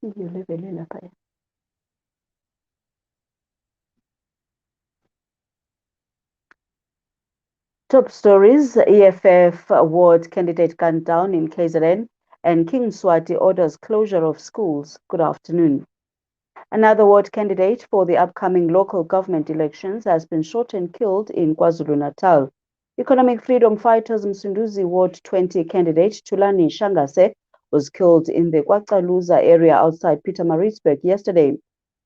Top stories: EFF award candidate gunned down in KZN, and King Mswati orders closure of schools. Good afternoon. Another ward candidate for the upcoming local government elections has been shot and killed in KwaZulu-Natal. Economic freedom fighters Msunduzi Ward 20 candidate Tulani Shangase was killed in the Kwaqaluza area outside Pietermaritzburg yesterday.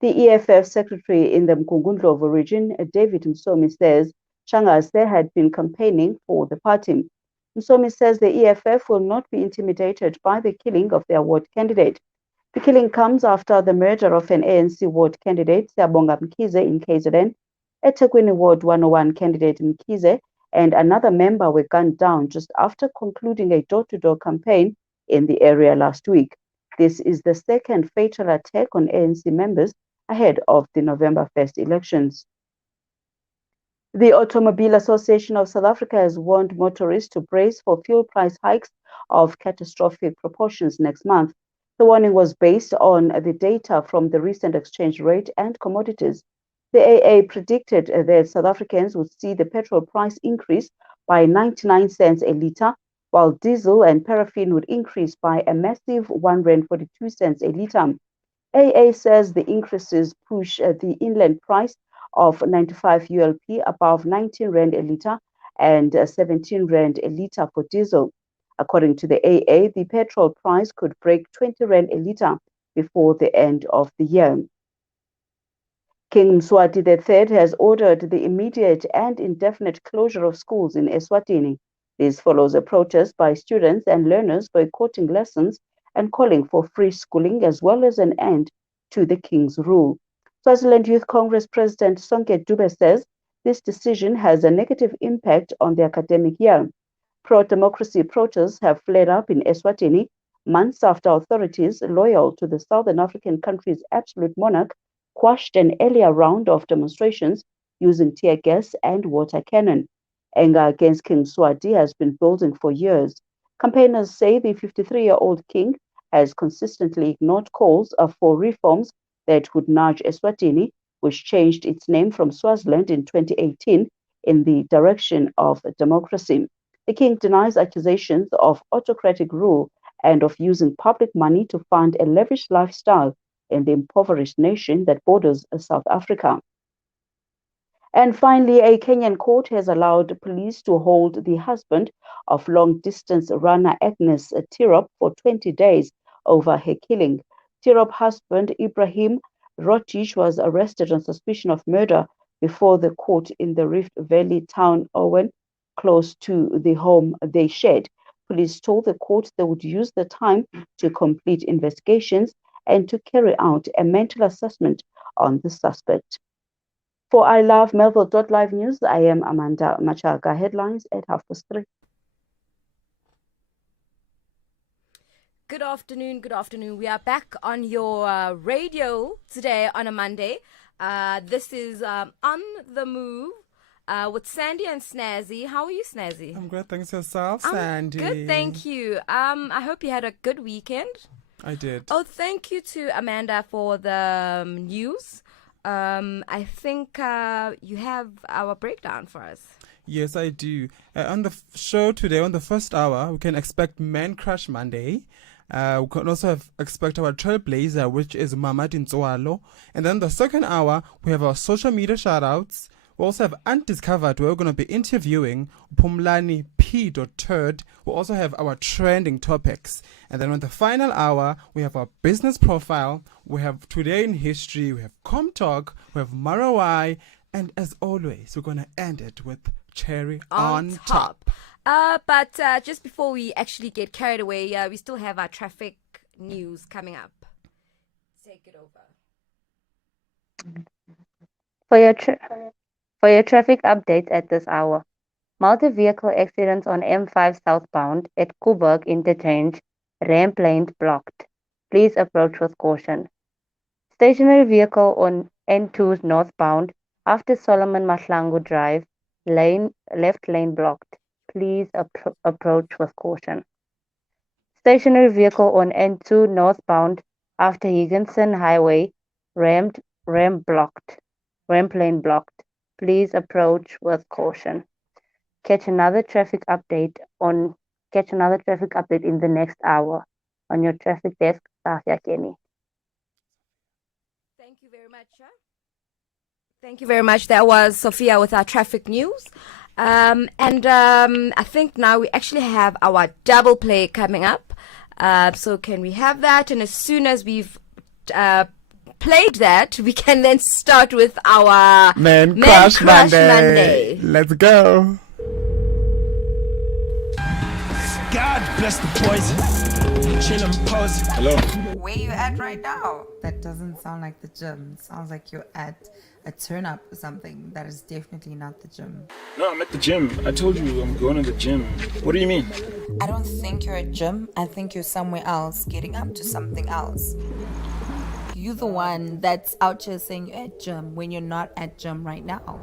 The EFF secretary in the Mkungundlovu region, David Msomi, says Shangase had been campaigning for the party. Msomi says the EFF will not be intimidated by the killing of their ward candidate. The killing comes after the murder of an ANC ward candidate, Siyabonga Mkhize, in KZN. eThekwini Ward 101 candidate Mkhize and another member were gunned down just after concluding a door-to-door campaign in the area last week. This is the second fatal attack on ANC members ahead of the November 1st elections. The Automobile Association of South Africa has warned motorists to brace for fuel price hikes of catastrophic proportions next month. The warning was based on the data from the recent exchange rate and commodities. The AA predicted that South Africans would see the petrol price increase by 99 cents a litre, while diesel and paraffin would increase by a massive 142 cents a litre. AA says the increases push the inland price of 95 ULP above 19 Rand a litre and 17 Rand a litre for diesel. According to the AA, the petrol price could break 20 Rand a litre before the end of the year. King Mswati III has ordered the immediate and indefinite closure of schools in Eswatini. This follows a protest by students and learners boycotting lessons and calling for free schooling as well as an end to the king's rule. Swaziland Youth Congress President Sonke Dube says this decision has a negative impact on the academic year. Pro-democracy protests have flared up in Eswatini months after authorities loyal to the Southern African country's absolute monarch quashed an earlier round of demonstrations using tear gas and water cannon. Anger against King Mswati has been building for years. Campaigners say the 53-year-old king has consistently ignored calls for reforms that would nudge Eswatini, which changed its name from Swaziland in 2018, in the direction of democracy. The king denies accusations of autocratic rule and of using public money to fund a lavish lifestyle in the impoverished nation that borders South Africa. And finally, a Kenyan court has allowed police to hold the husband of long-distance runner Agnes Tirop for 20 days over her killing. Tirop husband Ibrahim Rotich was arrested on suspicion of murder before the court in the Rift Valley town Owen, close to the home they shared. Police told the court they would use the time to complete investigations and to carry out a mental assessment on the suspect. For I Love Melville.live news, I am Amanda Machaga. Headlines at 3:30. Good afternoon. Good afternoon. We are back on your radio today on a Monday. This is On the Move with Sandy and Snazzy. How are you, Snazzy? I'm great, thanks yourself, Sandy. Good, thank you. I hope you had a good weekend. I did. Oh, thank you to Amanda for the news. I think you have our breakdown for us. Yes, I do. On the show today, on the first hour, we can expect Man Crush Monday. We can also expect our trailblazer, which is Mamadi Nzwalo. And then the second hour, we have our social media shoutouts. We also have Undiscovered, where we're going to be interviewing Pumlani P. Third. We also have our trending topics. And then on the final hour, we have our business profile. We have Today in History. We have Com Talk. We have Marawai. And as always, we're going to end it with Cherry on top. But just before we actually get carried away, we still have our traffic news coming up. Take it over. For your traffic updates at this hour, multi-vehicle accidents on M5 southbound at Kuburg Interchange, ramp lanes blocked. Please approach with caution. Stationary vehicle on N2 northbound after Solomon Mahlangu Drive, left lane blocked. Please approach with caution. Stationary vehicle on N2 northbound After Higginson Highway, rammed, ram blocked, ramplane blocked. Please approach with caution. Catch another traffic update on Catch another traffic update in the next hour on your traffic desk, Safia Kenny. Thank you very much. Thank you very much. That was Sophia with our traffic news. I think now we actually have our double play coming up. So can we have that? And as soon as we've played that, we can then start with our Man Crush Monday. Let's go. God bless the boys. Chillin' pose. Hello. Where you at right now? That doesn't sound like the gym. It sounds like you're at a turn up or something. That is definitely not the gym. No, I'm at the gym. I told you I'm going to the gym. What do you mean? I don't think you're at gym. I think you're somewhere else, getting up to something else. You're the one that's out here saying you're at gym when you're not at gym right now.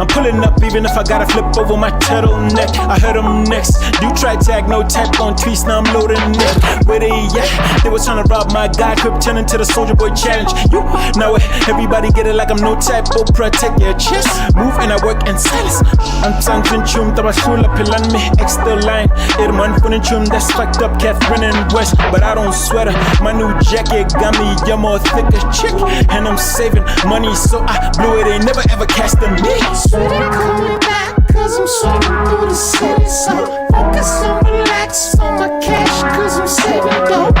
I'm pulling up even if I gotta flip over my turtleneck. I heard them next. Do try tag, no tap on tweets, now I'm loading it. Where they at? They was trying to rob my guy, crib turning to the Soldier Boy challenge. You now everybody get it like I'm no type, but protect your chest. Move and I work in silence. I'm something chum, tabashula pilan me, extra line. Irman funin chum, that's fucked up, Catherine and West. But I don't sweat her. My new jacket got me, you're more thick as chick. And I'm saving money, so I blew it, ain't never ever casting me. Sweater coming back, cause I'm swerving through the city. So focus on relax on my cash, cause I'm saving dope.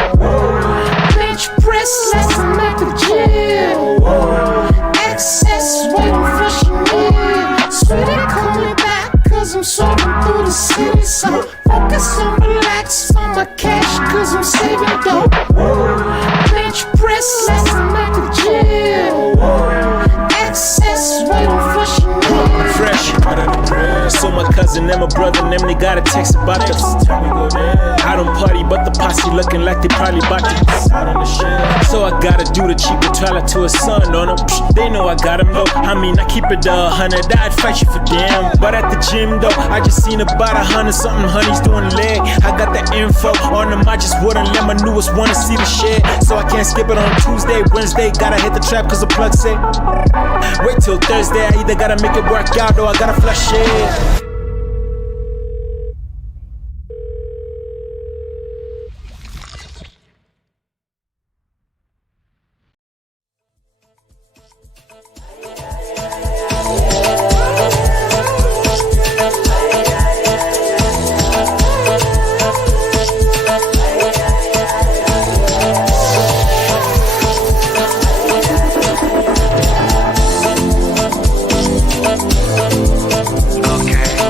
Bench press, less I'm at the gym. Access, waiting for Chanel. Sweater coming back, cause I'm swerving through the city. So focus on relax on my cash, cause I'm saving dope. Bench press, less I'm at the gym. Access, waiting for Chanel. Fresh out of the bread. So my cousin and my brother and them, they got a text about us. I don't party, but the posse looking like they probably bought this. So I gotta do the cheaper toilet to a son on them. They know I got them though. I mean, I keep it 100. I'd fight you for damn. But at the gym though, I just seen about 100 something honeys doing leg. I got the info on them. I just wouldn't let my newest wanna see the shit. So I can't skip it on Tuesday, Wednesday. Gotta hit the trap cause the plug say wait till Thursday. I either gotta make it work out or I gotta flush it. Okay.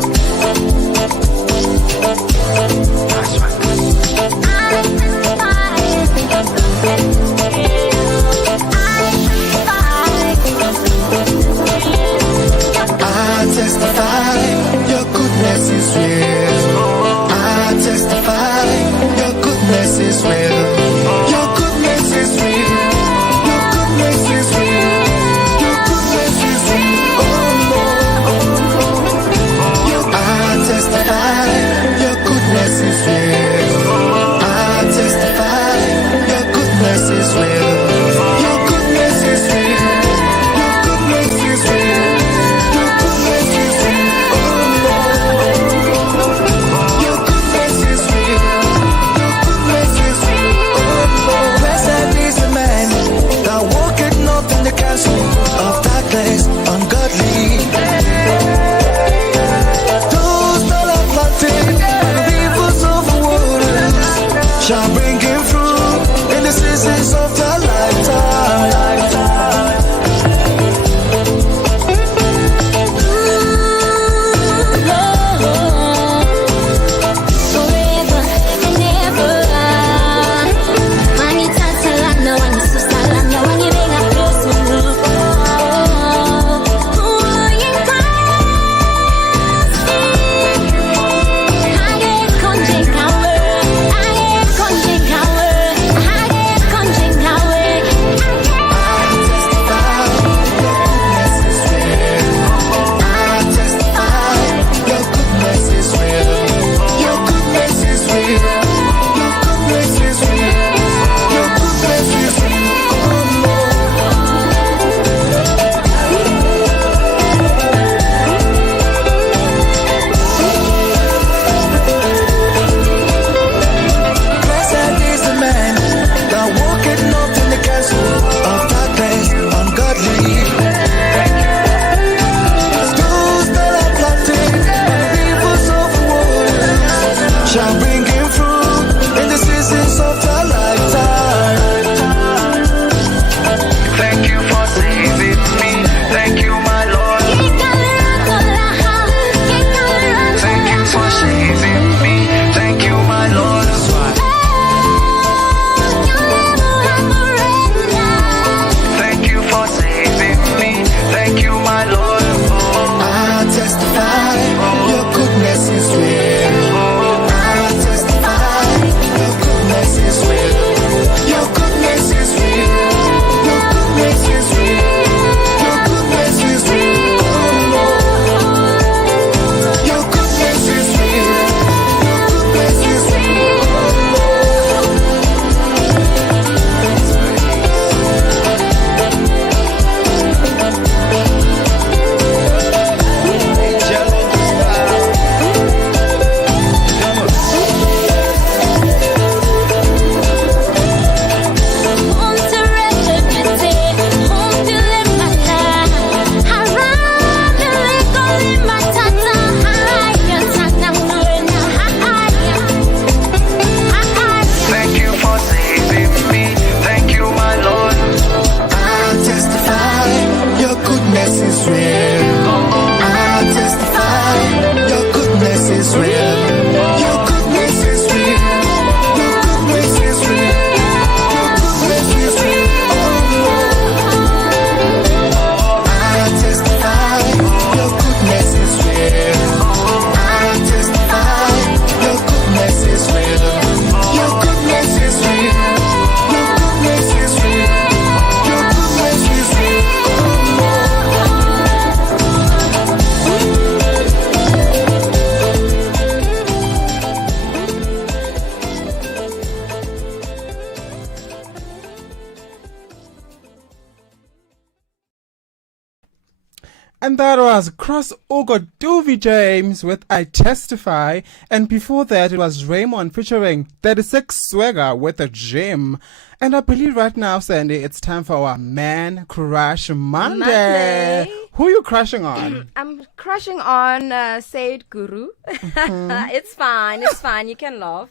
And that was Cross Ugoduvi James with I Testify. And before that, it was Raymond featuring 36 Swagger with a Gym. And I believe right now, Sandy, it's time for our Man Crush Monday. Who are you crushing on? I'm crushing on Said Guru. It's fine. It's fine. You can laugh.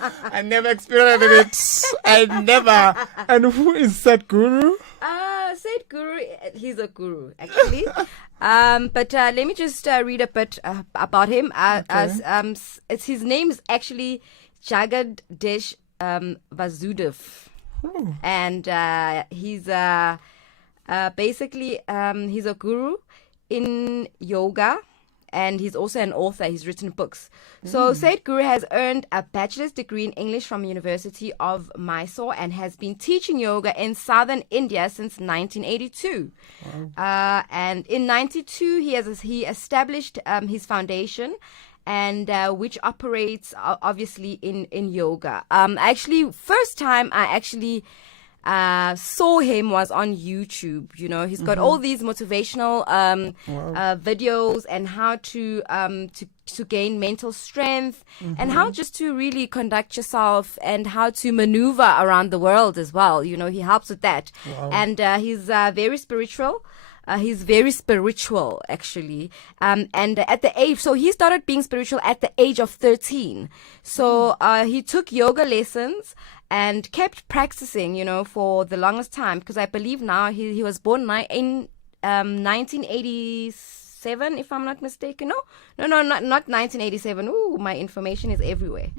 I never experienced it. I never. And who is that guru? Said Guru, he's a guru actually. But let me just read a bit about him. It's his name is actually Jagad Desh Vasudev, and he's basically he's a guru in yoga. And he's also an author. He's written books. So Said Guru has earned a bachelor's degree in English from University of Mysore and has been teaching yoga in southern India since 1982. And in 92, he established his foundation, and which operates obviously in yoga. Actually, first time I actually saw him was on YouTube. You know, he's got all these motivational videos and how to gain mental strength and how just to really conduct yourself and how to maneuver around the world as well. You know, he helps with that. And he's very spiritual. He's very spiritual, actually. And at the age, so he started being spiritual at the age of 13. So he took yoga lessons and kept practicing, you know, for the longest time. Because I believe now he was born in 1987, if I'm not mistaken. No, not 1987. Ooh, my information is everywhere.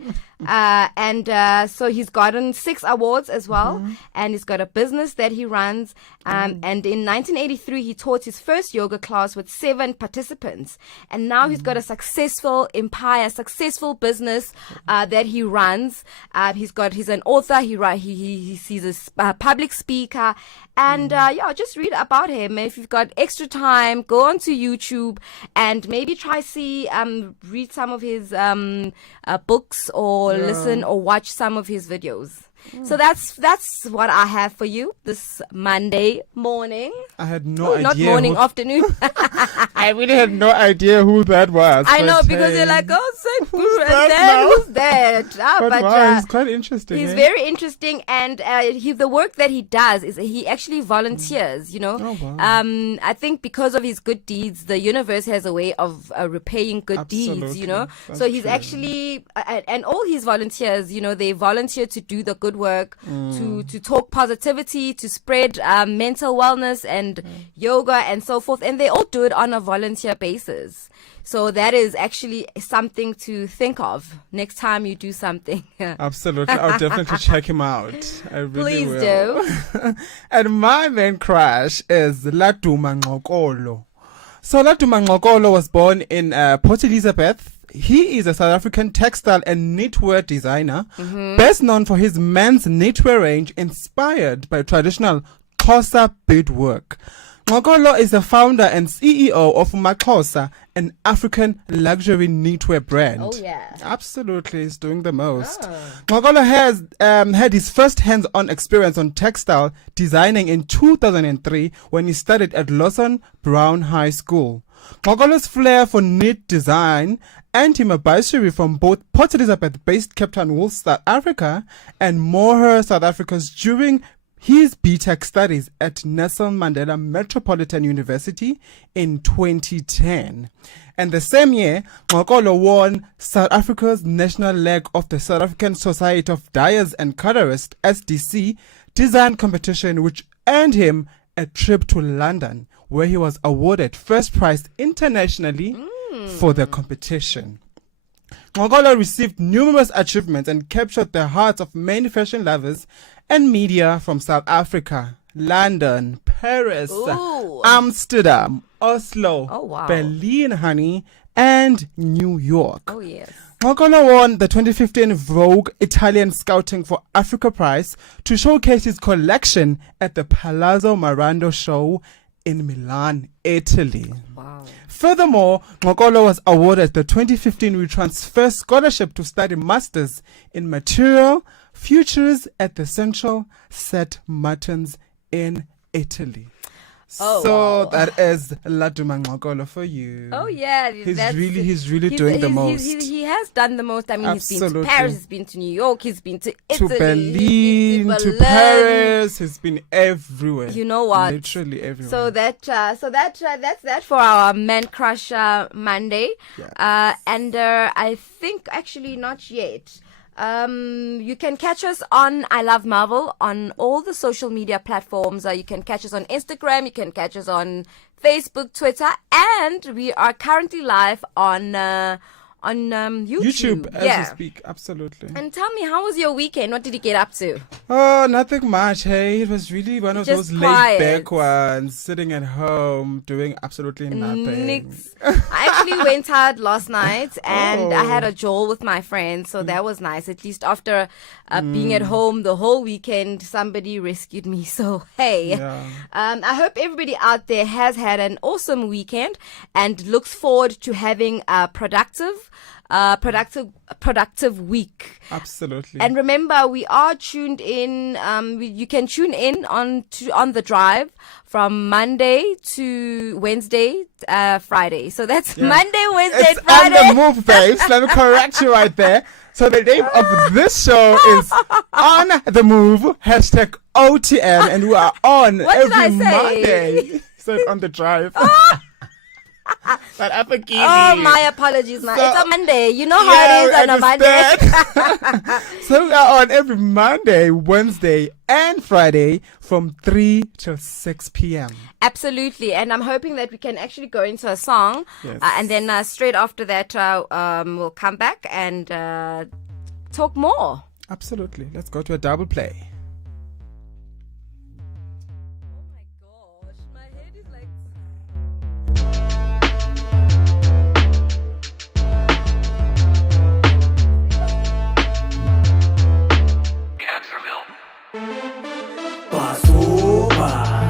So he's gotten 6 awards as well, and he's got a business that he runs. And in 1983, he taught his first yoga class with 7 participants, and now he's got a successful empire, successful business that he runs. He's an author. He's a public speaker, and just read about him. If you've got extra time, go onto YouTube and maybe try read some of his books or listen or watch some of his videos. So that's what I have for you this Monday morning. I had no idea. Not morning, afternoon. I really had no idea who that was. I know, because you're like, oh, Said Guru, and then who's that? But wow, he's quite interesting. He's very interesting, and the work that he does is he actually volunteers, you know. Oh, wow. I think because of his good deeds, the universe has a way of repaying good deeds, you know. That's so he's true. actually, and all his volunteers, you know, they volunteer to do the good work, to talk positivity, to spread mental wellness and yoga and so forth, and they all do it on a volunteer basis. So that is actually something to think of next time you do something. Absolutely. I'll definitely check him out. I really Please will. do. And my main crush is Laduma Ngxokolo. So Laduma Ngxokolo was born in Port Elizabeth. He is a South African textile and knitwear designer, best known for his men's knitwear range inspired by traditional Xhosa beadwork. Ngxokolo is the founder and CEO of Maxhosa, an African luxury knitwear brand. Oh, yeah. Absolutely, he's doing the most. Ngxokolo has had his first hands-on experience on textile designing in 2003 when he studied at Lawson Brown High School. Ngxokolo's flair for knit design earned him a bursary from both Port Elizabeth-based Cape Town Wool, South Africa, and Moher, South Africa's during his BTech studies at Nelson Mandela Metropolitan University in 2010. And the same year, Ngxokolo won South Africa's national leg of the South African Society of Dyers and Colorists, SDC, design competition, which earned him a trip to London, where he was awarded first prize internationally for the competition. Ngxokolo received numerous achievements and captured the hearts of many fashion lovers and media from South Africa, London, Paris, Amsterdam, Oslo, Berlin, honey, and New York. Oh, yes. Ngxokolo won the 2015 Vogue Italian Scouting for Africa Prize to showcase his collection at the Palazzo Marando show in Milan, Italy. Wow. Furthermore, Ngxokolo was awarded the 2015 WeTransfer Scholarship to study Masters in Material Futures at the Central St. Martins in Italy. Oh, So wow. that is Laduma Ngokolo for you. Oh yeah, He's really doing the most. He has done the most. I mean, he's been to Absolutely. Paris, he's been to New York, he's been to Italy, To Berlin, he's been to Paris, he's been everywhere. You know what? Literally everywhere. So that's that for our Man Crush Monday. Yeah. And I think actually not yet. You can catch us on I Love Marvel on all the social media platforms. You can catch us on Instagram, you can catch us on Facebook, Twitter, and we are currently live on YouTube. as we speak, absolutely. And tell me, how was your weekend? What did you get up to? Oh, nothing much. Hey, it was really one of Just those quiet. laid-back ones, sitting at home, doing absolutely nothing. Nix. I actually went out last night and I had a jolt with my friends, so that was nice. At least after being at home the whole weekend, somebody rescued me. So hey, Yeah. I hope everybody out there has had an awesome weekend and looks forward to having a productive week. Absolutely. And remember, we are tuned in. You can tune in on the drive from Monday to Wednesday, Friday. So that's Monday, Wednesday, it's Friday. on the move, babes. Let me correct you right there. So the name of this show is On the Move, hashtag OTM, and we are on What did I every say? Monday. So on the drive. But I forgive Oh, you. my apologies, man. So- It's a Monday. You know how it is on a Monday. So we are on every Monday, Wednesday, and Friday from 3 till 6 p.m. Absolutely. And I'm hoping that we can actually go into a song. Yes. And then straight after that, we'll come back and talk more. Absolutely. Let's go to a double play. Oh my gosh, my head is like...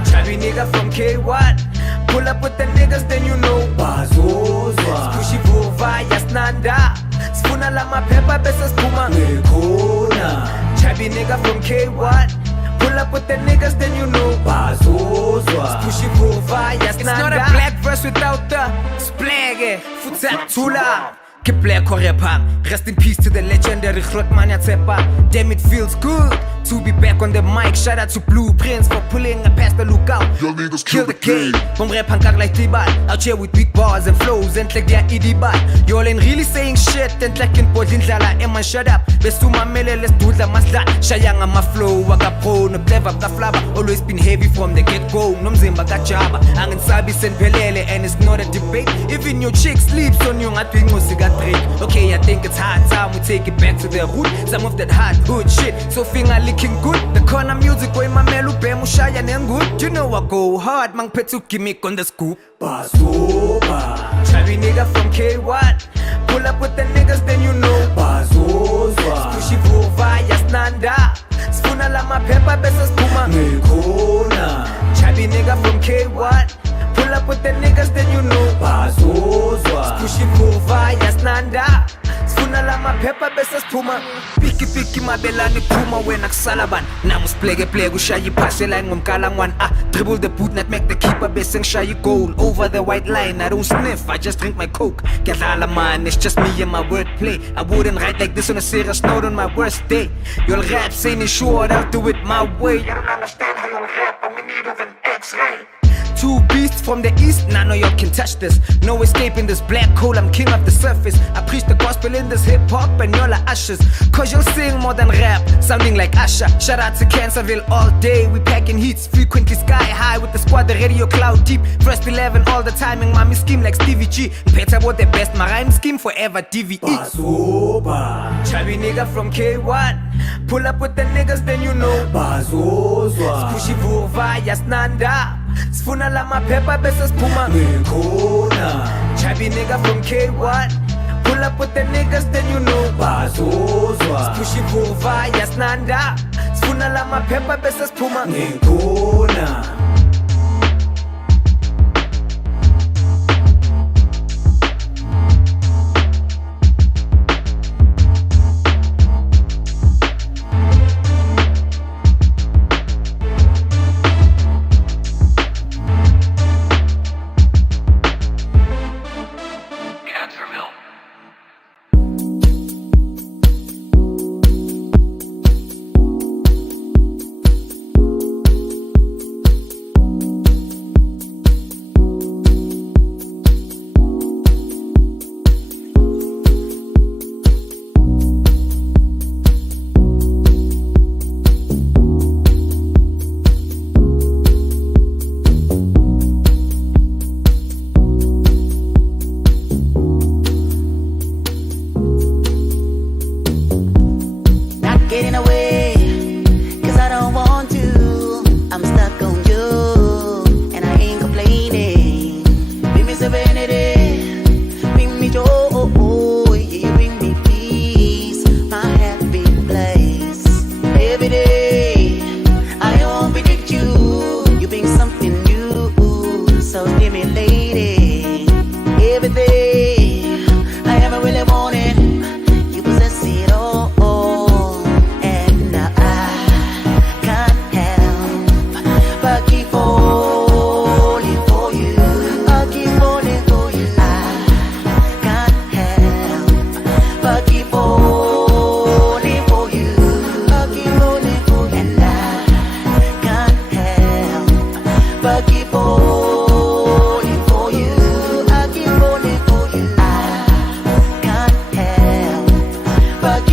Chubby nigga from K1. Pull up with the niggas, then you know Bazozwa. Squishy Vova, Yasnanda. Spuna la mapepa, besa spuma Mekona. Chubby nigga from K1. Pull up with the niggas, then you know Bazozwa. Squishy Vova, Yasnanda. It's not a black verse without the splag. Futa Tula. Ke black or rapper. Rest in peace to the legendary Grootmania Tsepa. Damn, it feels good to be back on the mic. Shout out to Blueprints for pulling a past the lookout. Your niggas Kill the game. From rap and kak like Tibal. Out here with big bars and flows and like they're idibal. Y'all ain't really saying shit and like in Podin Lala. Emma, shut up. Besuma mele, let's do the masla. Shayanga ma flow. Waka pro, no clever, ka flava. Always been heavy from the get go. No mzimba ka jaba. Angin sabi sen pelele and it's not a debate. Even your chick sleeps on you. Ngat bingo siga drink. Okay, I think it's hard time we take it back to the root. Some of that hard hood shit. So finger licking good. The corner music way my melu bemu shaya and good. You know I go hard, mang petu gimmick on the scoop. Bazoba. Chubby nigga from K1. Pull up with the niggas, then you know Bazozwa. Squishy Vova, Yasnanda. Spuna la mapepa, besa spuma Mekona. Chubby nigga from K1. Pull up with the niggas, then you know Bazozwa. Squishy Vova, Yasnanda. Spuna la mapepa, besa spuma Piki piki mabelani puma wena kusalaban. Namus plege plege ushayi passe line ngomkalangwan. Dribble the boot, not make the keeper beseng shayi goal. Over the white line, I don't sniff, I just drink my coke. Gedala man, it's just me and my wordplay. I wouldn't write like this on a serious note on my worst day. Your rap saying it's short, I'll do it my way. You don't understand how you rap, I'm in need of an X-ray. Two beasts from the east, none of y'all can touch this. No escaping this black hole, I'm king of the surface. I preach the gospel in this hip-hop and y'all are ushers. Cause you'll sing more than rap, sounding like Usher. Shout out to Cancerville all day, we packing heats. Frequently sky high with the squad, the radio cloud deep. First 11 all the timing, mommy scheme like Stevie G. Better about the best, my rhyme scheme forever DVE. Bazoba. Chubby nigga from K1. Pull up with the niggas, then you know Bazozwa. Squishy Vova, Yasnanda. Sfuna la mapepa, besa spuma Mekona. Chubby nigga from K1. Pull up with the niggas, then you know Bazozwa. Squishy Vova, Yasnanda. Sfuna la mapepa, besa spuma Mekona.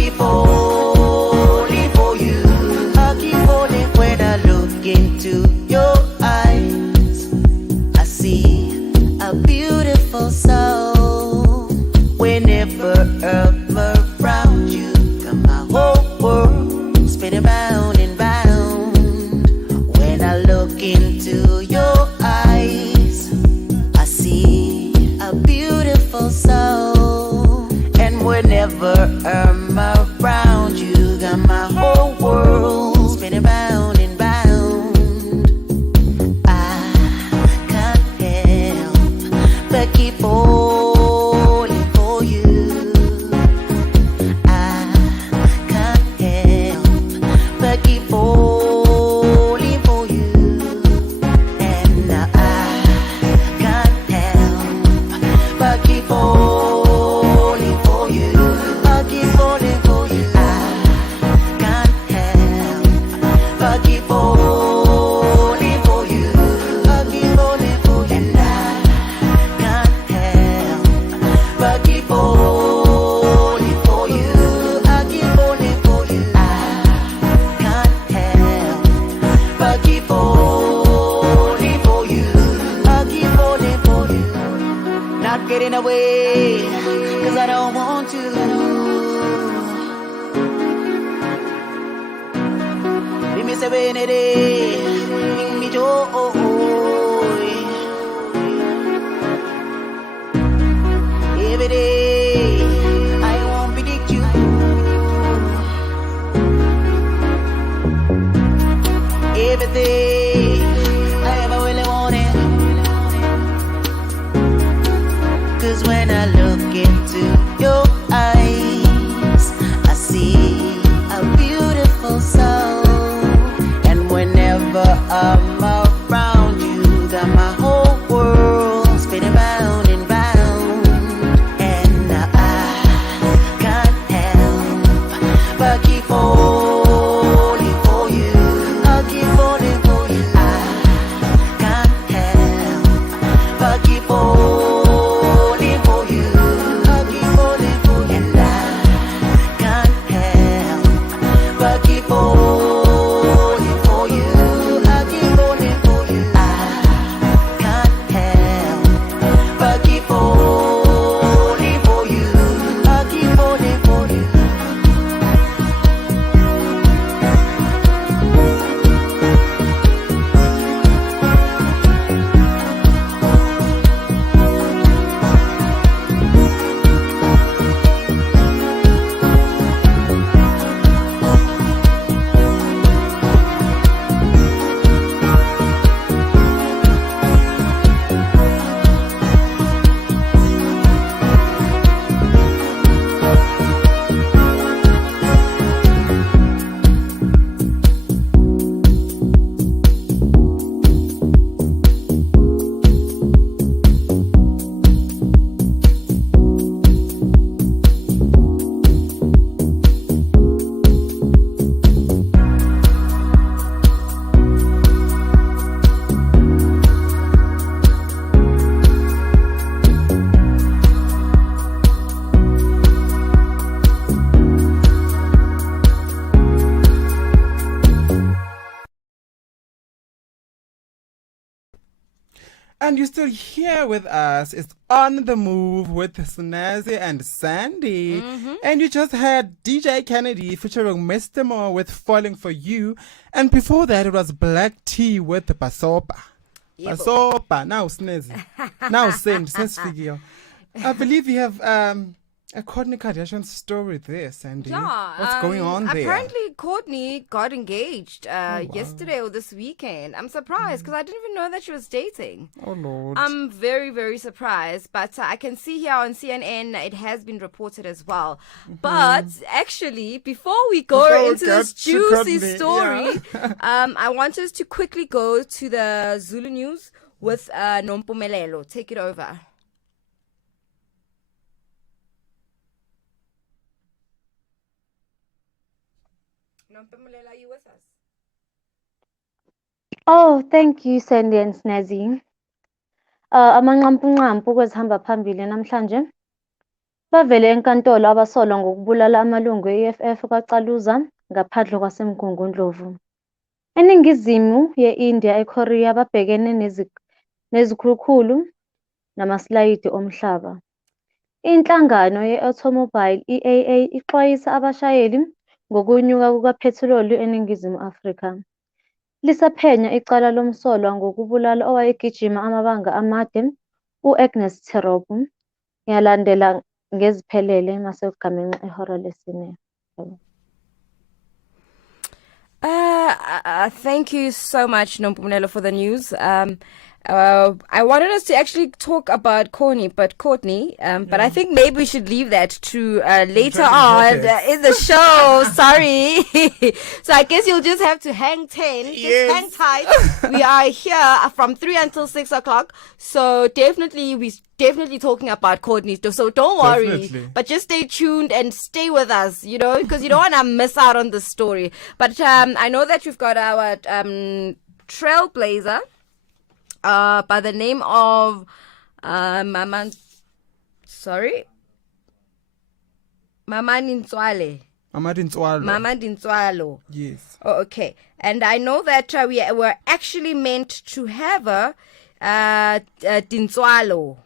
keep falling for you. I keep falling when I look into your eyes. I see a beautiful soul. Whenever I'm around you, got my whole world spinning round and round. When I look into your eyes, I see a beautiful soul. And whenever I'm around you, got my whole world spinning round and round. I can't help but keep falling for you. I can't help but keep falling for you. And I can't help but keep falling for you. I keep falling for you. I can't help but keep falling for you. I keep falling for you. And I can't help but keep falling for you. I keep falling for you. I can't help but keep falling for you. I keep falling for you. Not getting away, cause I don't want to. Be me say bring me joy. Every day I won't predict you. Everything I ever really wanted. Cause when I look into your eyes, I see a beautiful soul. And whenever I'm around you, got my whole world spinning round and round. And I can't help but keep falling for you. I keep falling for you. I can't help but keep falling for you. I keep falling for you. And I can't help but keep falling for you. I keep falling for you. I can't help but keep falling for you. I keep falling for you. And you're still here with us. It's On the Move with Snazzy and Sandy. And you just had DJ Kennedy featuring Mr. Moore with Falling For You. And before that, it was Black Tea with Basopa. Yebo. Basopa. Now Snazzy. Now Send. Says figure. I believe you have a Kourtney Kardashian story there, Sandy. Yeah. What's going on there? Apparently, Kourtney got engaged yesterday or this weekend. I'm surprised because I didn't even know that she was dating. Oh, Lord. I'm very, very surprised. But I can see here on CNN it has been reported as well. But actually, before we go into this juicy story, I want us to quickly go to the Zulu news with Nompumelelo. Take it over. Nompumelelo, are you with us? Oh, thank you, Sandy and Snazzy. Amanqampunqampu kwezihamba phambili namhlanje. Bavele enkantolo abasolwa ngokubulala amalungu e-EFF kaCaluza ngaphandle kwaseMgungundlovu. Eningizimu ye-India eKorea babhekene nezikhulukhulu namasilayidi omhlaba. Inhlangano ye-Automobile EAA ixwayisa abashayeli ngokunyuka kukaphethiloli eNingizimu Afrika. Lisaphenya icala lomsolwa ngokubulala owayegijima amabanga amade u-Agnes Tirop. Yalandela ngeziphelele masekugamengxe ihora lesine. Thank you so much, Nompumelelo, for the news. I wanted us to actually talk about Courtney, but I think maybe we should leave that to later on in the show. Sorry. So I guess you'll just have to hang 10. Just hang tight. We are here from 3 until 6 o'clock. So we're definitely talking about Courtney. So don't worry. Definitely. But just stay tuned and stay with us, because you don't want to miss out on the story. But I know that you've got our trailblazer by the name of Maman Ntswale. Mama Dintswalo. Yes. Oh, okay. And I know that we were actually meant to have her, Dintswalo.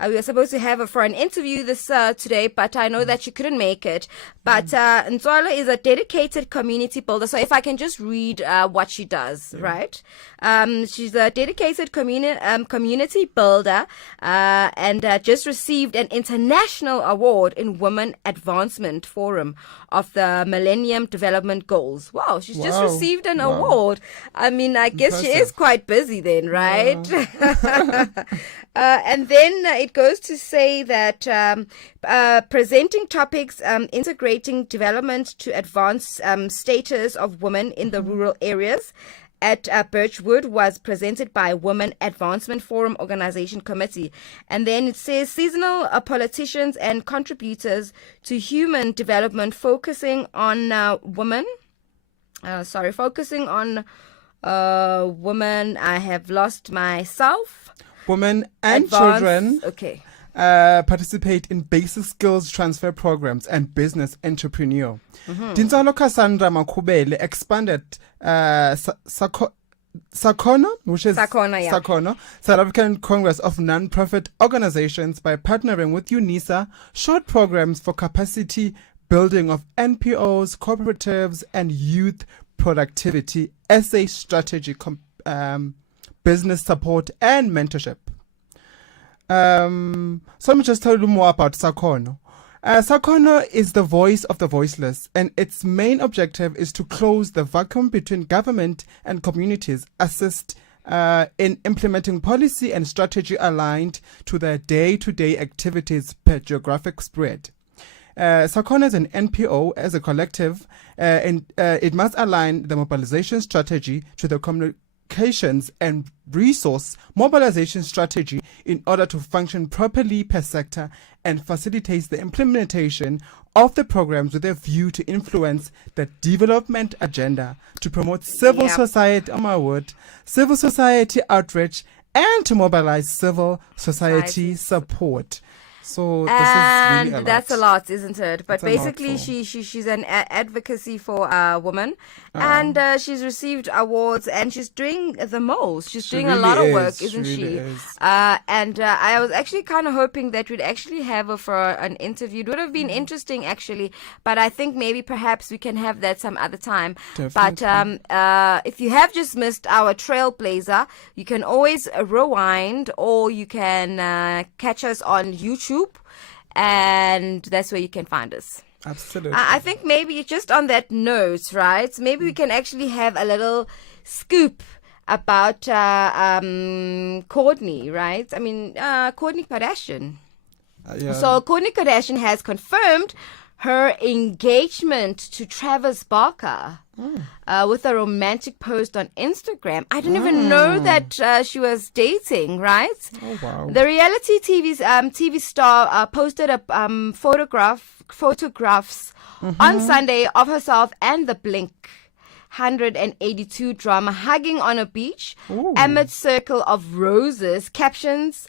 We were supposed to have her for an interview this today, but I know that she couldn't make it. But Ntswalo is a dedicated community builder. So if I can just read what she does, right? She's a dedicated community builder and just received an international award in Women Advancement Forum of the Millennium Development Goals. Wow, she's just received an award. I mean, I guess she is quite busy then, right? Yeah. And then it goes to say that presenting topics integrating development to advance status of women in the rural areas at Birchwood was presented by Women Advancement Forum Organization Committee. And then it says seasonal politicians and contributors to human development focusing on women. Focusing on women. I have lost myself. Women and children participate in basic skills transfer programs and business entrepreneur. Dintsalo Cassandra Makubele expanded Sakona, which is Sakona, South African Congress of Non-Profit Organizations, by partnering with UNISA, short programs for capacity building of NPOs, cooperatives, and youth productivity, SA strategy, business support and mentorship. So let me just tell you more about Sakono. Sakono is the voice of the voiceless, and its main objective is to close the vacuum between government and communities, assist in implementing policy and strategy aligned to their day-to-day activities per geographic spread. Sakono is an NPO as a collective, and it must align the mobilization strategy to the communications and resource mobilization strategy in order to function properly per sector, and facilitates the implementation of the programs with a view to influence the development agenda, to promote civil society outreach, and to mobilize civil society support. So this is really a lot. That's a lot, isn't it? But That's basically, she's an advocacy for women, and she's received awards, and she's doing the most. She's doing really a lot of is. work, isn't She she? really is. And I was actually kind of hoping that we'd actually have her for an interview. It would have been interesting, actually, but I think maybe perhaps we can have that some other time. Definitely. But if you have just missed our Trailblazer, you can always rewind, or you can catch us on YouTube. And that's where you can find us. Absolutely. I think maybe just on that note, right? Maybe we can actually have a little scoop about Courtney, right? I mean, Courtney Kardashian. So Courtney Kardashian has confirmed her engagement to Travis Barker with a romantic post on Instagram. I didn't even know that she was dating, right? Oh, wow. The reality TV star posted a photographs on Sunday of herself and the Blink 182 drama hugging on a beach amid circle of roses. Captions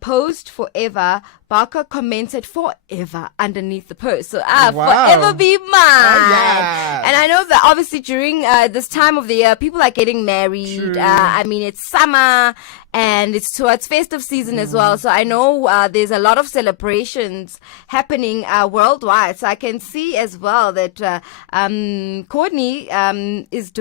post forever. Barker commented forever underneath the post. So, Wow. forever be mine. yes. And I know that obviously during this time of the year, people are getting married. True. I mean, it's summer and it's towards festive season as well. So I know there's a lot of celebrations happening worldwide. So I can see as well that Courtney is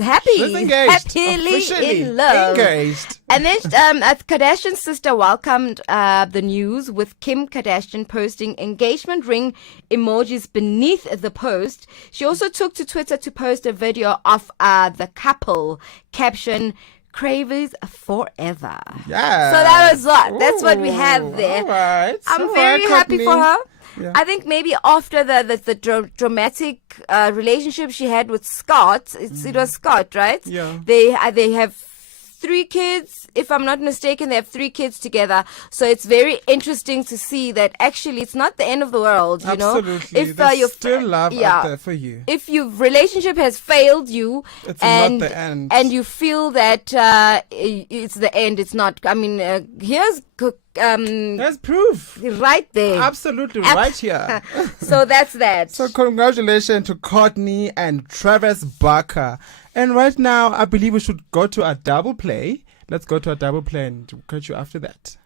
happy. She's engaged. Happily Officially in love. engaged. And then Kardashian's sister welcomed the news with Kim Kardashian posting engagement ring emojis beneath the post. She also took to Twitter to post a video of the couple, caption, "Cravers forever." Yeah. So that's what we have there. All right. I'm very happy for her. Yeah. I think maybe after the dramatic relationship she had with Scott, it was Scott, right? Yeah. They have 3 kids, if I'm not mistaken. They have 3 kids together. So it's very interesting to see that actually it's not the end of the world, you know. Absolutely. If There's you've still love out there for you. If your relationship has failed you, It's and not the end. and you feel that it's the end, it's not. I mean, here's There's proof. right there. Absolutely right here. So that's that. So congratulations to Courtney and Travis Barker. And right now, I believe we should go to a double play. Let's go to a double play and catch you after that.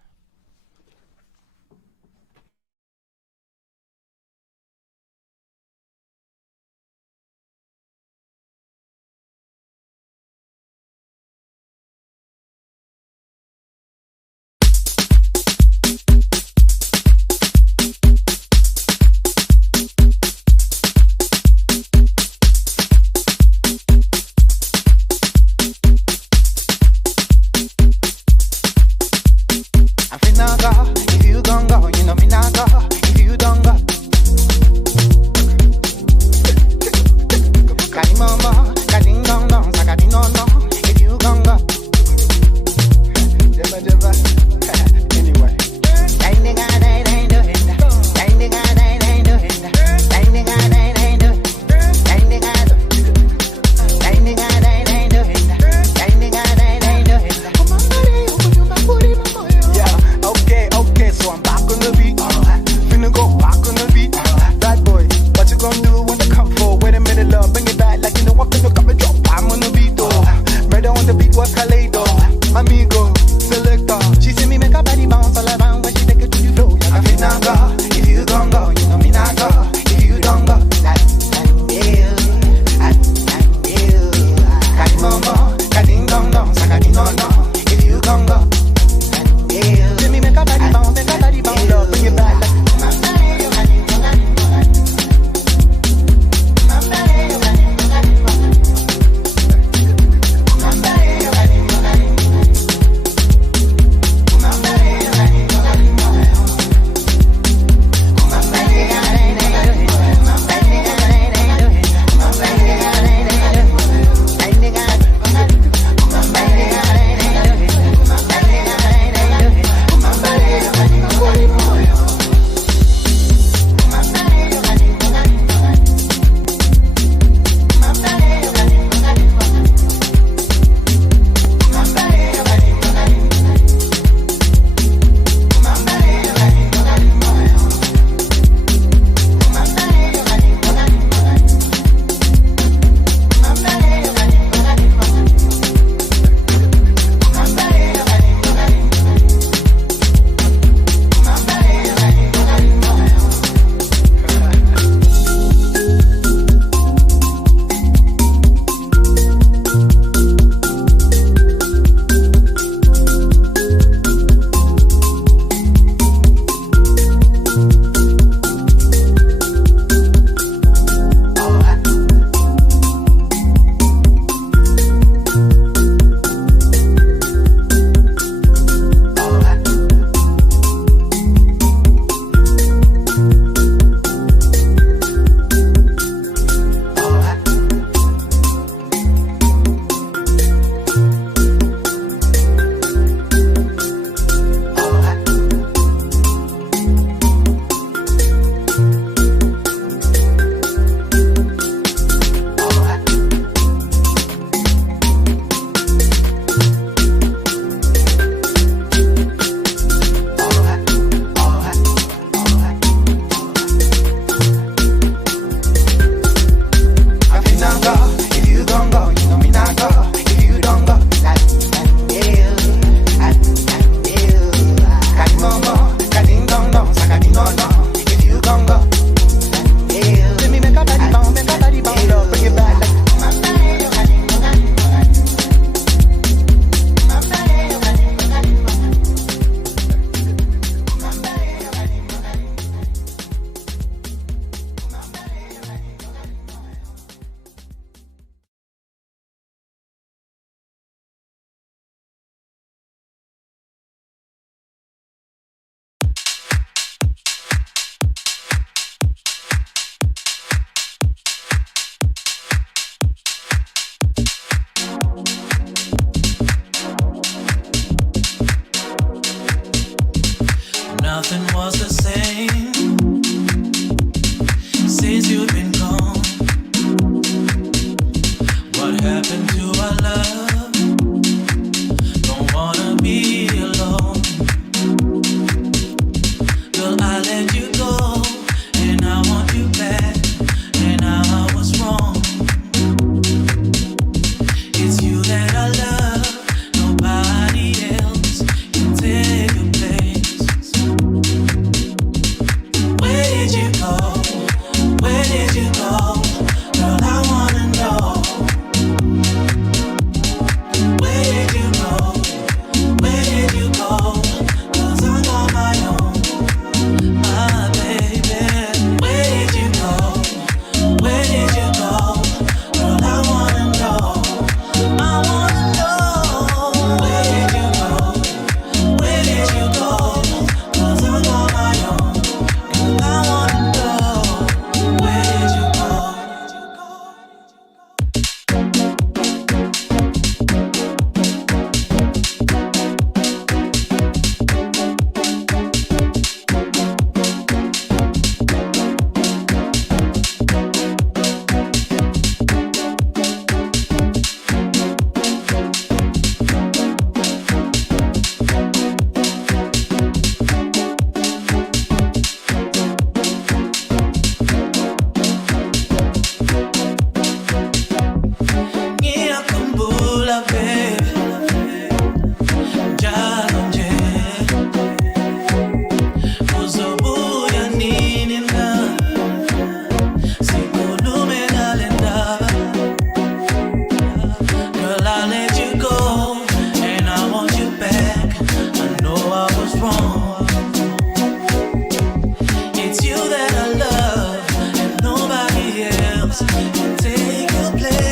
take your place.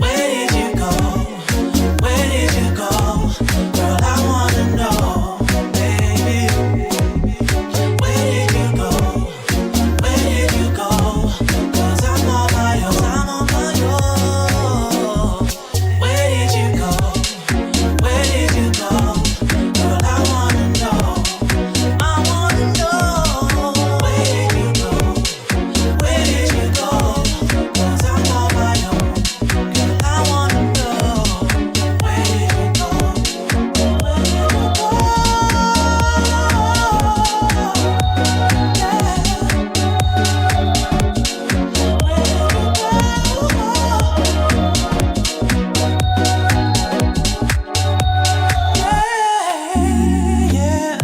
Where did you go? Where did you go? Girl, I wanna know, baby. Where did you go? Where did you go? 'Cause I'm on my own, I'm on my own. Where did you go? Where did you go? Girl, I wanna know. I wanna know. Where did you go? Where did you go? 'Cause I'm on my own. Girl, I wanna know. Where did you go? Where did you go? Yeah.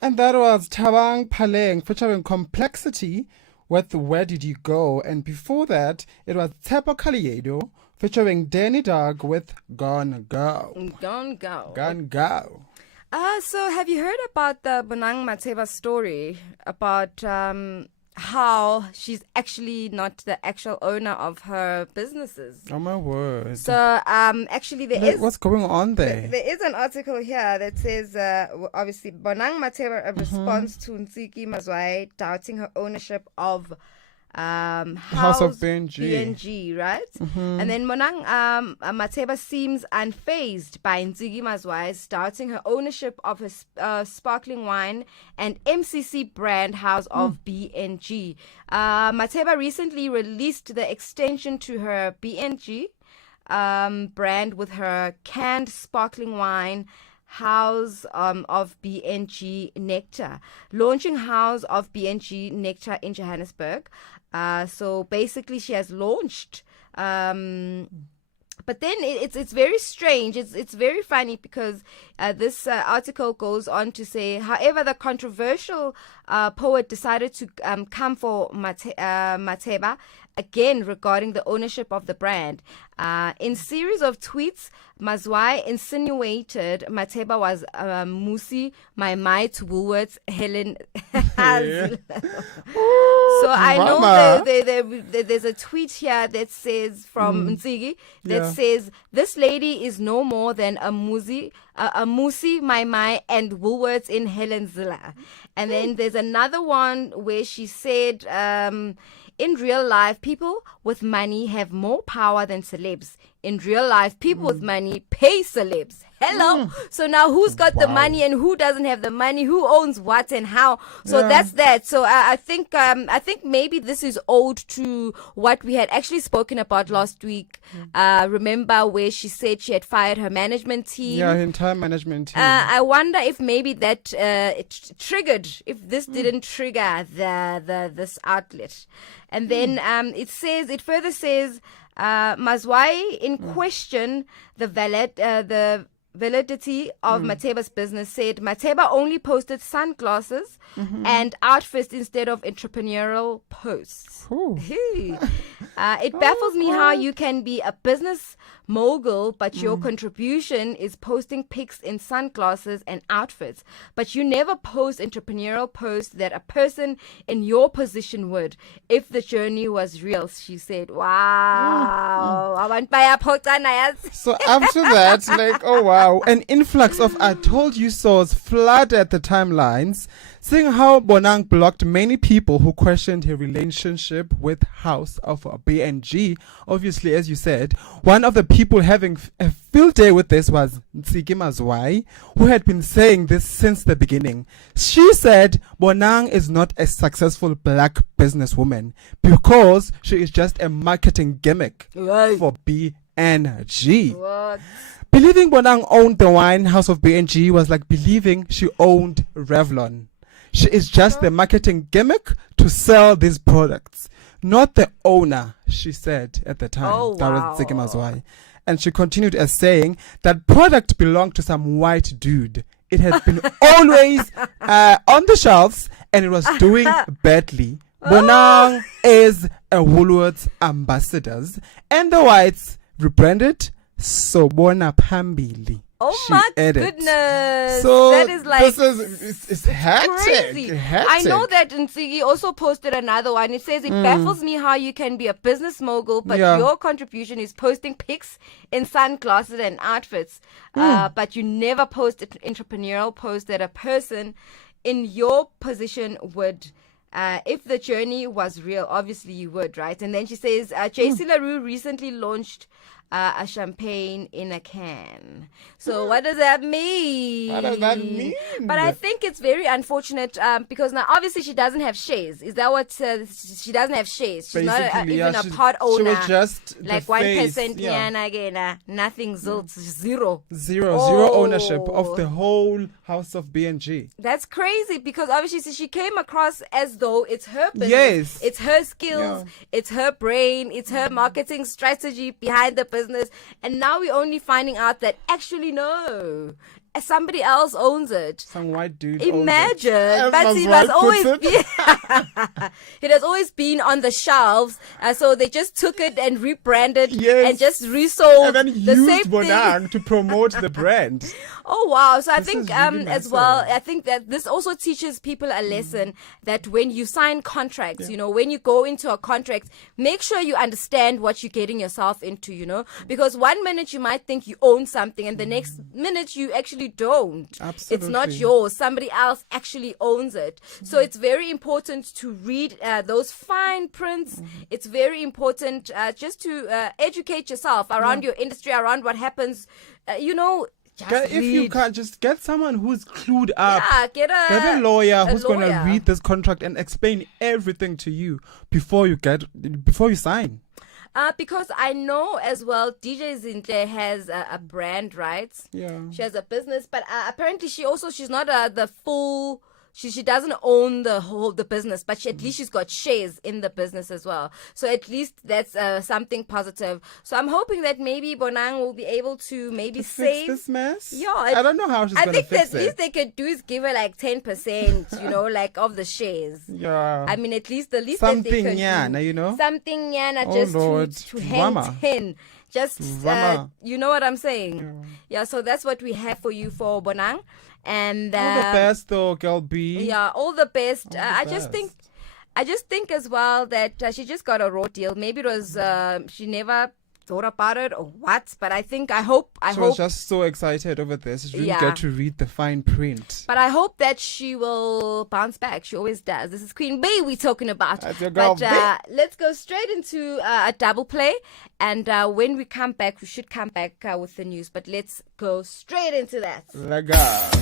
And that was Thabang Paleng featuring Complexity with Where Did You Go? And before that, it was Tsepo Kaliedo featuring Danny Dog with Gone Go. Gone go. Gone Go. So have you heard about the Bonang Mateba story about how she's actually not the actual owner of her businesses? Oh my word. So actually there is What's going on there? there is an article here that says obviously Bonang Mateba a response to Ntsiki Mazwai doubting her ownership of House of BNG. right? And then Monang Mateba seems unfazed by Ntsiki Mazwai doubting her ownership of her sparkling wine and MCC brand House of BNG. Mateba recently released the extension to her BNG brand with her canned sparkling wine House of BNG Nectar, launching House of BNG Nectar in Johannesburg. So basically she has launched but then it's very strange. It's very funny because this article goes on to say, however, the controversial poet decided to come for Mateba again regarding the ownership of the brand. In series of tweets, Mazwai insinuated Mateba was Musi, my to Woolworths, Helen. So I know there's a tweet here that says from Ntsiki that says this lady is no more than a Musi, my and Woolworths in Helenzilla. And then there's another one where she said, in real life, people with money have more power than celebs. In real life, people with money pay celebs. Hello. So now who's got the money and who doesn't have the money? Who owns what and how? So that's that. So I think maybe this is owed to what we had actually spoken about last week. Remember where she said she had fired her management team? Yeah, her entire management team. I wonder if maybe that it triggered, if this didn't trigger this outlet. And then it further says Mazwai in question the validity of Mateba's business, said Mateba only posted sunglasses and outfits instead of entrepreneurial posts. It baffles me how you can be a business mogul, but your contribution is posting pics in sunglasses and outfits, but you never post entrepreneurial posts that a person in your position would, if the journey was real, she said. Wow. So after that, like, oh wow, an influx of I told you so's flooded the timelines, seeing how Bonang blocked many people who questioned her relationship with House of BNG. Obviously, as you said, one of the people having a field day with this was Ntsiki Mazwai, who had been saying this since the beginning. She said Bonang is not a successful black businesswoman because she is just a marketing gimmick for BNG. What? Believing Bonang owned the wine House of BNG was like believing she owned Revlon. She is just the marketing gimmick to sell these products, not the owner, she said at the time. Oh, that wow. was Ntsiki Mazwai. And she continued as saying that product belonged to some white dude It had been always on the shelves and it was doing badly. Bonang is a Woolworths ambassadors and the whites rebranded Sobona Pambili. Oh She my added. goodness. So that is like it's hectic. crazy. Hectic. I know that Nsigi also posted another one. It says it baffles me how you can be a business mogul, but Yeah. your contribution is posting pics in sunglasses and outfits. But you never post an entrepreneurial post that a person in your position would. If the journey was real, obviously you would, right? And then she says, JC LaRue recently launched a champagne in a can. So what does that mean? What does that mean? But I think it's very unfortunate because now obviously she doesn't have shares. Is that what she doesn't have shares? She's not Basically, even yeah, a part owner. She was just like the face, 1%, yeah. yeah, again, nothing, zilts, zero. Zero Oh. ownership of the whole house of B&G. That's crazy because obviously she came across as though it's her business. Yes. It's her skills, it's her brain, it's her marketing strategy behind the business. And now we're only finding out that actually no, somebody else owns it. Some white dude. Imagine, owns it. but As it white has always puts been, it has always been on the shelves. So they just took it and rebranded Yes. and just resold And then the same used thing. Bonang to promote the brand. Oh wow! So I This think is really nice as well, of her. I think that this also teaches people a lesson that when you sign contracts, you know, when you go into a contract, make sure you understand what you're getting yourself into, you know, because one minute you might think you own something and the next minute you actually don't. It's not Absolutely. yours. Somebody else actually owns it. So it's very important to read those fine prints. It's very important just to educate yourself around your industry, around what happens, you know. If you read. can't, just get someone who's clued up. Yeah, get Get a lawyer who's going to lawyer. read this contract and explain everything to you before you sign. Because I know as well, DJ Zintle has a brand, right? Yeah. She has a business, but apparently she's not the full. She doesn't own the business, but at least she's got shares in the business as well. So at least that's something positive. So I'm hoping that maybe Bonang will be able to maybe save Fix this mess? Yeah, I don't know how she's I going to think fix that at least it. they could do is give her like 10%, you know, like of the shares. Yeah. I mean, at least the least that they Something could yana, do. you know? Something yana, Oh, just Lord. to hang Drama. 10. Just, Drama. you know what I'm saying? Yeah, so that's what we have for you for Bonang. And All the best though, girl B. yeah, all the best. All the I just think as well that she just got a raw deal. Maybe it was she never thought about it or what, but I hope She was just so excited over this. She didn't Yeah. get to read the fine print. But I hope that she will bounce back. She always does. This is Queen Bee we're talking about. That's your girl, But let's go straight into a double play. And when we come back, we should come back with the news. But let's go straight into that. Lega.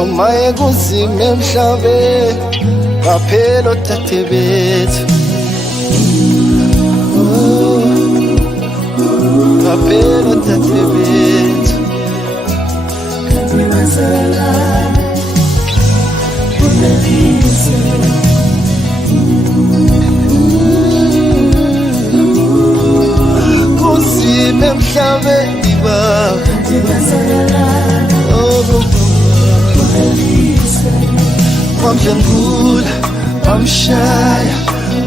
Amaye kunzima emhlabeni ngaphela othathe bethu ngaphela othathe bethu kanti kwenzakalani kulelizwe kunzima emhlabeni baba kanti kwenzakalani Bamdlengula, bamshaya,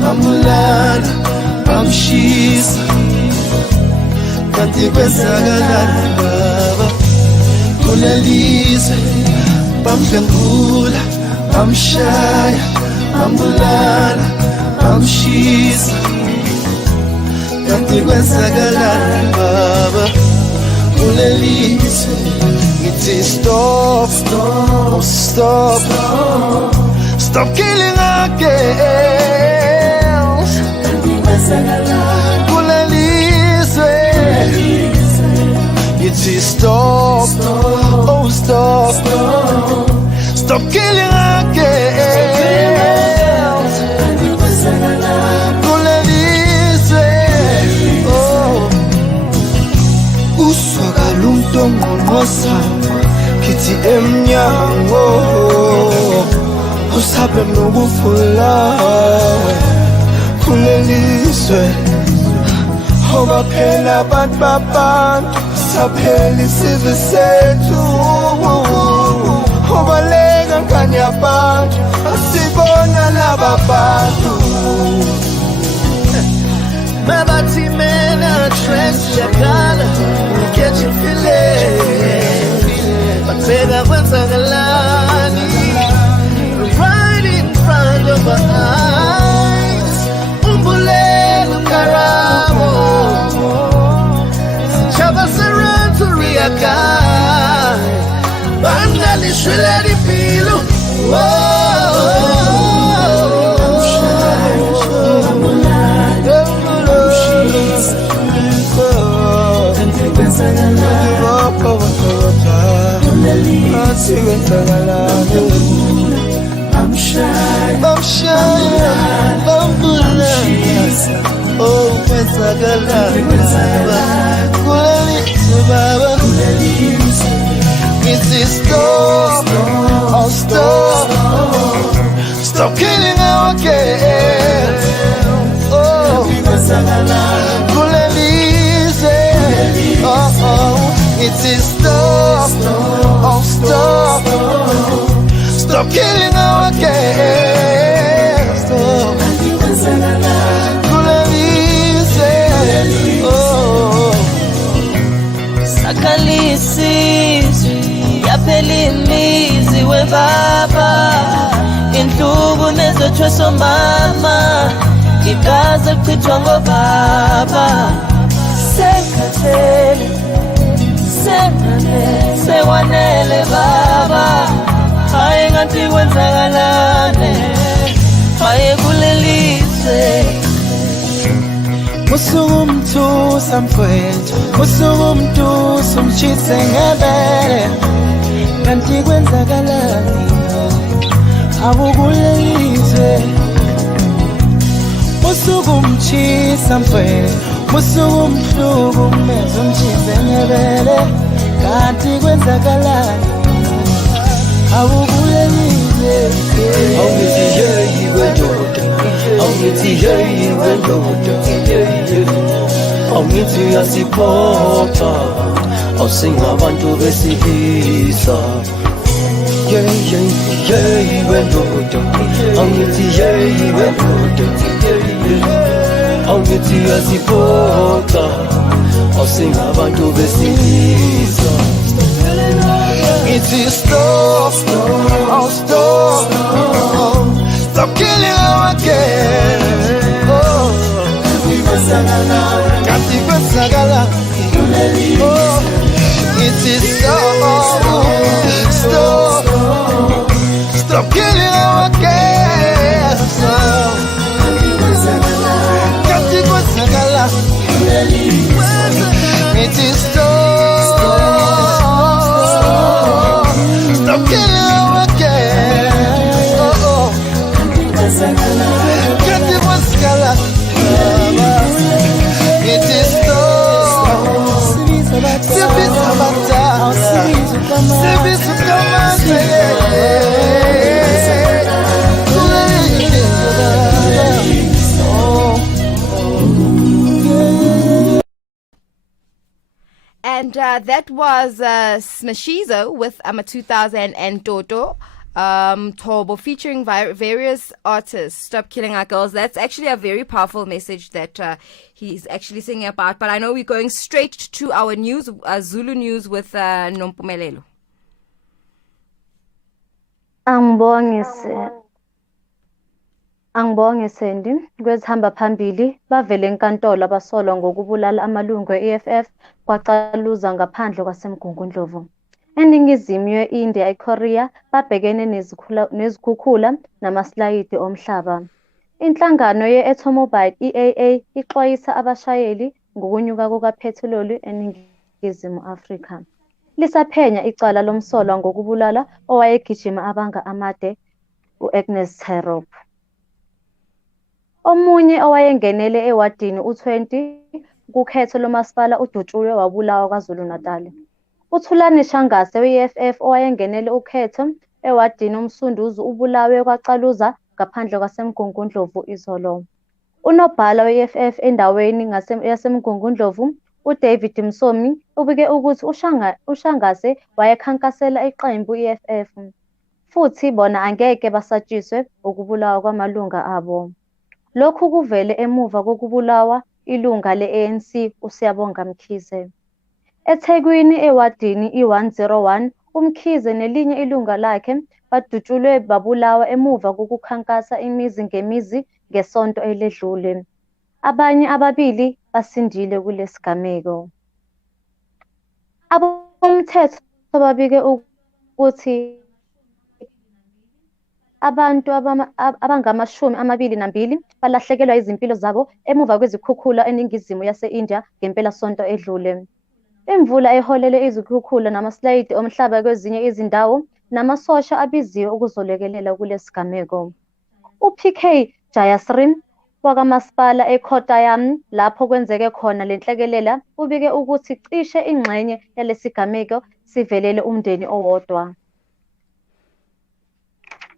bambulala, bamshisa Kanti kwenzakalani baba kulelizwe Bamdlengula, bamshaya, bambulala, bamshisa Kanti kwenzakalani baba kulelizwe Ngithi stop, oh stop, stop killing our girls Kulelizwe Ngithi stop, oh stop, stop killing our girls Kulelizwe Uswakala umntongqongqoza kithi emnyango usabe nokuvula kulelizwe ngoba phela abantu babantu saphela isizwe sethu obaleka ngani abantu asibona laba bantu Mabathi mena transiyakala get you feeling Batheka kwenzakalani right in front of our eyes Umbulelo karamo Chaba serantu riakai Bandali shweledi pilu I'm shy, oh, stop, oh stop, stop killing our kids. Oh, it is stop, oh stop, stop killing our kids. Oh, Sakalisi, yapelimizi we baba, intubu nezochweso mama, ikaze kuchongo baba, sekatele. Sewanele baba haye ngathi kwenzakalane haye kulelizwe Musumthusa mfowethu musumthusa umtshise ngebele kanti kwenzakalani abukulelizwe Musukumtshisa mfowethu musukumhlukumeza umtshise ngebele kanti kwenzakalani awukulelizwe Awuthi hey wendoda Awuthi hey wendoda Awuthi yasiphotha Awusingabantu besilisa Hey wendoda Awuthi hey wendoda Awuthi yasiphotha Awusingabantu besilisa It is stop, oh stop, stop killing our kids. Oh, kanti kwenzakalani. Oh, it is stop, stop killing our kids. Kanti kwenzakalani. It is stop. that was Smashizo with Ama 2000 and Toto. Tobo featuring various artists. Stop killing our girls. That's actually a very powerful message that he's actually singing about. But I know we're going straight to our news, Zulu news with Nompumelelo. Angibonge Sendi, kwezihamba phambili bavele enkantolo abasolwa ngokubulala amalungu e-EFF kwacaluza ngaphandle kwasemgungundlovu. ENingizimu ye-India eKorea babhekene nezikhukhula namaslayidi omhlaba. Inhlangano ye-Automobile EAA ixwayisa abashayeli ngokunyuka kukaphethiloli eNingizimu Afrika. Lisaphenya icala lomsolwa ngokubulala owayegijima amabanga amade u-Agnes Tirop. Omunye owayengenele ewadini u-20 kukhetho lomasipala udutshulwe wabulawa KwaZulu-Natal. UThulani Shangase we-EFF owayengenele ukhetho ewadini uMsunduzi ubulawe kwacaluza ngaphandle kwasemgungundlovu izolo. Unobhala we-EFF endaweni yasemgungundlovu uDavid Msomi ubike ukuthi uShangase wayekhankasela iqembu i-EFF futhi bona angeke basatshiswe ukubulawa kwamalunga abo. Lokhu kuvele emuva kokubulawa ilunga le-ANC uSiyabonga Mkhize. eThekwini ewadini i-101 uMkhize nelinye ilunga lakhe badutshulwe babulawa emuva kokukhankasa imizi ngemizi ngesonto eledlule. Abanye ababili basindile kulesigameko. Abomthetho babike ukuthi abantu abangama-22 balahlekelwa izimpilo zabo emuva kwezikhukhula eningizimu yase-India ngempelasonto edlule. Imvula eholele izikhukhula namaslayidi omhlaba kwezinye izindawo namasosha abiziwe ukuzolekelela kulesigameko. UPK Jayashree wakamasipala eKottayam lapho kwenzeke khona lenhlekelele ubike ukuthi cishe ingxenye yalesigameko sivelele umndeni owodwa.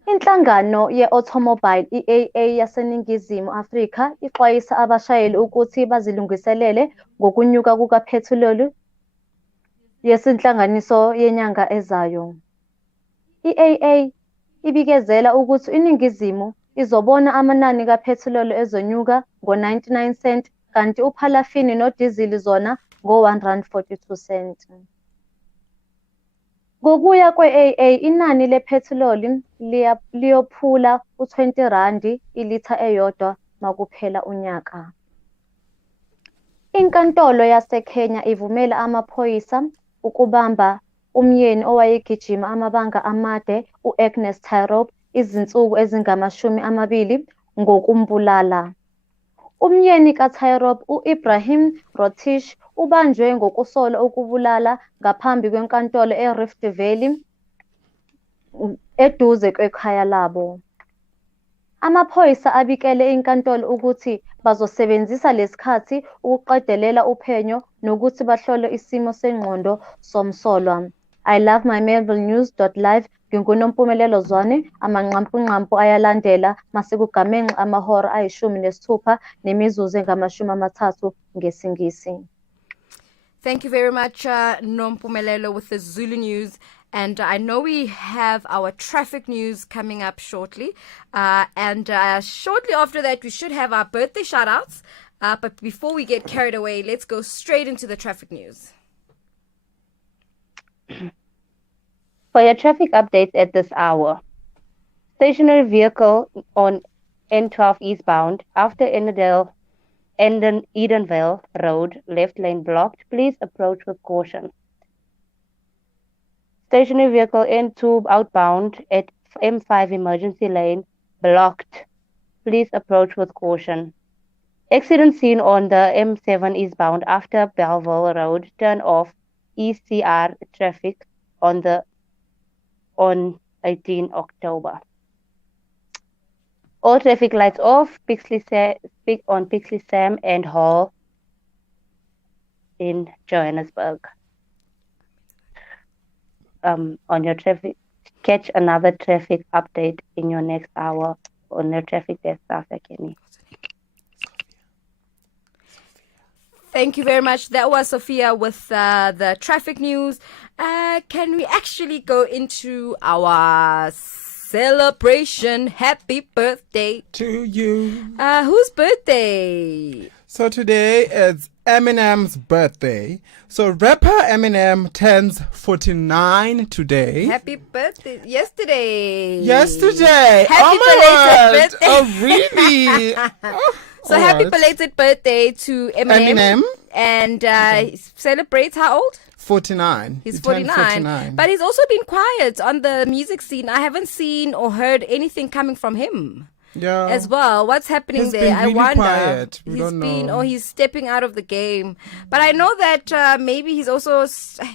Inhlangano ye-Automobile EAA yaseNingizimu Afrika ixwayisa abashayeli ukuthi bazilungiselele ngokunyuka kukaphethiloli yesinhlanganiso yenyanga ezayo. I-EAA ibikezela ukuthi iNingizimu izobona amanani kaphethiloli ezonyuka ngo-99 cent kanti uphalafini nodizili zona ngo-R1.42 cent. Ngokuya kwe-AA inani lephethiloli liyophula u-R20 ilitha eyodwa makuphela unyaka. Inkantolo yaseKenya ivumela amaphoyisa ukubamba umyeni owayegijima amabanga amade u-Agnes Tirop izinsuku ezingama-20 ngokumbulala. Umyeni kaTirop u-Ibrahim Rotich ubanjwe ngokusolwa ukubulala ngaphambi kwenkantolo eRift Valley eduze kwekhaya labo. Amaphoyisa abikele inkantolo ukuthi bazosebenzisa lesikhathi ukuqedelela uphenyo nokuthi bahlole isimo sengqondo somsolwa. ilovemymelvillenews.live nginguNompumelelo Zwane. Amanqampunqampu ayalandela masekugamenxe amahora ayishumi-6 ngesiNgisi. Thank you very much, Nompumelelo, with the Zulu news. And I know we have our traffic news coming up shortly. And shortly after that, we should have our birthday shout-outs. But before we get carried away, let's go straight into the traffic news. For your traffic updates at this hour, stationary vehicle on N12 eastbound after Edenvale Road, left lane blocked. Please approach with caution. Stationary vehicle N2 outbound at M5 emergency lane, blocked. Please approach with caution. Accident seen on the M7 eastbound after Belleville Road, turn off ECR traffic on 18 October. All traffic lights off, Pixley Sam and Hall in Johannesburg. On your traffic, catch another traffic update in your next hour on your traffic desk, Safia Kenny. Thank you very much. That was Sophia with the traffic news. Can we actually go into our celebration? Happy birthday to you. Whose birthday? So today is Eminem's birthday. So rapper Eminem turns 49 today. Happy birthday. Yesterday. Happy belated birthday. Oh, really? So happy belated birthday to Eminem. And he celebrates how old? 49. He's 49. But he's also been quiet on the music scene. I haven't seen or heard anything coming from him. Yeah. As well. What's happening He's there? been really I wonder. Quiet. We don't know. He's stepping out of the game. But I know that maybe he's also.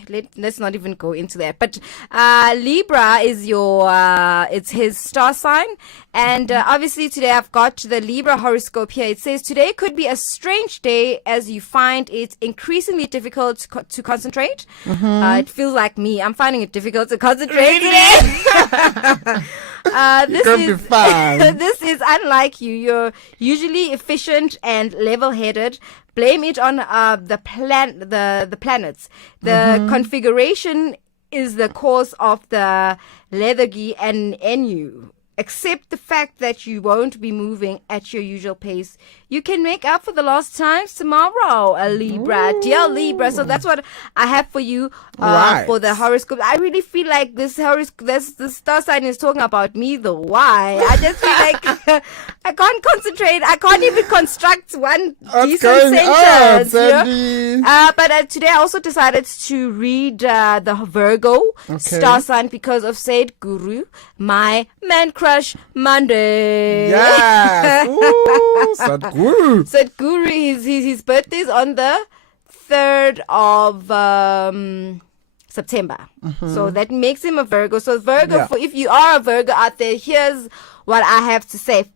Let's not even go into that. But Libra is it's his star sign. And obviously today I've got the Libra horoscope here. It says today could be a strange day as you find it increasingly difficult to concentrate. It feels like me. I'm finding it difficult to concentrate today. This is unlike you. You're usually efficient and level-headed. Blame it on the planets. The configuration is the cause of the lethargy and ennui. Accept the fact that you won't be moving at your usual pace. You can make up for the lost times tomorrow, a Libra. Ooh. Dear Libra. So that's what I have for you for the horoscope. I really feel like this star sign is talking about me, though. Why? I just feel like I can't concentrate. I can't even construct one decent sentence. But today I also decided to read the Virgo star sign because of Said Guru, my man crush Monday. Yes. Ooh, Sadhguru. Sadhguru, his birthday is on the 3rd of September. So that makes him a Virgo. So Virgo, if you are a Virgo out there, here's what I have to say.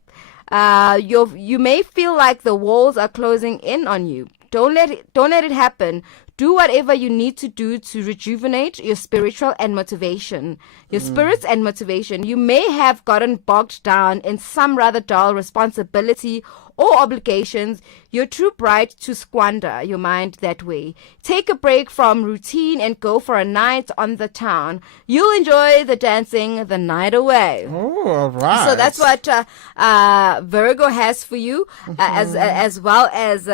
You may feel like the walls are closing in on you. Don't let it happen. Do whatever you need to do to rejuvenate your spiritual and motivation. Your spirits and motivation. You may have gotten bogged down in some rather dull responsibility or obligations. You're too bright to squander your mind that way. Take a break from routine and go for a night on the town. You'll enjoy the dancing the night away. Oh, all right. So that's what Virgo has for you, as well as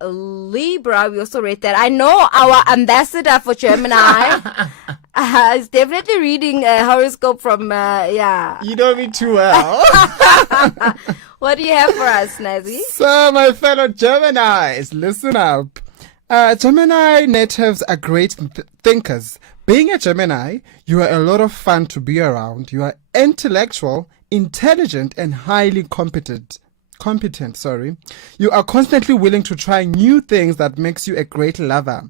Libra. We also read that. I know our ambassador for Gemini is definitely reading a horoscope from You know me too well. What do you have for us, Snazzy? So, my fellow Geminis, listen up. Gemini natives are great thinkers. Being a Gemini, you are a lot of fun to be around. You are intellectual, intelligent, and highly competent. You are constantly willing to try new things that makes you a great lover.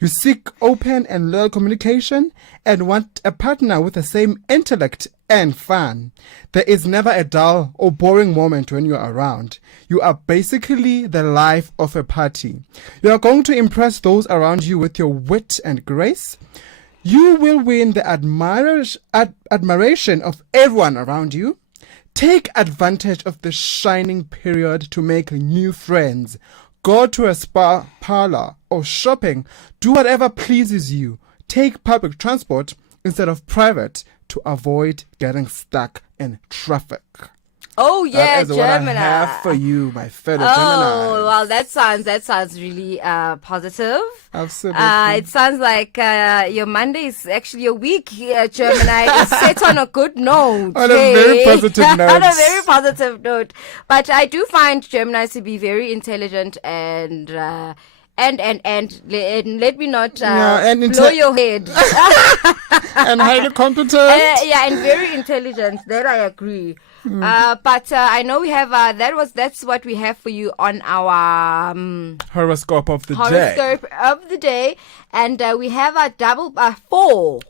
You seek open and loyal communication and want a partner with the same intellect and fun. There is never a dull or boring moment when you are around. You are basically the life of a party. You are going to impress those around you with your wit and grace. You will win the admiration of everyone around you. Take advantage of the shining period to make new friends. Go to a spa, parlor, or shopping. Do whatever pleases you. Take public transport instead of private to avoid getting stuck in traffic. Oh yeah, that is Gemini. What I have for you, my fellow Gemini. Oh well, that sounds really positive. Absolutely. It sounds like your Monday is actually your week, Gemini. It's set on a good note. On a very positive note. On a very positive note. But I do find Gemini to be very intelligent and let me not blow your head. And highly competent. And very intelligent. That I agree. But I know we have that's what we have for you on our horoscope of the day. And we have a double four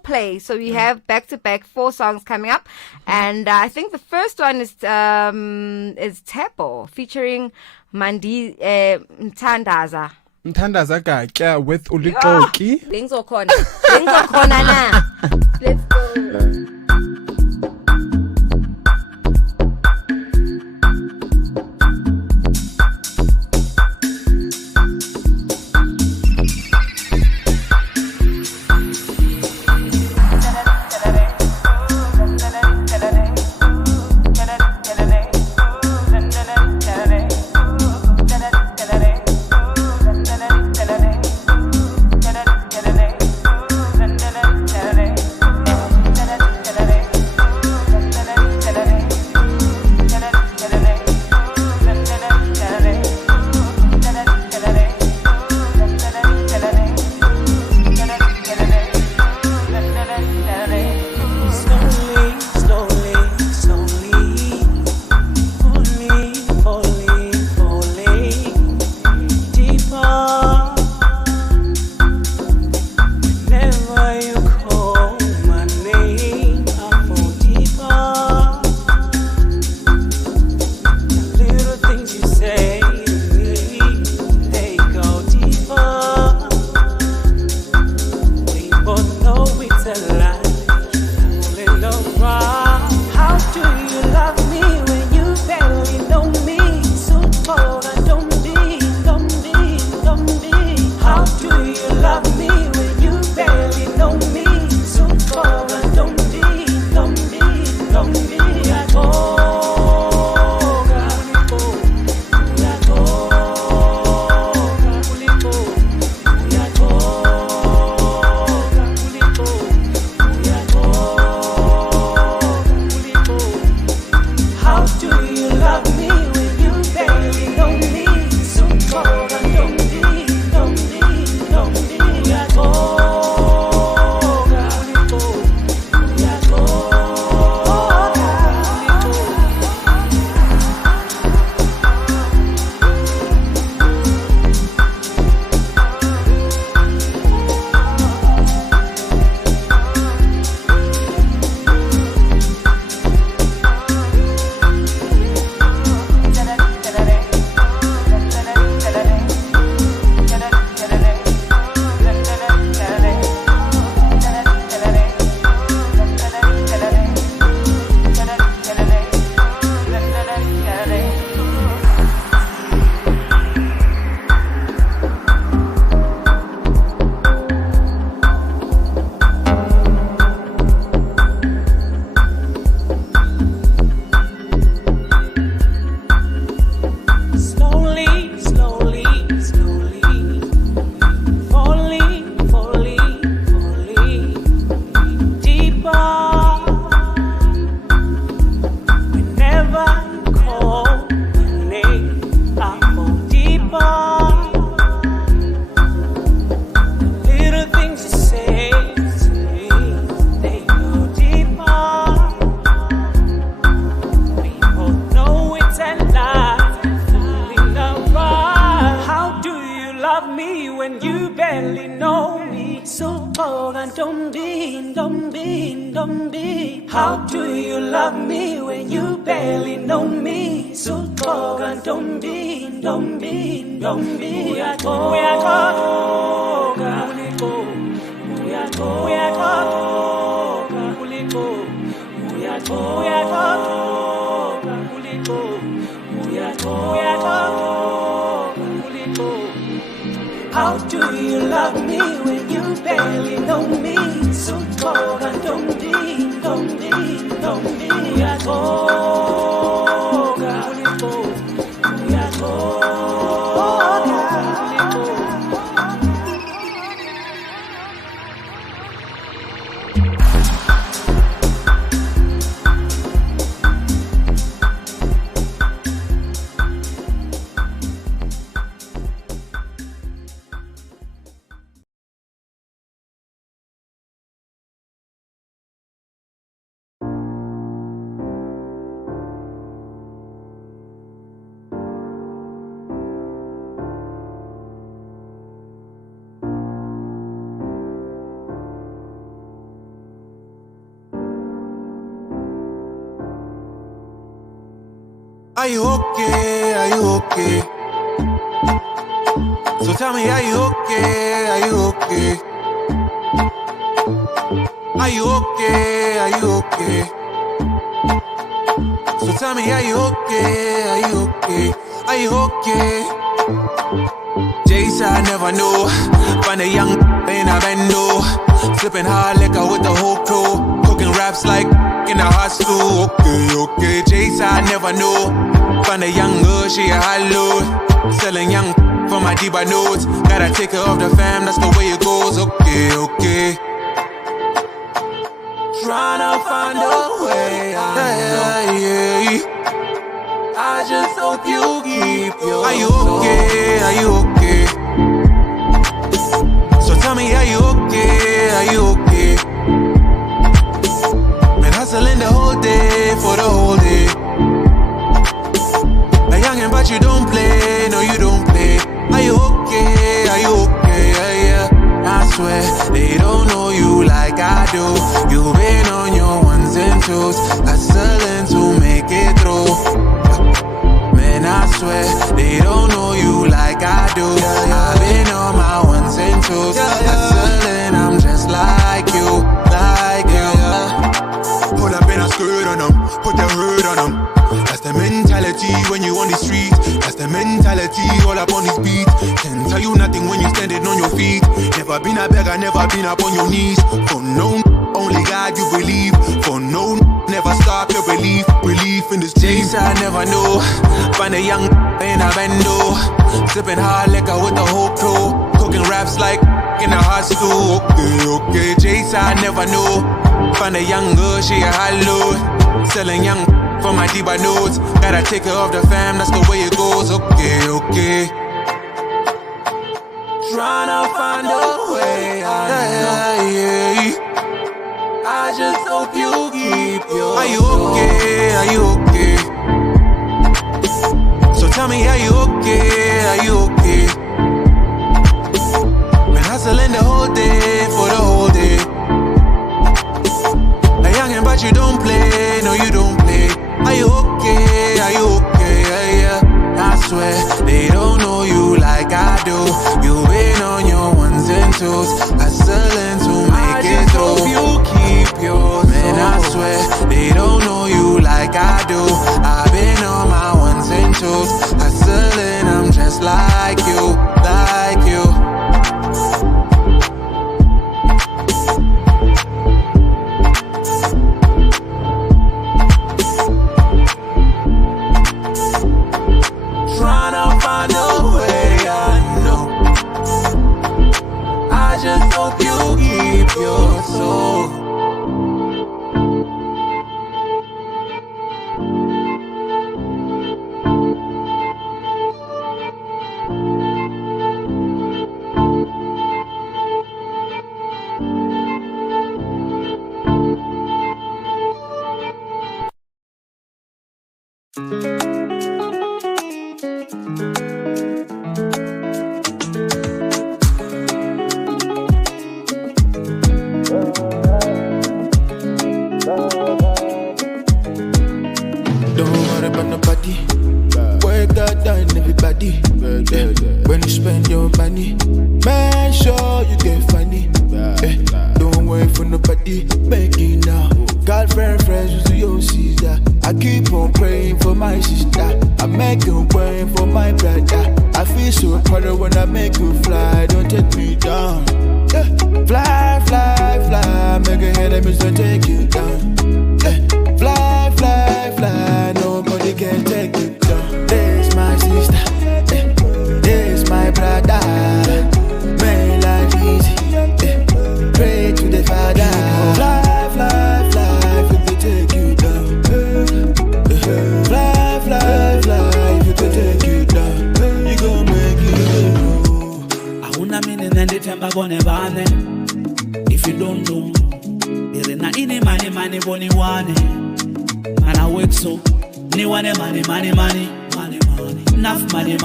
play. So we have back-to-back 4 songs coming up, and I think the first one is Tepo featuring Mandi Mthandaza. Mthandaza Gatya with Ulixoki. Lengizokhona na. Let's go. So Bogan, don't be. How do you love me when you barely know me? So Bogan, don't be. We are talking. How do you love me when you barely know me? So Bogan, don't be. We are Are you okay? Are you okay? So tell me, are you okay? Are you okay? Are you okay? Are you okay? So tell me, are you okay? Are you okay? Are you okay? Jason, I never knew. Find a young in a bando. Sipping hard liquor with the whole crew. Cooking raps like in a hot stew. Okay. Jason, I never knew. Find a young girl, she a high load. Selling young for my diva notes. Gotta take care of the fam, that's the way it goes. Okay. Tryna find a way out. Yeah. I just hope you keep your. Are you okay? Are you okay? So tell me, are you okay? Are you okay? Been hustling the whole day for the whole day. A youngin', but you don't play. No, you don't play. Are you okay? Are you okay? Yeah. I swear they don't know you like I do. You've been on your ones and twos, hustling to make it through. I swear they don't know you like I do. I've been on my ones and twos, hustling, I'm just like you. Pull up in a skirt on them, put the hood on them. That's the mentality when you on the street. That's the mentality all up on this beat. Can't tell you nothing when you standing on your feet. Never been a beggar, never been up on your knees. For no, only God you believe. For no, never stop your belief in this chase. I never knew. Find a young in a bando. Sipping hard liquor with the whole crew. Cooking raps like in a hot stew. Okay. Chase, I never knew. Find a young girl, she a high load. Selling young for my diva notes. Gotta take care of the fam, that's the way it goes. Okay. Tryna find a way out. Yeah. I just hope you keep your. Are you okay? Are you okay? So tell me, are you okay? Are you okay? Been hustling the whole day for the whole day. A youngin', but you don't play. No, you don't play. Are you okay? Are you okay? Yeah. I swear they don't know you like I do. You've been on your ones and twos, hustling. babone bane. If you don't know, there na ini money boni wane. Man I work so, ni wane money. Enough money.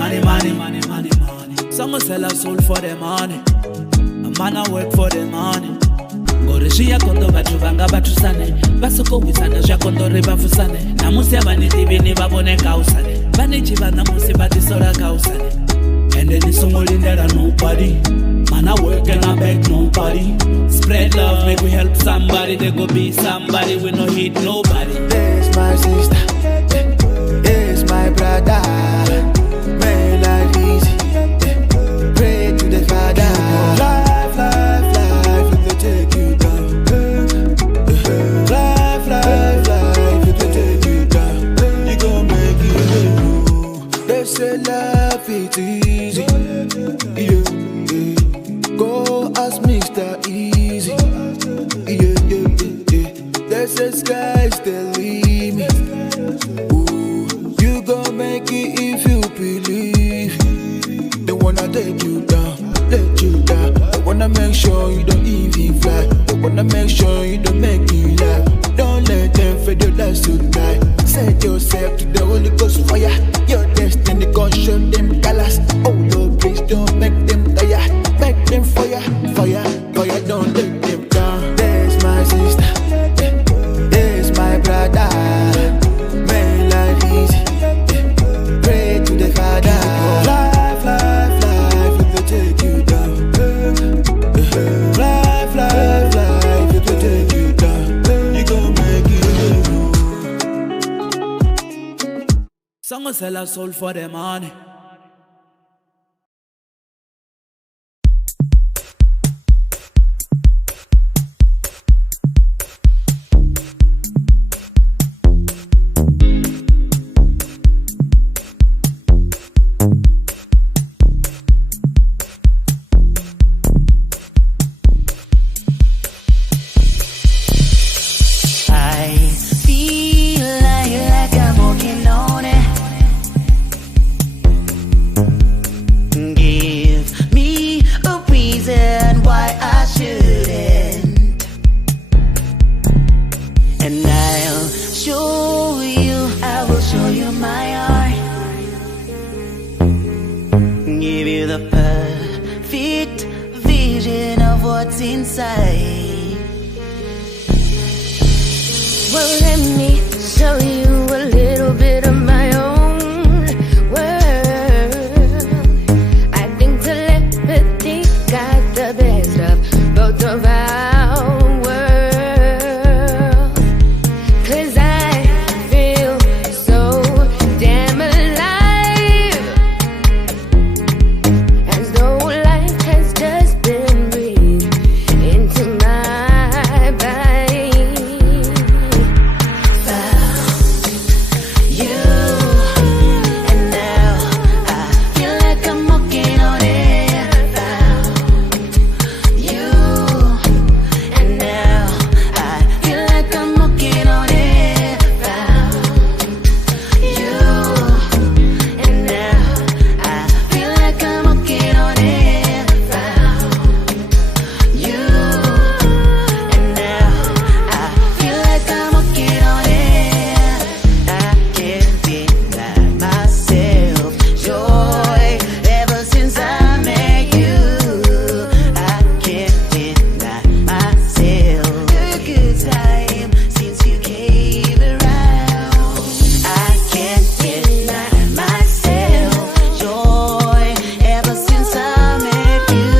Some sell our soul for the money. A man I work for the money. Gorishia kondo batu banga batu sane. Basoko wisana jakondo riba fusane. Namusi abani tibini babone kausane. Bani chiba namusi bati soda kausane. And then it's somebody that nobody. Man I work and I beg nobody. Spread love, make we help somebody. They go be somebody, we no hit nobody. There's my sister, there's my brother. May life easy, pray to the Father. Life, it will take you down. Life, it will take you down. You gon' make it. They say life it's easy, yeah. Go ask Mr. Easy, yeah. They say sky's the limit. Ooh, you gon' make it if you believe. They wanna take you down, let you down. They wanna make sure you don't even fly. They wanna make sure you don't make me laugh. Don't let them fade your life tonight. Set yourself to the Holy Ghost fire. Your destiny gon' show them colors. Oh Lord, please don't make them tired. Make them fire. Don't let them down. There's my sister, there's my brother. May life easy, pray to the Father. Life, it will take you down. Life, it will take you down. You gon' make it. Some sell our soul for the money. Inside. Well, let me show you a little bit of my own world. I think telepathy got the best of both of our worlds. 'Cause I feel so damn alive, as though life has just been breathed into my body. Found you, and now I feel like I'm walking on air. Found you, and now I feel like I'm walking on air. Found you, and now I feel like I'm walking on air. Found you, and now I feel like I'm walking on air. I can't deny myself joy ever since I met you. I can't deny myself the good time since you came around. I can't deny myself joy ever since I met you.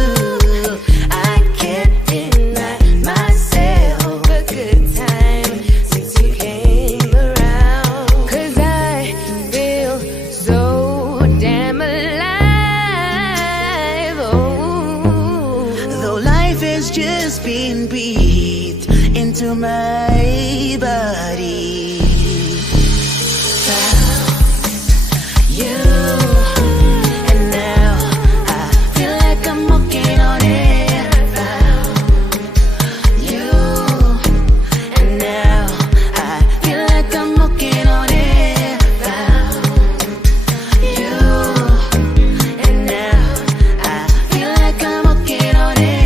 I can't deny myself a good time since you came around. 'Cause I feel so damn alive. Oh, Though life has just been breathed into my body. Found you, and now I feel like I'm walking on air. Found you, and now I feel like I'm walking on air. Found you, and now I feel like I'm walking on air.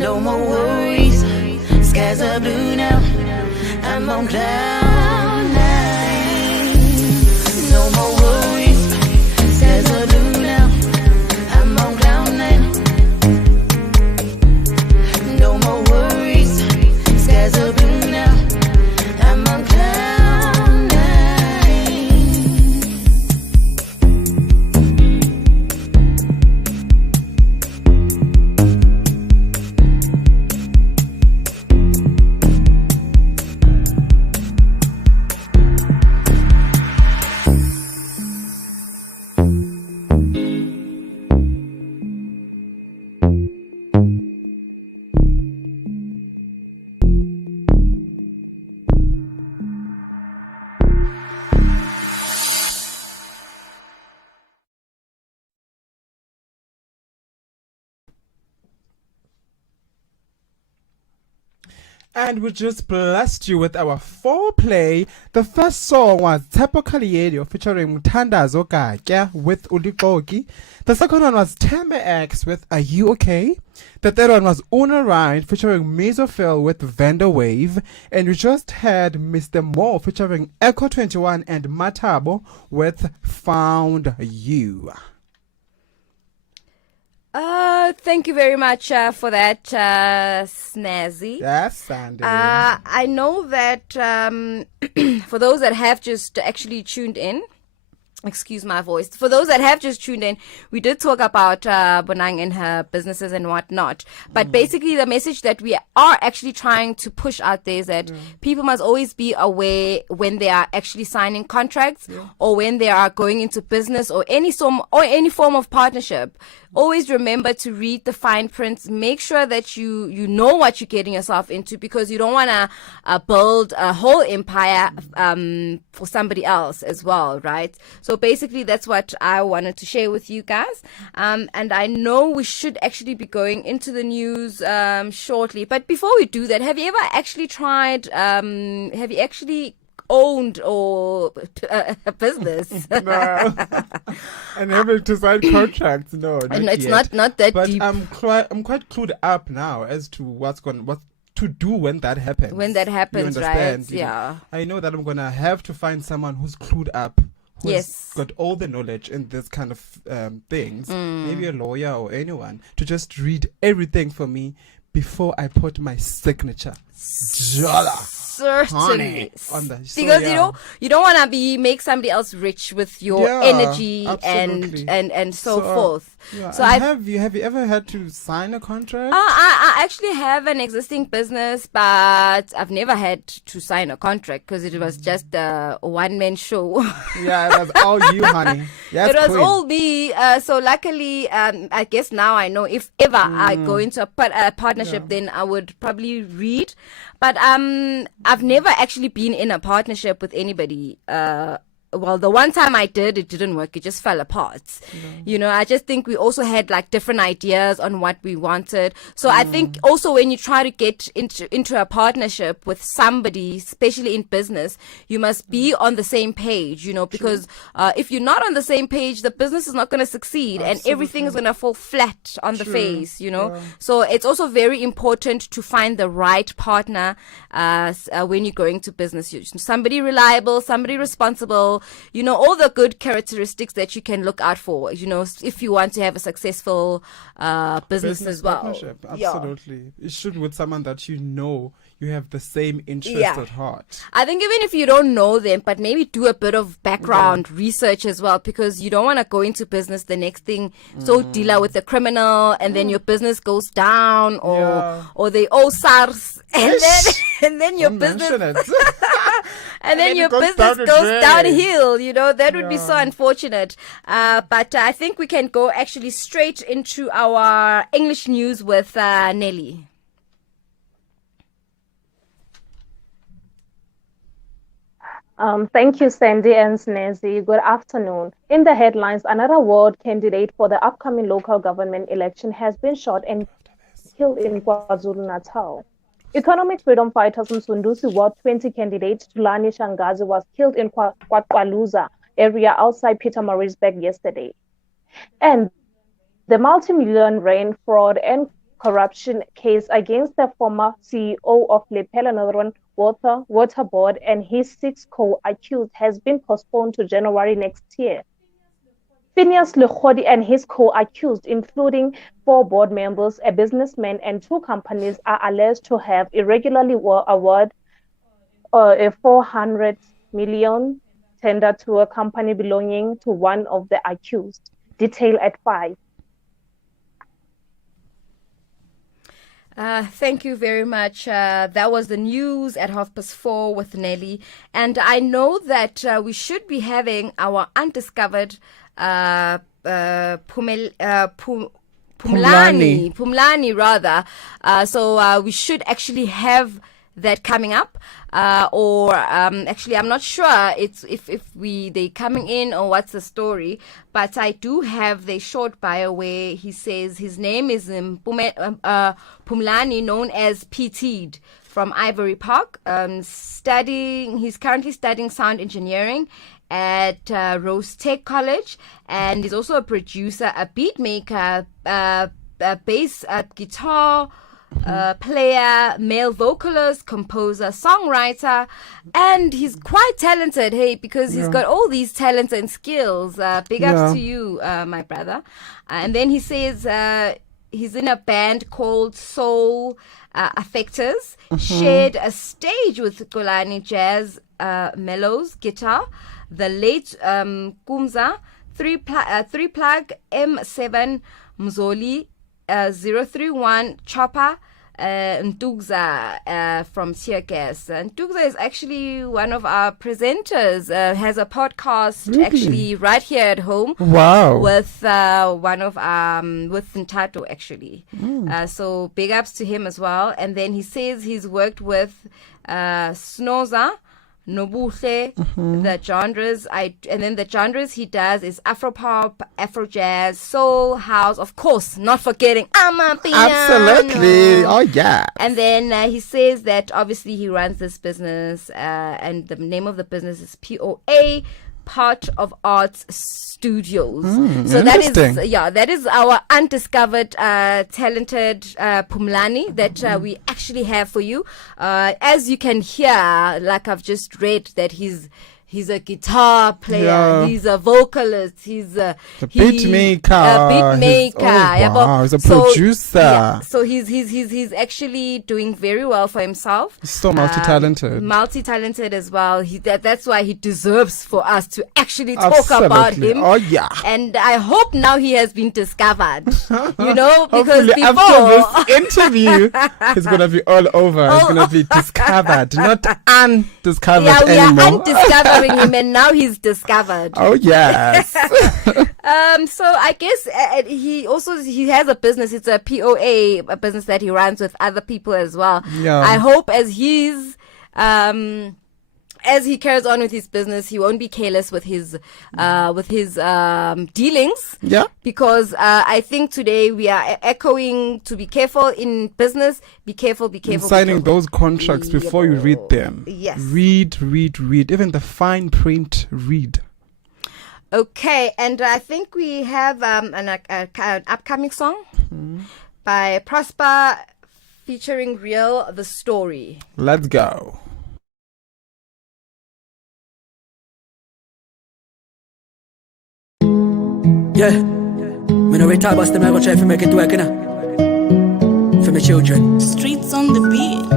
No more worries, skies are blue now. I'm on cloud nine. No more worries, skies are blue now. I'm on cloud nine. No more worries, skies are blue now. I'm on cloud nine. And we just blessed you with our foreplay. The first song was Tepo Kaliyerio featuring Muthandazo Katya with Ulikoki. The second one was Tembe X with Are You Okay? The third one was Una Ryan featuring Mesophil with Vendor Wave. And we just had Mr. Moore featuring Echo 21 and Matabo with Found You. Thank you very much for that, Snazzy. Yes, Sandy. I know that for those that have just actually tuned in, excuse my voice. For those that have just tuned in, we did talk about Bonang and her businesses and whatnot. But basically, the message that we are actually trying to push out there is that people must always be aware when they are actually signing contracts or when they are going into business or any form of partnership. Always remember to read the fine prints. Make sure that you know what you're getting yourself into, because you don't want to build a whole empire for somebody else as well, right? So basically, that's what I wanted to share with you guys. And I know we should actually be going into the news shortly. But before we do that, have you ever actually tried? Have you actually owned or a business? No. And having to sign contracts, no, it's yet. not that but deep. I'm quite clued up now as to what to do when that happens. When that happens, you right? understand? Yeah. I know that I'm gonna have to find someone who's clued up, who's got all the knowledge in this kind of things. Maybe a lawyer or anyone to just read everything for me before I put my signature. Certainly, on that. Because you don't want to make somebody else rich with your energy and so forth. Yeah. So have you ever had to sign a contract? I actually have an existing business, but I've never had to sign a contract because it was just a one-man show. Yeah, it was all you, honey. Yes, it was queen. all me. So luckily, I guess now I know if ever I go into a partnership, then I would probably read. But I've never actually been in a partnership with anybody. Well, the one time I did, it didn't work. It just fell apart. You know, I just think we also had like different ideas on what we wanted. So I think also when you try to get into a partnership with somebody, especially in business, you must be on the same page, you know, because if you're not on the same page, the business is not going to succeed and everything is going to fall flat on the face, you know. So it's also very important to find the right partner when you're going to business. Somebody reliable, somebody responsible, you know, all the good characteristics that you can look out for, you know, if you want to have a successful business as well. Partnership, absolutely. It should be with someone that you know you have the same interest at heart. I think even if you don't know them, but maybe do a bit of background research as well, because you don't want to go into business the next thing, so dealer with a criminal, and then your business goes down, or they owe SARS, and then your business and then your business goes downhill, you know. That would be so unfortunate. But I think we can go actually straight into our English news with Nelly. Thank you, Sandy and Snazzy. Good afternoon. In the headlines, another ward candidate for the upcoming local government election has been shot and killed in KwaZulu-Natal. Economic freedom fighter Msunduzi Ward 20 candidate Tulani Shangazi was killed in Kwaluza area outside Pietermaritzburg yesterday. And the multi-million rain fraud and corruption case against the former CEO of Lepella Northern Water Board and his 6 co-accused has been postponed to January next year. Phineas Lekhodi and his co-accused, including 4 board members, a businessman, and 2 companies, are alleged to have irregularly awarded a 400 million tender to a company belonging to one of the accused. Detail at 5. Thank you very much. That was the news at 4:30 with Nelly. And I know that we should be having our undiscovered Pumlani rather. So we should actually have that coming up. Actually, I'm not sure it's if they coming in or what's the story, but I do have the short bio where he says his name is Pumlani, known as PT'd, from Ivory Park. He's currently studying sound engineering at Rose Tech College, and he's also a producer, a beat maker, a bass, guitar player, male vocalist, composer, songwriter, and he's quite talented, because he's got all these talents and skills. Big ups to you, my brother. And then he says he's in a band called Soul Affectors, shared a stage with Golani Jazz Mellows guitar, the late Kumza, 3-plug M7 Mzoli, 031 Chopper, Ntugza from Tear Gas. Ntugza is actually one of our presenters, has a podcast actually right here at home. Wow. With one of with Ntato actually. So big ups to him as well. And then he says he's worked with Snoza, Nobuhle, the genres. And then the genres he does is Afropop, Afro jazz, soul, house, of course, not forgetting Amapiano. Absolutely. Oh yeah. And then he says that obviously he runs this business, and the name of the business is POA, Part of Arts Studios. So that is our undiscovered talented Pumlani that we actually have for you. As you can hear, like I've just read, that he's a guitar player, he's a vocalist, he's a beat maker. He's a producer. So he's actually doing very well for himself. He's so multi-talented. Multi-talented as well. That's why he deserves for us to actually talk about him. Oh yeah. And I hope now he has been discovered. Because hopefully before after this interview, he's gonna be all over. He's gonna be discovered, not undiscovered anymore. Yeah, we are undiscovering him, and now he's discovered. Oh yes. So I guess he has a business. It's a POA, a business that he runs with other people as well. Yeah. I hope as he carries on with his business, he won't be careless with his dealings. Yeah. Because I think today we are echoing to be careful in business. Be careful. Signing those contracts before you read them. Yes. Read. Even the fine print, read. Okay, and I think we have an upcoming song by Prosper featuring Real the Story. Let's go. Yeah, me no retard bust them, I go try to make it work, for my children. Streets on the beat.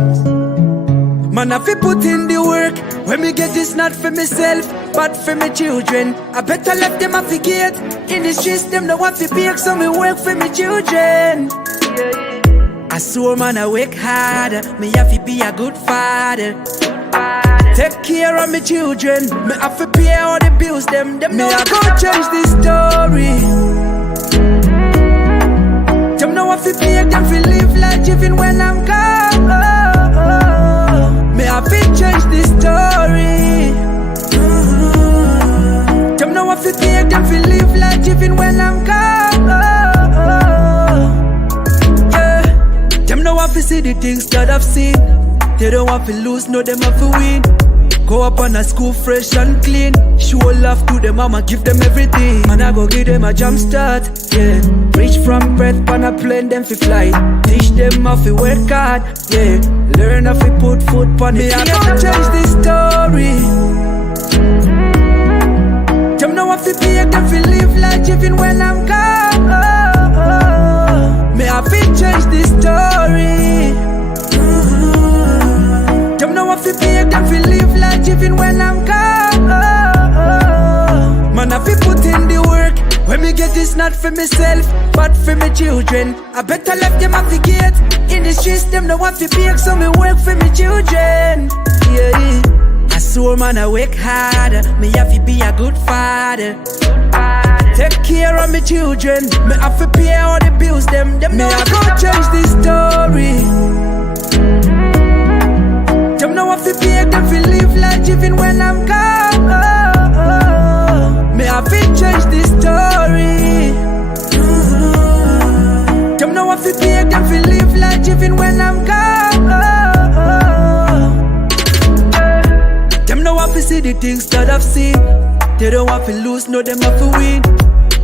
Man, I fi put in the work. When me get this, not for myself, but for my children. I better let them have to get in the streets, them no want to bake, so me work for my children. I swear, man, I work harder. Me have to be a good father. Take care of my children. Me have to pay all the bills, them me I go change this story. Them no have to pay, them fi live like even when I'm gone. Me have to change this story. Them no have to pay, them fi live like even when I'm gone. Yeah. Them no have to see the things that I've seen. They don't want to lose, no, them have to win. Go up on a school fresh and clean. Show love to them, mama, give them everything. And I go give them a jump start, yeah. Reach from breath, pan a plane, them fi fly. Teach them how fi work hard, yeah. Learn how fi put foot on it. I don't change this story. Them know what fi pay, them fi live life even when I'm gone. Me I fi change this story. Them know what fi pay, them fi live life even when I'm gone. Man I fi put in the work. When me get this not for myself, but for my children. I better left them at the gate. In the streets, them know what fi bake, so me work for my children. Yeah. I swear man I work harder. Me have to be a good father. Take care of my children. Me have to pay all the bills. Them know I go change this story. Them know what fi bake, them fi live life even when I'm gone. Me have to change this story. Them know what fi bake, them fi live life even when I'm gone. Them know what fi see the things that I've seen. They don't want to lose, no them have to win.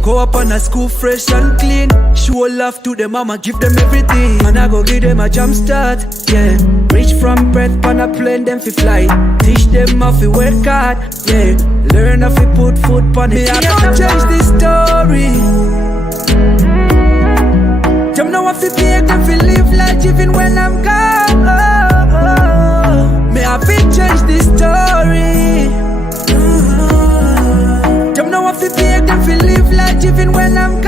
Go up on a school fresh and clean. Show love to them, mama, give them everything. And I go give them a jump start, yeah. Reach from breath, pan a plane, them fi fly. Teach them how fi work hard, yeah. Learn how fi put foot on it. I don't change this story. Them know what fi pay, them fi live life even when I'm gone. Me I fi change this story. Them know what fi pay, them fi live life even when I'm gone.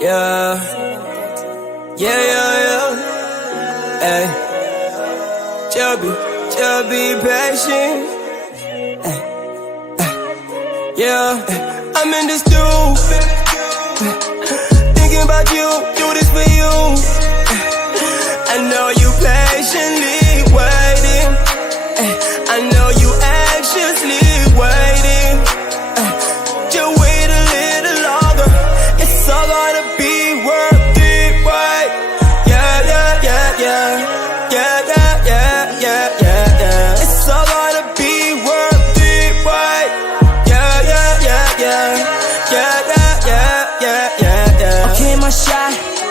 Yeah, yeah, yeah, yeah. Hey, just be patient. Hey, yeah, I'm in this dude. Thinking about you, do this for you. I know you patiently waiting. I know you anxiously waiting. Just wait a little longer. It's all gonna be worth it, right? Yeah, yeah, yeah, yeah. Yeah, yeah, yeah, yeah, yeah, yeah. It's all gonna be worth it, right? Yeah, yeah, yeah, yeah. Yeah, yeah, yeah, yeah, yeah, yeah. Okay, my shot.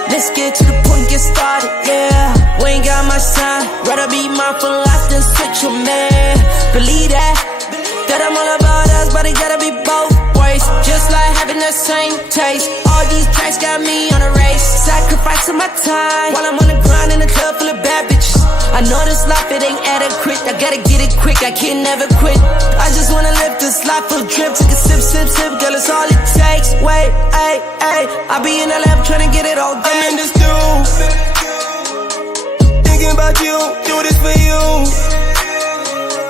Let's get to the point, get started, yeah. We ain't got much time. Rather be mindful life than switch your man. Believe that I'm all about us, but it gotta be both ways. Just like having the same taste. All these drinks got me on a race. Sacrificing my time while I'm on the grind in a club full of bad bitches. I know this life, it ain't adequate. I gotta get it quick, I can never quit. I just wanna live this life full drip. Take a sip, sip, sip, girl, it's all it takes. Wait, ay, ay, I be in the lab trying to get it all day. I'm in this dude. Thinking about you, do this for you.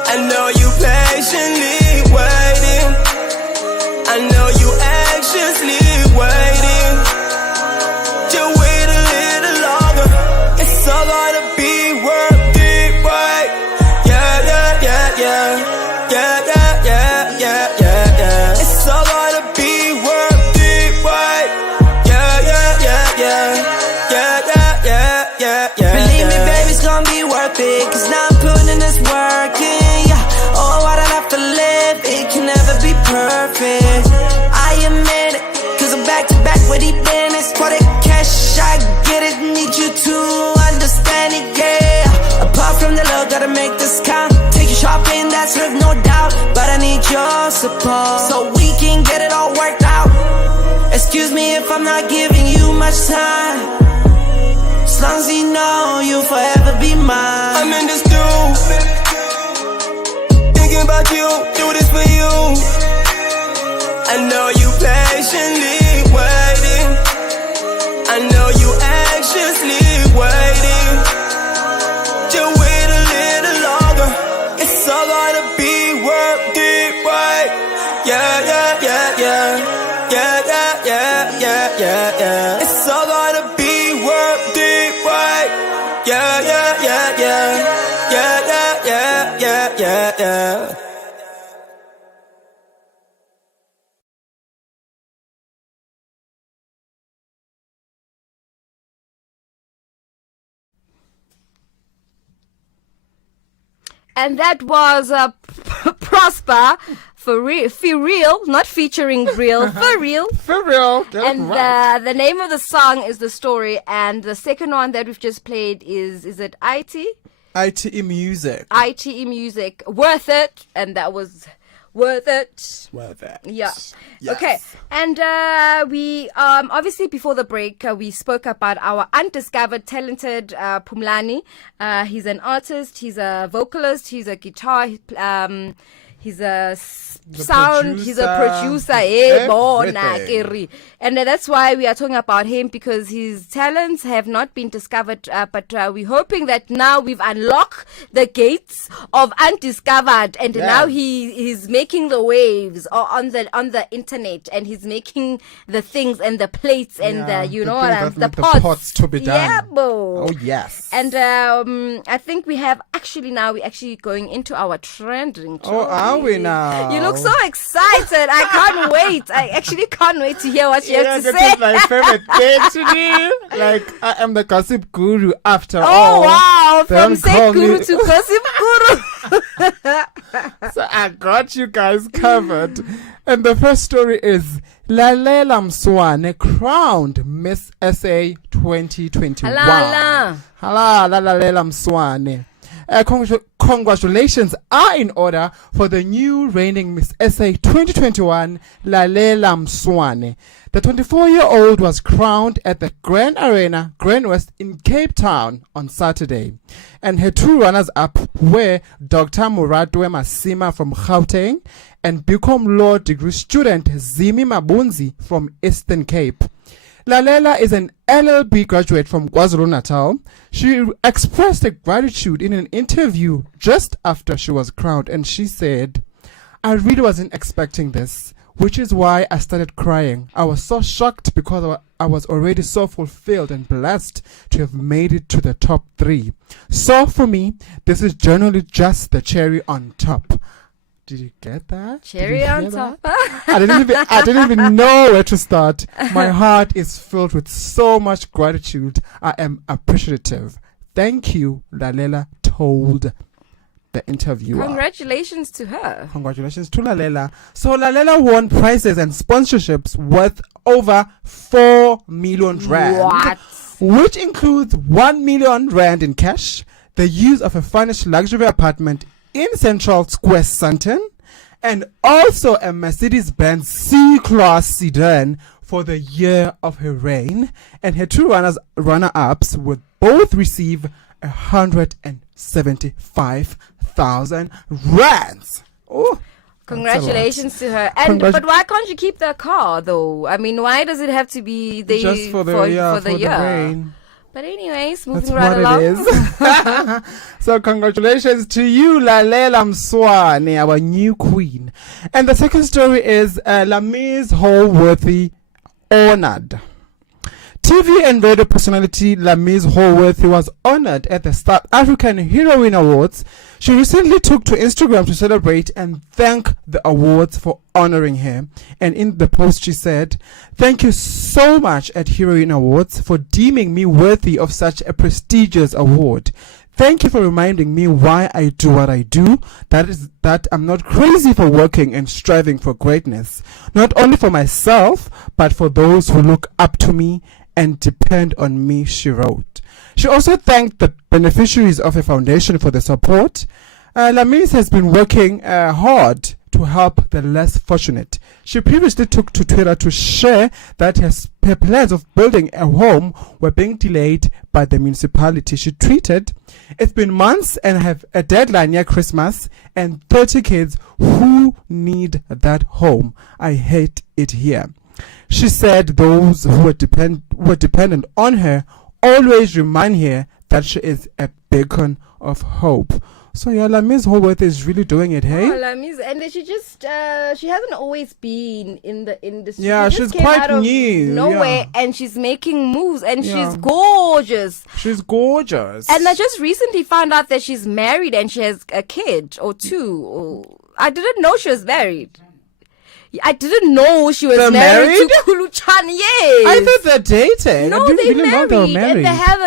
I know you patiently waiting. I know you anxiously waiting. Just wait a little longer. It's all gonna be worth it, right? Yeah, yeah, yeah, yeah. Yeah, yeah, yeah, yeah, yeah, yeah. It's all gonna be worth it, right? Yeah, yeah, yeah, yeah. Yeah, yeah, yeah, yeah, yeah. Believe me, baby, it's gonna be worth it. Cause now I'm putting in this work in, yeah. Oh, why did I have to live? It can never be perfect. I admit it, cause I'm back to back with the business. For the cash, I get it. Need you to understand it, yeah. Apart from the love, gotta make this count. Take you shopping, that's with no doubt. But I need your support, so we can get it all worked out. Excuse me if I'm not giving you much time. As long as you know you'll forever be mine. I'm in this dude. Thinking about you, do this for you. I know you patiently waiting. I know you anxiously waiting. Just wait a little longer. It's all gonna be worth it, right? Yeah, yeah, yeah, yeah. Yeah, yeah, yeah, yeah, yeah, yeah. It's all gonna be worth it, right? Yeah, yeah, yeah, yeah. Yeah, yeah, yeah, yeah, yeah. yeah. And that was Prosper for real, not featuring real, for real. For real. And the name of the song is The Story. And the second one that we've just played is it IT? ITE Music. ITE Music. Worth It. And that was worth it. Worth it. Yeah. Yes. Okay. And we obviously before the break we spoke about our undiscovered talented Pumlani. He's an artist. He's a vocalist. He's a guitar. He's a sound. He's a producer. And that's why we are talking about him, because his talents have not been discovered. But we're hoping that now we've unlocked the gates of undiscovered, and now he's making the waves on the internet, and he's making the things and the plates and the pots to be done. Yeah, bo. Oh yes. And I think we're actually going into our trending. Oh, are we now? You look so excited. I can't wait. I actually can't wait to hear what you have to say. This is my favorite thing to do. Like, I am the gossip guru after all. Oh, wow. From Don't Set call Guru me- to Gossip Guru. So I got you guys covered. And the first story is Lalela Mswane crowned Miss SA 2021. Halala. Lalela Mswane. Congratulations are in order for the new reigning Miss SA 2021, Lalela Mswane. The 24-year-old was crowned at the Grand Arena, Grand West in Cape Town on Saturday. And her two runners-up were Dr. Muratwe Masima from Gauteng and BCom Law degree student Zimi Mabunzi from Eastern Cape. Lalela is an LLB graduate from KwaZulu-Natal. She expressed her gratitude in an interview just after she was crowned, and she said, "I really wasn't expecting this, which is why I started crying. I was so shocked because I was already so fulfilled and blessed to have made it to the top 3. So for me, this is generally just the cherry on top." Did you get that? Cherry on top. I didn't even know where to start. My heart is filled with so much gratitude. I am appreciative. Thank you, Lalela told the interviewer. Congratulations to her. Congratulations to Lalela. So Lalela won prizes and sponsorships worth over 4 million rand. What? Which includes 1 million rand in cash, the use of a furnished luxury apartment in Central Square, Sandton, and also a Mercedes-Benz C-Class sedan for the year of her reign. And her two runner-ups would both receive 175,000 rands. Oh, congratulations to her. And but why can't you keep the car though? I mean, why does it have to be just for the year? reign? But anyways, moving That's right along. It is. So congratulations to you, Lalela Mswane, our new queen. And the second story is Lamise Holworthy honored. TV and radio personality Lamise Holworthy was honored at the South African Heroine Awards. She recently took to Instagram to celebrate and thank the awards for honoring her. And in the post she said, "Thank you so much at Heroine Awards for deeming me worthy of such a prestigious award. Thank you for reminding me why I do what I do. That is that I'm not crazy for working and striving for greatness. Not only for myself, but for those who look up to me and depend on me," she wrote. She also thanked the beneficiaries of her foundation for the support. Lamise has been working hard to help the less fortunate. She previously took to Twitter to share that her plans of building a home were being delayed by the municipality. She tweeted, "It's been months and I have a deadline near Christmas and 30 kids who need that home. I hate it here." She said those who were dependent on her always remind her that she is a beacon of hope. So yeah, Miss Holworth is really doing it, hey? And then she just she hasn't always been in the industry. Yeah, She just she's came quite out of new, nowhere, yeah. and she's making moves, and Yeah. she's gorgeous. She's gorgeous. And I just recently found out that she's married and she has a kid or two. I didn't know she was married. I didn't know she was They're married married? to Kuluchan. Yes. I thought they're dating. No, I didn't they really know they were married. and they have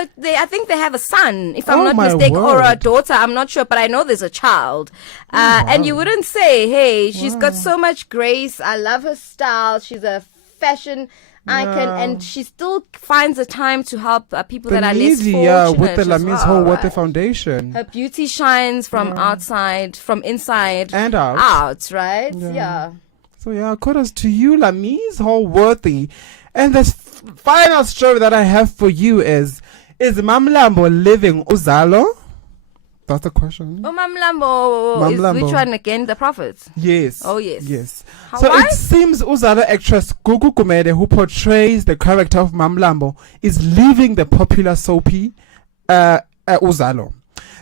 I think they have a son, if I'm Oh, not my mistaken, or a word. daughter. I'm not sure, but I know there's a child. And you wouldn't say, hey, she's got so much grace. I love her style. She's a fashion icon, Yeah. and she still finds the time to help people The that are less needy, fortunate. with the as Miss well, Holworth right? Foundation. Her beauty shines from outside, from inside And out. out, right? Yeah. So yeah, kudos to you, Miss Holworthy. And the final story that I have for you is Mamlambo living Uzalo? That's the question. Oh, Mamlambo is Mamlambo. which one again? The prophets. Yes. Oh, yes. Yes. How, So why? it seems Uzalo actress Gugu Kumede, who portrays the character of Mamlambo, is leaving the popular soapy Uzalo.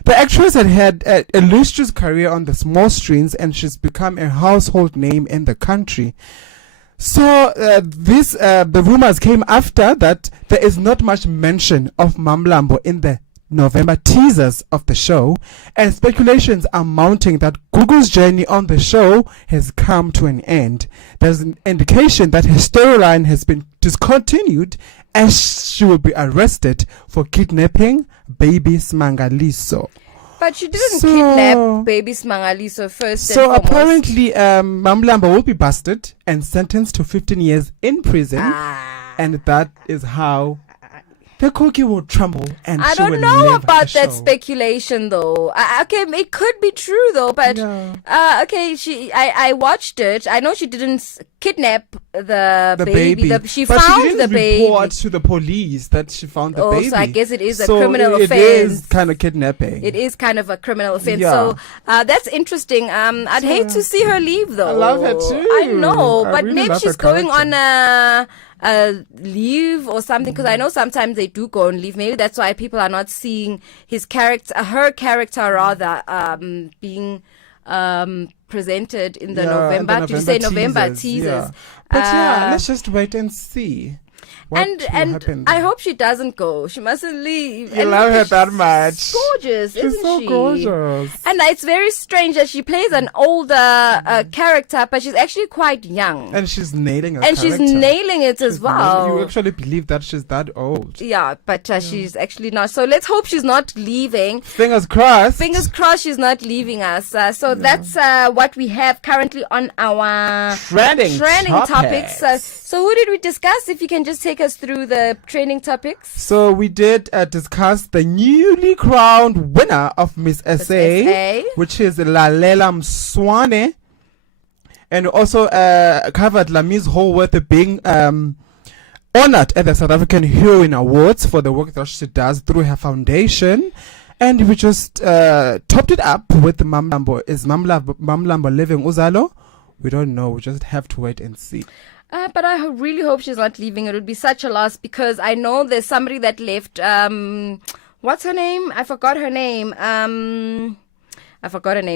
The actress had an illustrious career on the small screens, and she's become a household name in the country. So the rumors came after that there is not much mention of Mamlambo in the November teasers of the show, and speculations are mounting that Gugu's journey on the show has come to an end. There's an indication that her storyline has been discontinued as she will be arrested for kidnapping baby Smangaliso. But she didn't So- kidnap baby Smangaliso first. So and foremost. apparently, Mamlambo will be busted and sentenced to 15 years in prison, and that is how the cookie will crumble and I she will don't know leave about the that show. speculation though. Okay, it could be true though, but okay, I watched it. I know she didn't kidnap the baby. She But found didn't the baby. report to the police that she found the Oh, baby. so I guess it is a So criminal It offense. is kind of kidnapping. It is kind of a criminal offense. Yeah. So that's interesting. I'd hate to see her leave though. I love her too. I know, I but really maybe love she's her going character. on a leave or something, because I know sometimes they do go on leave. Maybe that's why people are not seeing her character rather being presented in the November. Did you say November teasers? Yeah. But let's just wait and see. What will happen I there. hope she doesn't go. She mustn't leave. You And love look, her she's that much. Gorgeous, She's isn't so she? gorgeous. And it's very strange that she plays an older character, but she's actually quite young. And she's nailing her And she's character. nailing it as She's well. You actually believe that she's that old. Yeah, but she's actually not. So let's hope she's not leaving. Fingers crossed. Fingers crossed she's not leaving us. So that's what we have currently on our Trending topics. So who did we discuss? If you can just take us through the trending topics. So we did discuss the newly crowned winner of Miss SA, which is Lalela Mswane, and also covered Miss Holworth being honored at the South African Heroine Awards for the work that she does through her foundation. And we just topped it up with Mamlambo. Is Mamlambo living Uzalo? We don't know. We just have to wait and see. But I really hope she's not leaving. It would be such a loss, because I know there's somebody that left. What's her name? I forgot her name.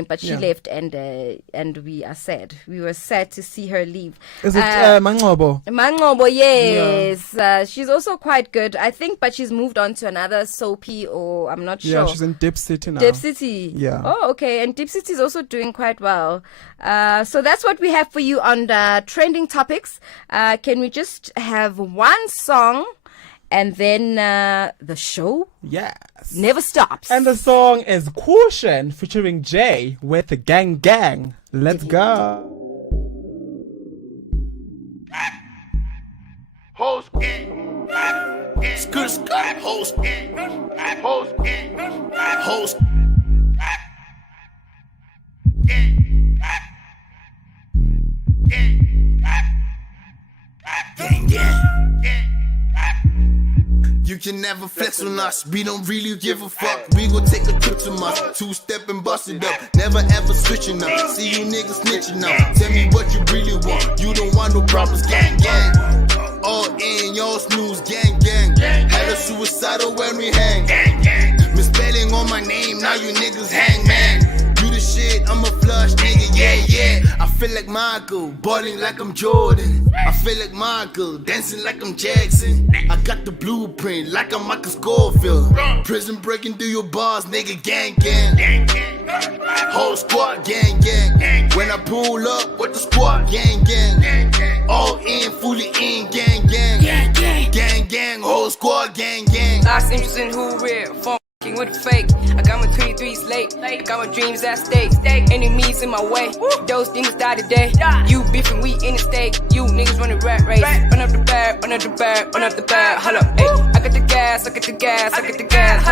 But she left, and we are sad. We were sad to see her leave. Is it Mangobo? Mangobo, yes. She's also quite good, I think, but she's moved on to another soapy, or I'm not sure. Yeah, she's in Deep City now. Deep City. Yeah. Oh, okay. And Deep City is also doing quite well. So that's what we have for you on the trending topics. Can we just have one song, and then the show? Yes. Never stops. And the song is Caution featuring Jay with the Gang Gang. Let's go. Host gang, skirt skirt, host gang, host gang, host gang, gang, gang. You can never flex on us, we don't really give a fuck. We gon' take a trip to Mars, two-step and bust it up. Never ever switching up, see you niggas snitching up. Tell me what you really want, you don't want no problems, gang gang. All in, y'all snooze, gang gang. Hella suicidal when we hang. Misspelling on my name, now you niggas hang, man. rush, nigga, yeah. I feel like Michael, balling like I'm Jordan. I feel like Michael, dancing like I'm Jackson. I got the blueprint like I'm Michael Scofield. Prison breaking through your bars, nigga, gang. Whole squad, gang. When I pull up with the squad, gang. All in, fully in, gang. Gang, whole squad, gang. Lost interest in who real, fucking with a fake. I got my 23s late, I got my dreams at stake. Enemies in my way, those things die today. You beefing, we in the stake. You niggas running rat race. Run up the bag, hold up, ayy. I got the gas, hold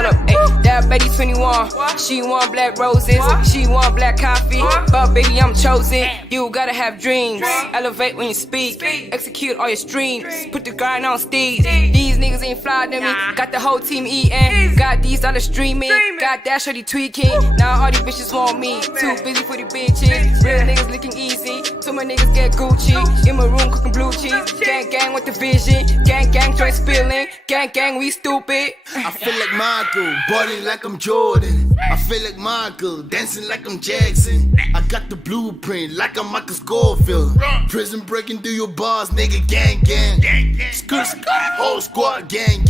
up, ayy. That baby 21, she want black roses, she want black coffee. But baby, I'm chosen. You gotta have dreams, elevate when you speak, execute all your streams, put the grind on steeds. These niggas ain't fly than me, got the whole team eating, got these other streaming, got that shorty tweaking. Now all these bitches want me, too busy for the bitches. Real niggas looking easy, so my niggas get Gucci. In my room cooking blue cheese, gang with the vision, gang joint spilling, gang we stupid. I feel like Michael, balling like I'm Jordan. I feel like Michael, dancing like I'm Jackson. I got the blueprint like I'm Michael Scofield. Prison breaking through your bars, nigga, gang. Skirt, whole squad, gang.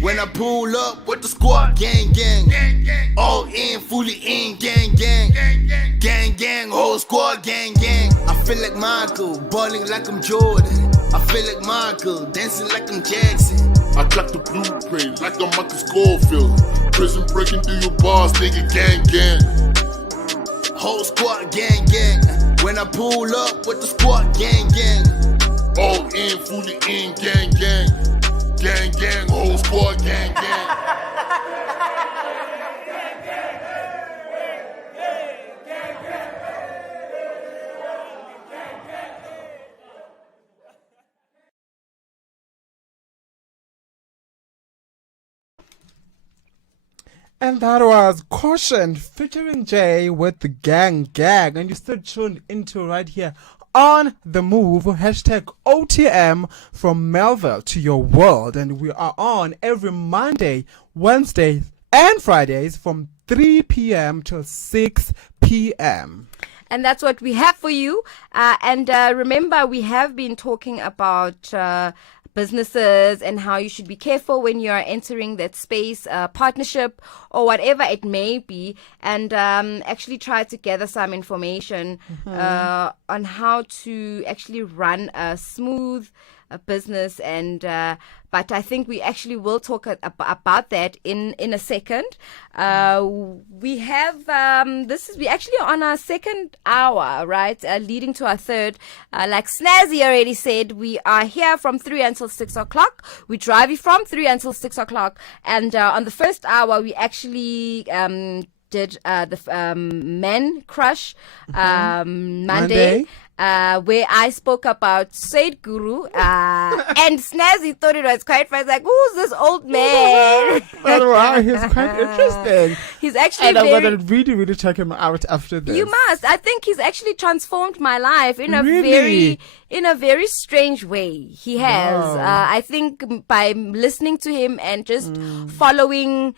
When I pull up with the squad, gang. All in, fully in, gang. Whole squad, gang. I feel like Michael, balling like I'm Jordan. I feel like Michael, dancing like I'm Jackson. I got the blueprint like I'm Michael Scofield. Prison breaking through your bars, nigga, gang. Whole squad, gang. When I pull up with the squad, gang. All in, fully in, gang. Whole squad, gang. And that was Caution featuring Jay with the gang. And you're still tuned into right here on The Move, hashtag OTM from Melville to your world. And we are on every Monday, Wednesday, and Fridays from 3 p.m. till 6 p.m. And that's what we have for you. And remember, we have been talking about businesses and how you should be careful when you're entering that space, partnership or whatever it may be, and actually try to gather some information on how to actually run a smooth business. And but I think we actually will talk about that in a second. We have we actually are on our second hour, right? Leading to our third. Like Snazzy already said, we are here from 3 until 6 o'clock. We drive you from 3 until 6 o'clock. And on the first hour, we actually did the Men Crush Monday. Where I spoke about Said Guru, and Snazzy thought it was quite fun. Like, who's this old man? Wow, he's quite interesting. He's actually and I'm gonna really check him out after this. You must. I think he's actually transformed my life in a Really? very strange way. He has. Wow. I think by listening to him and just following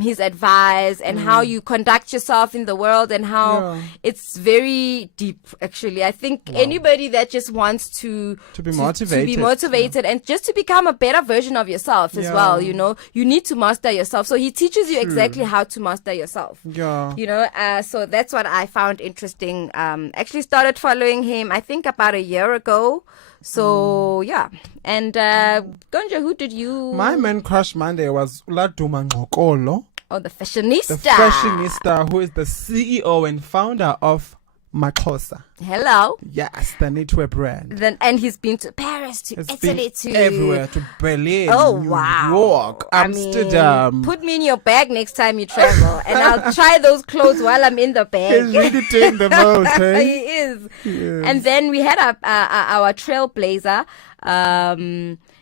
his advice and how you conduct yourself in the world and how it's very deep. Actually, I think anybody that just wants to be motivated, and just to become a better version of yourself as well. You know, you need to master yourself. So he teaches you exactly how to master yourself. Yeah. You know, so that's what I found interesting. Actually started following him, I think about a year ago. So yeah. And Gonja, who did you? My Man Crush Monday was Uladuma Ngokolo. Oh, the fashionista. The fashionista who is the CEO and founder of Maxhosa. Hello. Yes, the knitwear brand. And he's been to Paris, to Italy, to everywhere, to Berlin, New wow. York, Amsterdam. Put me in your bag next time you travel, and I'll try those clothes while I'm in the bag. He's really doing the most, hey? He is. Yes. And then we had our trailblazer.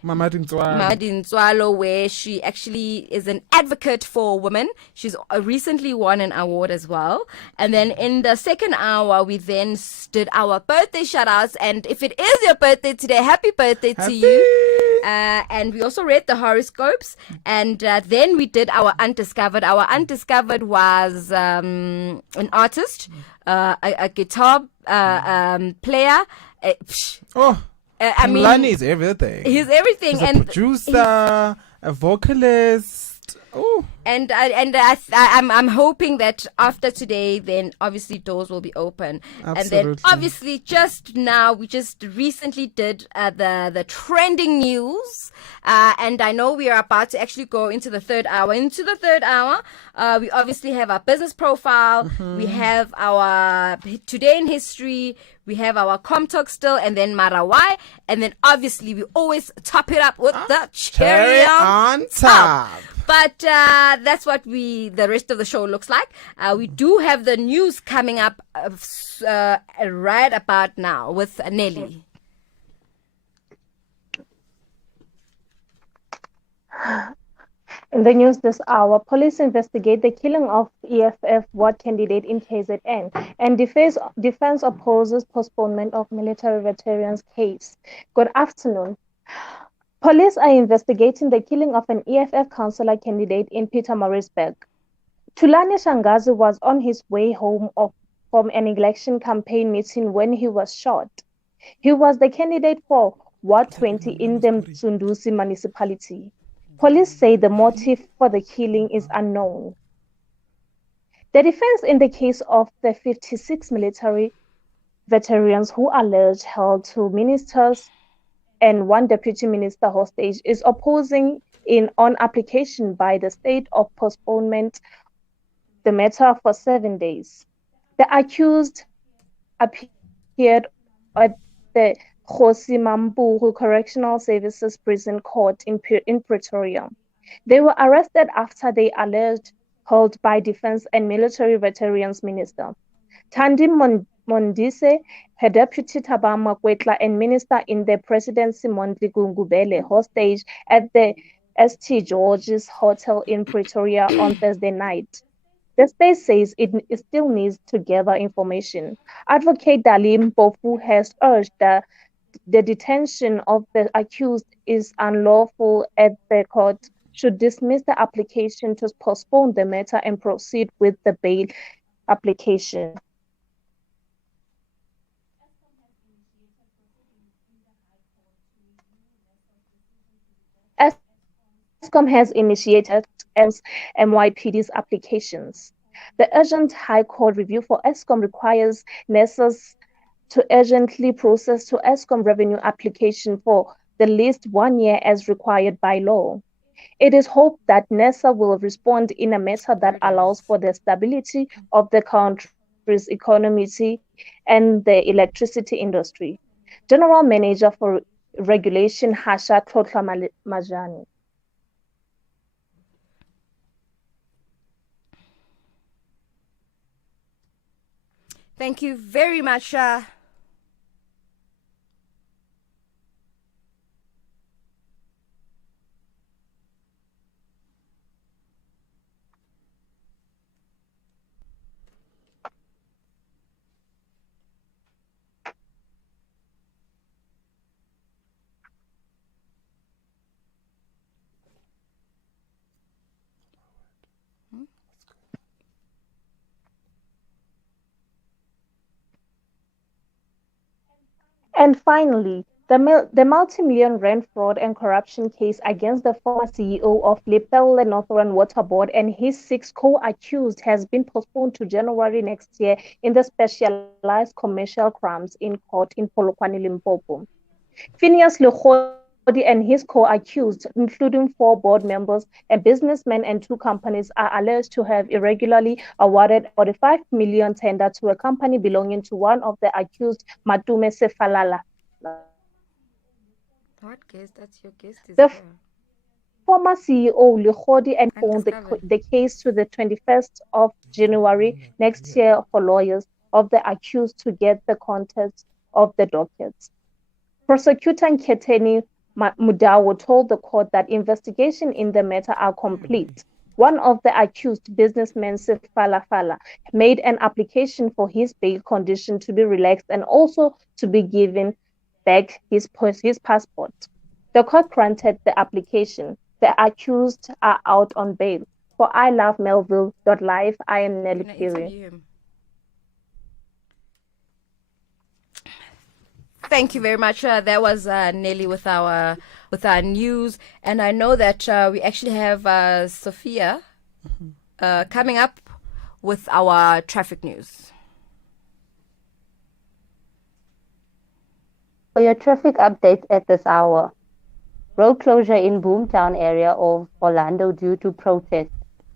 Mamadi Ntswalo, where she actually is an advocate for women. She's recently won an award as well. And then in the second hour, we then did our birthday shout-outs. And if it is your birthday today, happy birthday to you. And we also read the horoscopes. And then we did our Undiscovered. Our Undiscovered was an artist, a guitar player. Mlani is everything. He's everything. He's a producer, a vocalist. Oh. And I'm hoping that after today, then obviously doors will be open. Absolutely. And then obviously just now, we just recently did the trending news. And I know we are about to actually go into the third hour. We obviously have our business profile. We have our today in history. We have our Comtalk still, and then Marawai. And then obviously we always top it up with the cherry on top. But that's what the rest of the show looks like. We do have the news coming up right about now with Nelly. In the news this hour, police investigate the killing of EFF ward candidate in KZN, and defense opposes postponement of military veterans case. Good afternoon. Police are investigating the killing of an EFF councillor candidate in Pietermaritzburg. Thulani Shangazi was on his way home from an election campaign meeting when he was shot. He was the candidate for Ward 20 in the Msunduzi municipality. Police say the motive for the killing is unknown. The defense in the case of the 56 military veterans who are alleged held 2 ministers and 1 deputy minister hostage is opposing on application by the state of postponement the matter for 7 days. The accused appeared at the Kgosi Mampuru Correctional Services Prison Court in Pretoria. They were arrested after they alleged held by Defense and Military Veterans Minister Thandi Mondise, her deputy Thabang Makwetla, and Minister in the Presidency Mondli Gungubele hostage at the St. George's Hotel in Pretoria on Thursday night. The state says it still needs to gather information. Advocate Dalim Mpofu has urged that the detention of the accused is unlawful at the court should dismiss the application to postpone the matter and proceed with the bail application. Eskom has initiated MYPD's applications. The urgent High Court review for Eskom requires NESA's to urgently process to Eskom revenue application for the least 1 year as required by law. It is hoped that NESA will respond in a manner that allows for the stability of the country's economy and the electricity industry. General Manager for Regulation Hasha Tlotla Majani. Thank you very much. And finally, the multi-million rand fraud and corruption case against the former CEO of Lepelle Northern Water Board and his 6 co-accused has been postponed to January next year in the Specialized Commercial Crimes in Court in Polokwane, Limpopo. Phineas Lekhodi and his co-accused, including 4 board members, a businessman and 2 companies, are alleged to have irregularly awarded 45 million tender to a company belonging to one of the accused, Matume Sefalala. What guest? That's your guest. The former CEO Lekhodi and phoned the case to the 21st of January next year for lawyers of the accused to get the contents of the dockets. Prosecutor Nketeni Mudawo told the court that investigation in the matter are complete. One of the accused, businessman Sif Falafala, made an application for his bail condition to be relaxed and also to be given back his passport. The court granted the application. The accused are out on bail. For I Love Melville.live, I am Nelly Piri. Thank you very much. That was Nelly with our news, and I know that we actually have Sophia coming up with our traffic news. For your traffic updates at this hour, road closure in Boomtown area of Orlando due to protest.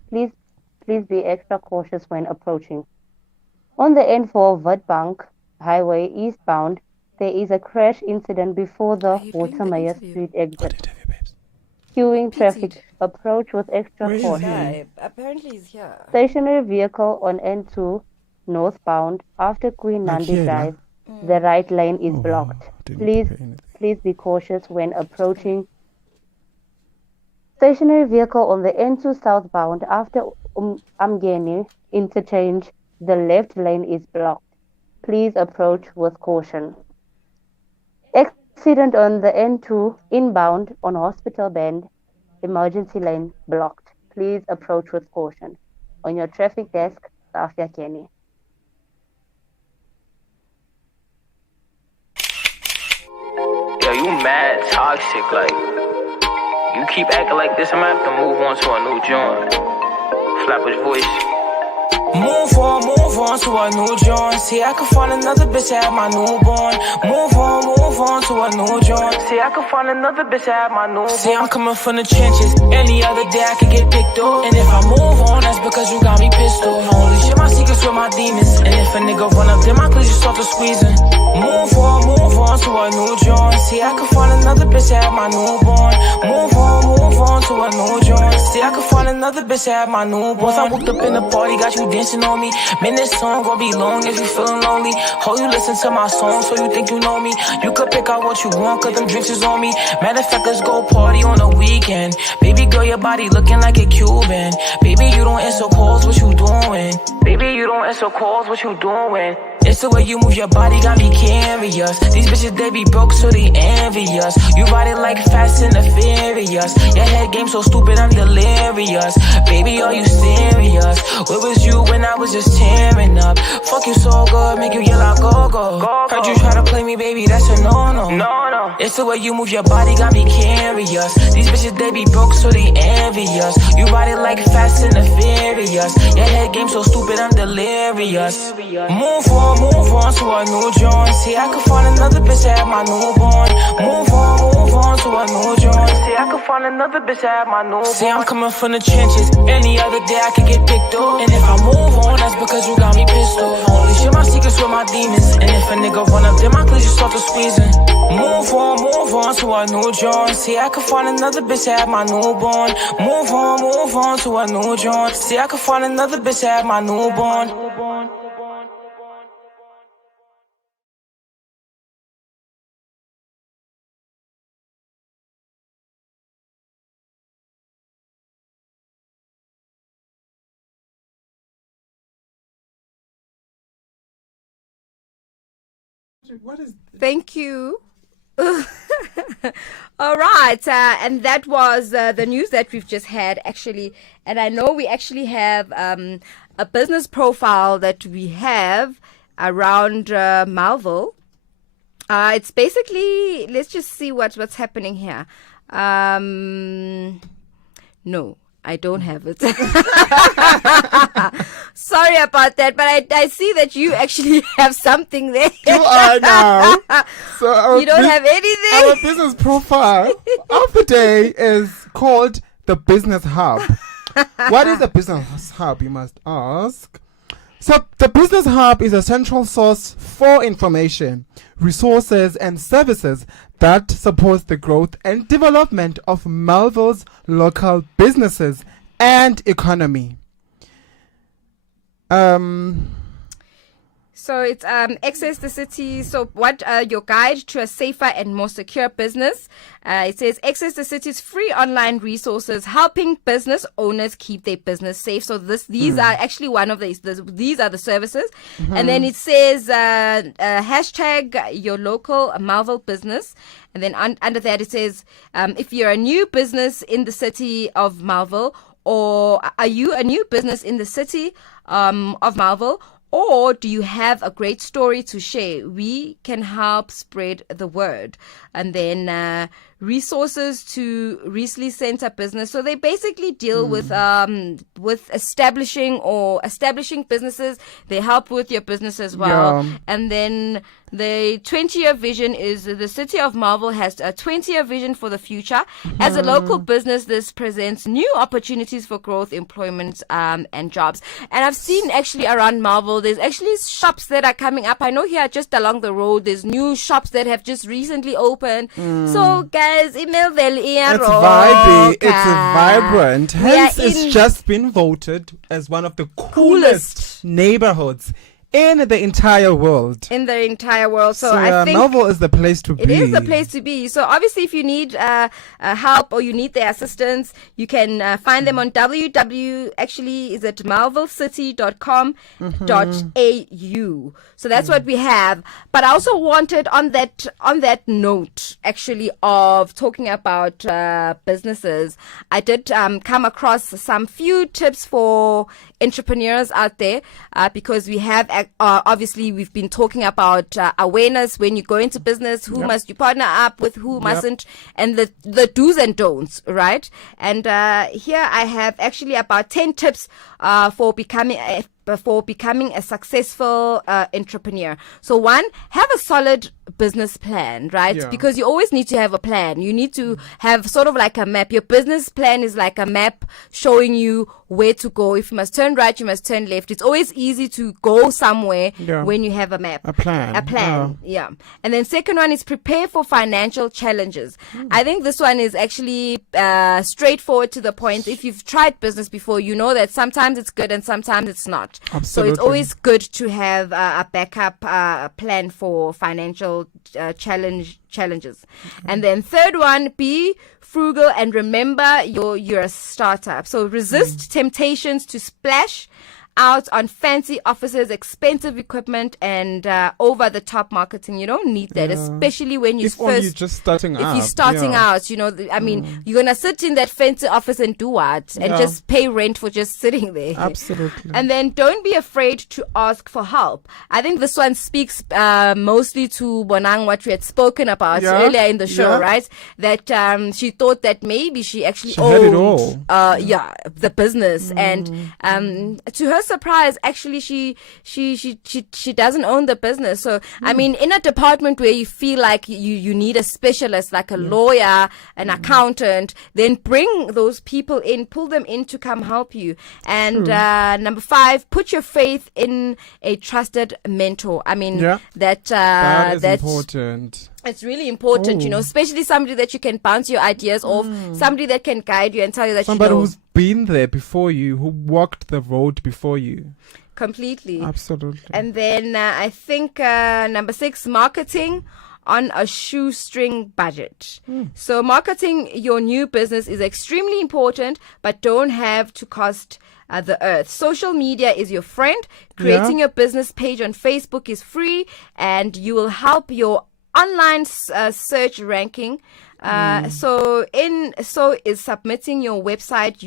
Please be extra cautious when approaching. On the N4 Witbank Highway eastbound, there is a crash incident before the Watermeyer Street exit. Queuing traffic, approach with extra caution. Apparently he's here. Stationary vehicle on N2 northbound after Queen Nandi Drive. The right lane is blocked. Please be cautious when approaching. Stationary vehicle on the N2 southbound after Amgeni interchange. The left lane is blocked. Please approach with caution. Accident on the N2 inbound on Hospital Bend. Emergency lane blocked. Please approach with caution. On your traffic desk, Safia Kenny. Yo, you mad toxic, like, you keep acting like this, I'm gonna have to move on to a new joint. Flapper's voice. Move on to a new joint. See, I could find another bitch at my newborn. Move on to a new joint. See, I could find another bitch at my newborn. See, I'm coming from the trenches. Any other day I could get picked up. And if I move on, that's because you got me pissed off. I only share my secrets with my demons. And if a nigga run up, then my clothes just start to squeezing. Move on to a new joint. See, I could find another bitch at my newborn. Move on to a new joint. See, I could find another bitch at my newborn. Once I walked up in the party, got you dancing on me. Man, this song gon' be long if you feeling lonely. Oh, you listen to my song, so you think you know me. You could pick out what you want, cause them drinks is on me. Matter of fact, let's go party on the weekend. Baby girl, your body looking like a Cuban. Baby, you don't answer calls, what you doing? Baby, you don't answer calls, what you doing? It's the way you move your body, got me curious. These bitches, they be broke, so they envious. You ride it like Fast and the Furious. Your head game so stupid, I'm delirious. Baby, are you serious? Where was you when I was just tearing up? Fuck you so good, make you yell out go. Heard you try to play me, baby, that's a no. It's the way you move your body, got me curious. These bitches, they be broke, so they envious. You ride it like Fast and the Furious. Your head game so stupid, I'm delirious. Move on to a new joint. See, I could find another bitch at my newborn. Move on to a new joint. See, I could find another bitch at my newborn. See, I'm coming from the trenches. Any other day I could get picked up. And if I move on, that's because you got me pissed off. I only share my secrets with my demons. And if a nigga run up, then my clothes just start to squeezing. Move on to a new joint. See, I could find another bitch at my newborn. Move on to a new joint. See, I could find another bitch at my newborn. What is? Thank you. All right, and that was the news that we've just had, actually. And I know we actually have a business profile that we have around Malville. It's basically, let's just see what's happening here. No, I don't have it. Sorry about that, but I see that you actually have something there. Do I now? So you don't have anything? Our business profile of the day is called the Business Hub. What is a Business Hub, you must ask? So the Business Hub is a central source for information, resources and services that supports the growth and development of Melville's local businesses and economy. So it's Access the City. So what your guide to a safer and more secure business. It says Access the City's free online resources helping business owners keep their business safe. So these are actually one of these are the services. And then it says hashtag your local Marvel business. And then under that it says if you're a new business in the city of Marvel, or are you a new business in the city of Marvel, or do you have a great story to share? We can help spread the word. And then resources to Risley Center business. So they basically deal with establishing businesses. They help with your business as well. Yeah. And then the 20-year vision is the city of Marvel has a 20-year vision for the future. As a local business, this presents new opportunities for growth, employment, and jobs. And I've seen actually around Marvel, there's actually shops that are coming up. I know here just along the road, there's new shops that have just recently opened. So guys, email it's vibey, it's vibrant. Hence, it's just been voted as one of the coolest neighborhoods in the entire world. So I think Marvel is the place to be. It is the place to be. So obviously, if you need help or you need their assistance, you can find them on marvelcity.com.au. So that's what we have. But I also wanted on that note, actually, of talking about businesses, I did come across some few tips for entrepreneurs out there because we have obviously we've been talking about awareness when you go into business, who must you partner up with, who mustn't, and the do's and don'ts, right? And here I have actually about 10 tips for becoming a successful entrepreneur. So one, have a solid business plan, right? Yeah. Because you always need to have a plan. You need to have sort of like a map. Your business plan is like a map showing you where to go. If you must turn right, you must turn left. It's always easy to go somewhere when you have a map. A plan. Yeah. And then second one is prepare for financial challenges. I think this one is actually straightforward to the point. If you've tried business before, you know that sometimes it's good and sometimes it's not. Absolutely. So it's always good to have a backup plan for financial challenges. And then third one, be frugal and remember you're a startup. So resist temptations to splash out on fancy offices, expensive equipment, and over-the-top marketing. You don't need that, especially when you're just starting out. If you're starting out, you know, I mean, you're gonna sit in that fancy office and do what? And just pay rent for just sitting there. Absolutely. And then don't be afraid to ask for help. I think this one speaks mostly to Bonang, what we had spoken about earlier in the show, right? That she thought that maybe she actually owned had it all. the business, and to her surprise, actually she doesn't own the business. So I mean, in a department where you feel like you need a specialist, like a lawyer, an accountant, then bring those people in, pull them in to come help you. And number 5, put your faith in a trusted mentor. I mean, that is important. It's really important, you know, especially somebody that you can bounce your ideas off, somebody that can guide you and tell you that somebody you know. who's been there before you, who walked the road before you. Completely. Absolutely. And then I think number 6, marketing on a shoestring budget. So marketing your new business is extremely important, but don't have to cost the earth. Social media is your friend. Creating your business page on Facebook is free, and you will help your online search ranking. So is submitting your website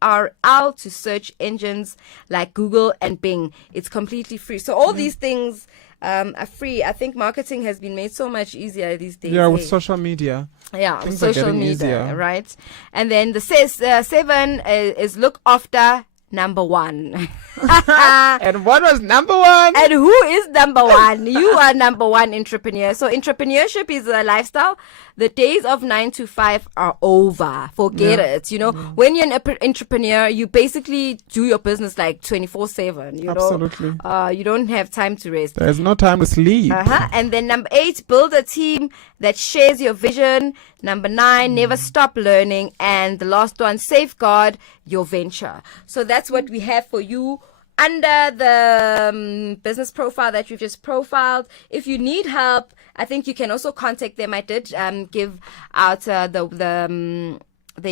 URL to search engines like Google and Bing. It's completely free. So all these things are free. I think marketing has been made so much easier these days. Yeah, with social media. Yeah, things social media, easier. right? And then the 7 is look after number 1. And what was number 1? And who is number 1? You are number 1 entrepreneur. So entrepreneurship is a lifestyle. The days of 9 to 5 are over. Forget it. You know, when you're an entrepreneur, you basically do your business like 24/7. You Absolutely. know, you don't have time to rest. There's no time to sleep. And then number 8, build a team that shares your vision. Number 9, never stop learning. And the last one, safeguard your venture. So that's what we have for you under the business profile that you've just profiled. If you need help, I think you can also contact them. I did give out the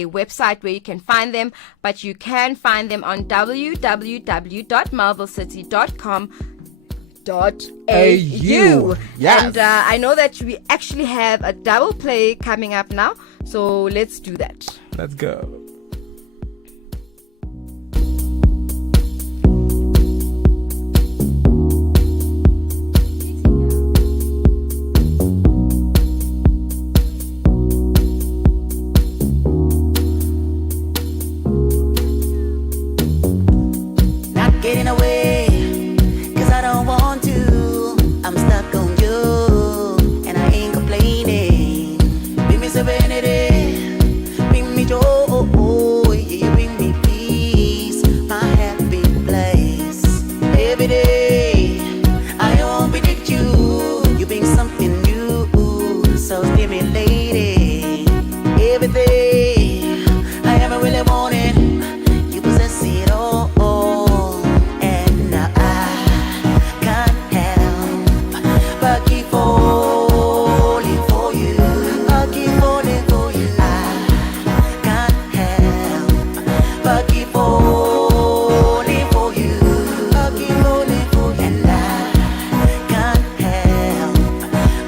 website where you can find them, but you can find them on www.marvelcity.com.au. Yes. And I know that we actually have a double play coming up now, so let's do that. Let's go. Not getting away, 'cause I don't want to. I'm stuck on you, and I ain't complaining. Bring me serenity, bring me joy, yeah, you bring me peace, my happy place. Every day, I don't predict you, you bring something new, so stimulating. Everything I ever really wanted, you possess it all. And I can't help but keep falling for you. I keep falling for you. I can't help but keep falling for you. I keep falling for you. And I can't help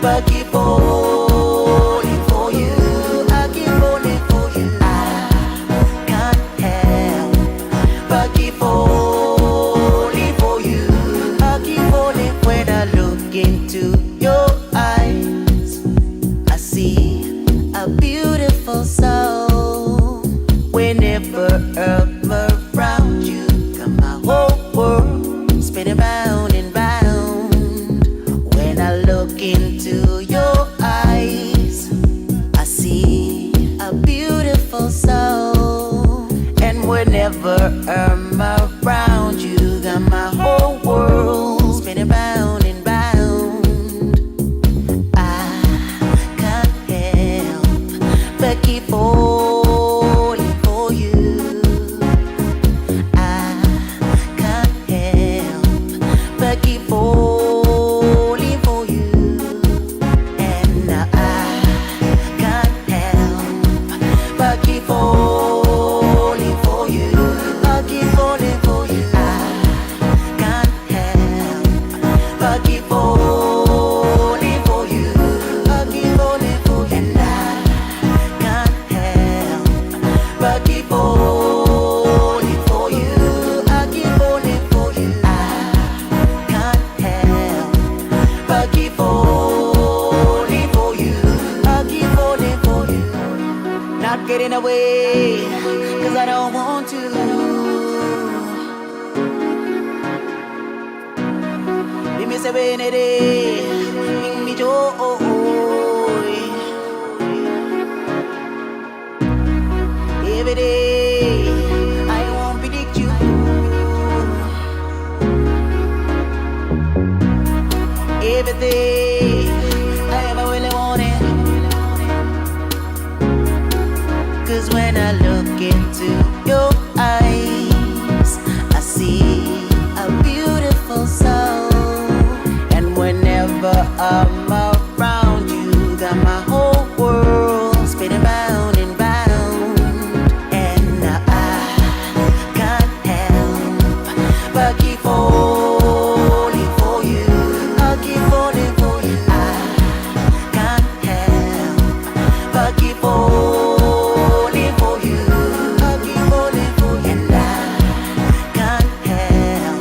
but keep falling for you. I keep falling for you. I can't help but keep falling for you. I keep falling when I look into your eyes. I see a beautiful soul. Whenever I'm around you, got my whole world spinning round and round. When I look into your eyes, I see a beautiful soul. And whenever I'm around you, got my whole world spinning round and round. I can't help but keep falling for you. I can't help but keep falling for you. And I can't help but keep falling for you. I keep falling for you. I can't help but keep falling for you. I keep falling for you. And I can't help but keep falling for you. I keep falling for you. I can't help but keep falling for you. I keep falling for you. Not getting away, 'cause I don't want to. Bring me serenity, bring me joy. Every day, I won't predict you. Everything I ever really wanted. 'Cause when I look into your eyes, I see a beautiful soul. And whenever I'm around you, got my whole world spinning round and round. And I can't help but keep falling for you. I keep falling for you. I can't help but keep falling for you. I keep falling for you. And I can't help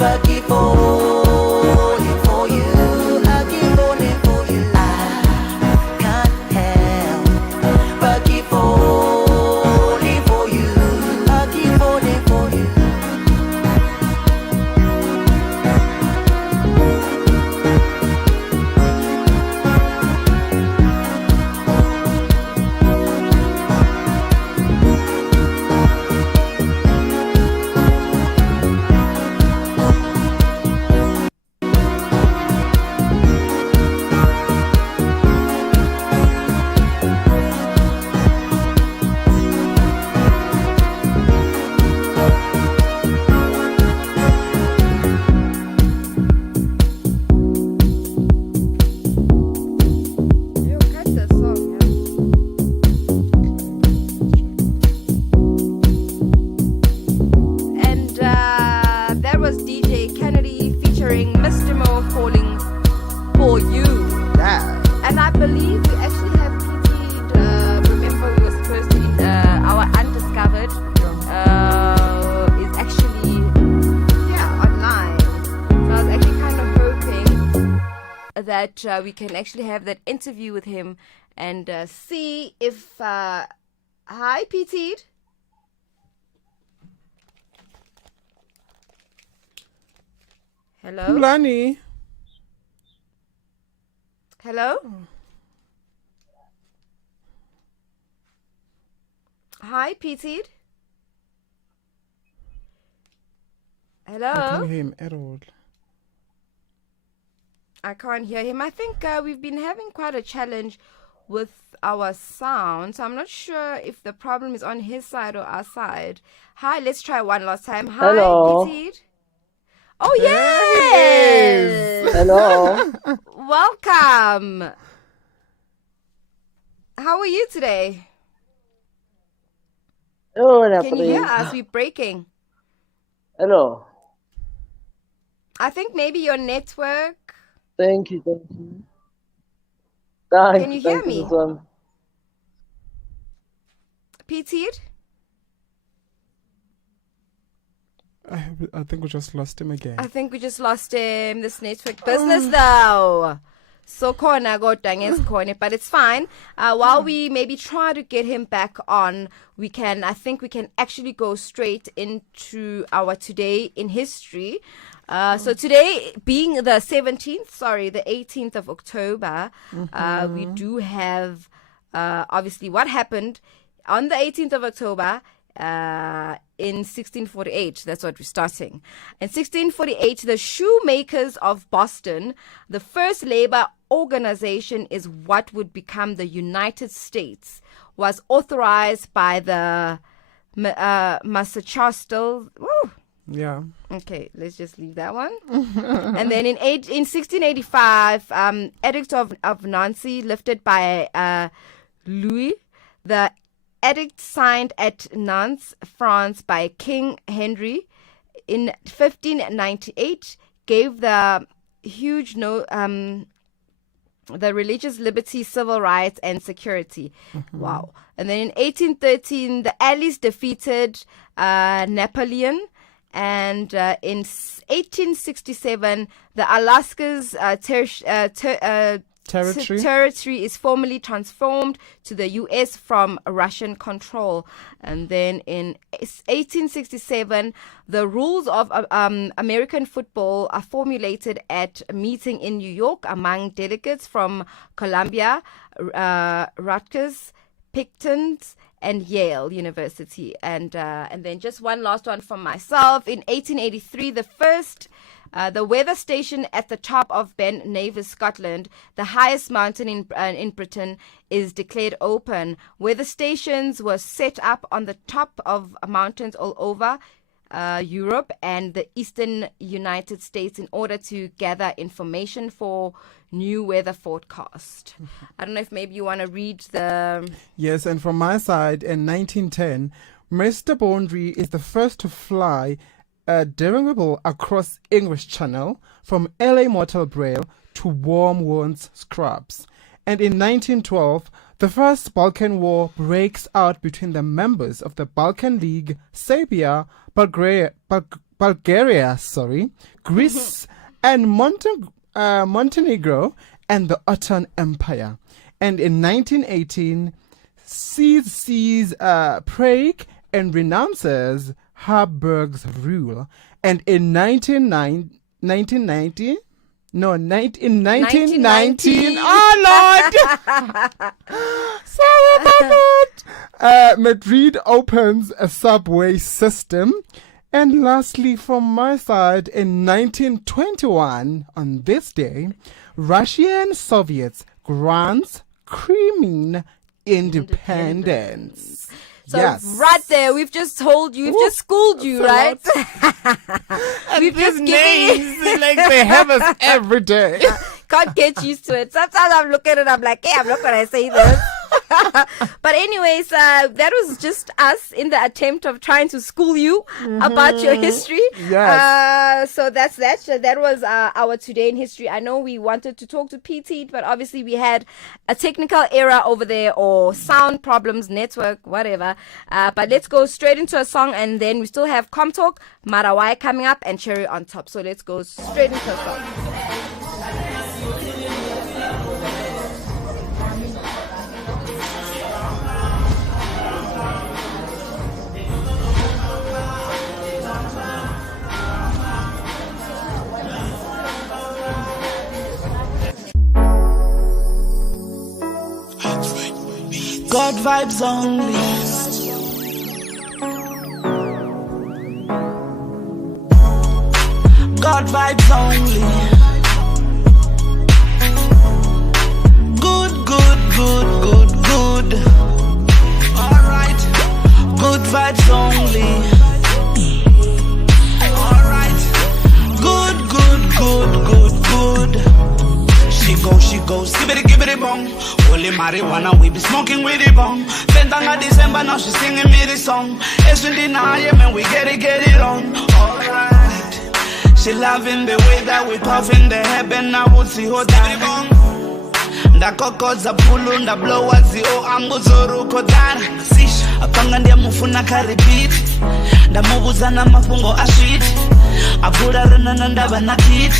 but keep falling for you. I keep falling for you. I can't help but keep falling for you. I keep falling for you. was DJ Kennedy featuring Mr. Mo Falling For You. Yeah. And I believe we actually have PT'd, remember we were supposed to, our Undiscovered is actually, online. So I was actually kind of hoping that we can actually have that interview with him and see if, hi PT'd. Hello? Mlani. Hello? Hi, PT'd. Hello? I can't hear him at all. I can't hear him. I think we've been having quite a challenge with our sound, so I'm not sure if the problem is on his side or our side. Hi, let's try one last time. Hi, Hello. PT'd. Oh, yes! Hello. Welcome. How are you today? Hello, Can you hear us? We're breaking. Hello. I think maybe your network. Thank you. Can you hear me? Son. PT'd? I think we just lost him again. I think we just lost him. This network business though. So corner go corner, but it's fine. While we maybe try to get him back on, I think we can actually go straight into our today in history. So today being the 18th of October, we do have obviously what happened on the 18th of October in 1648. That's what we're starting. In 1648, the shoemakers of Boston, the first labor organization is what would become the United States, was authorized by the Massachusetts. Woo. Yeah. Okay, let's just leave that one. And then in 1685, Edict of Nancy, lifted by Louis, the edict signed at Nantes, France by King Henry in 1598 gave the the religious liberty, civil rights, and security. Wow. And then in 1813, the Allies defeated Napoleon. And in 1867, the Alaska's territory is formally transformed to the U.S. from Russian control. And then in 1867, the rules of American football are formulated at a meeting in New York among delegates from Columbia, Rutgers, Picton, and Yale University. And then just one last one from myself. In 1883, the weather station at the top of Ben Nevis, Scotland, the highest mountain in Britain, is declared open. Weather stations were set up on the top of mountains all over Europe and the eastern United States in order to gather information for new weather forecast. I don't know if maybe you want to read the... Yes, and from my side, in 1910, Mr. Bondry is the first to fly a dirigible across English Channel from LA Mortal Braille to Warm Wounds Scrubs. And in 1912, the First Balkan War breaks out between the members of the Balkan League, Serbia, Bulgaria, Greece, and Montenegro, and the Ottoman Empire. And in 1918, seizes Prague and renounces Habsburg's rule. And in 1919, oh Lord! Sorry about that. Madrid opens a subway system. And lastly, from my side, in 1921, on this day, Russian Soviets grants Crimean independence. So right there, we've just told you, we've just schooled you, right? We've just names like they have us every day. Can't get used to it. Sometimes I'm looking at it, I'm like, hey, I'm not going to say this. But anyways, that was just us in the attempt of trying to school you about your history. Yes. So that's that. That was our Today in History. I know we wanted to talk to PT, but obviously we had a technical error over there, or sound problems, network, whatever. But let's go straight into a song, and then we still have Com Talk, Marawai coming up, and Cherry on top. So let's go straight into a song. God vibes only. God vibes only. Good, good, good, good, good. Alright. Good vibes only. Alright. Good, good, good, good, good. She goes, give it bong. Holy marijuana, we be smoking with it bong. Fentanga December, now she singing me this song. Eswindi na man, we get it on. Alright. She loving the way that we puffin the heaven, I would see her down. Da koko za pulu, da blower zio, amuzuru kodana. Apanga ndia mufuna karipit. Da mubuzana mafungo ashit. Abura rana ndaba na kit.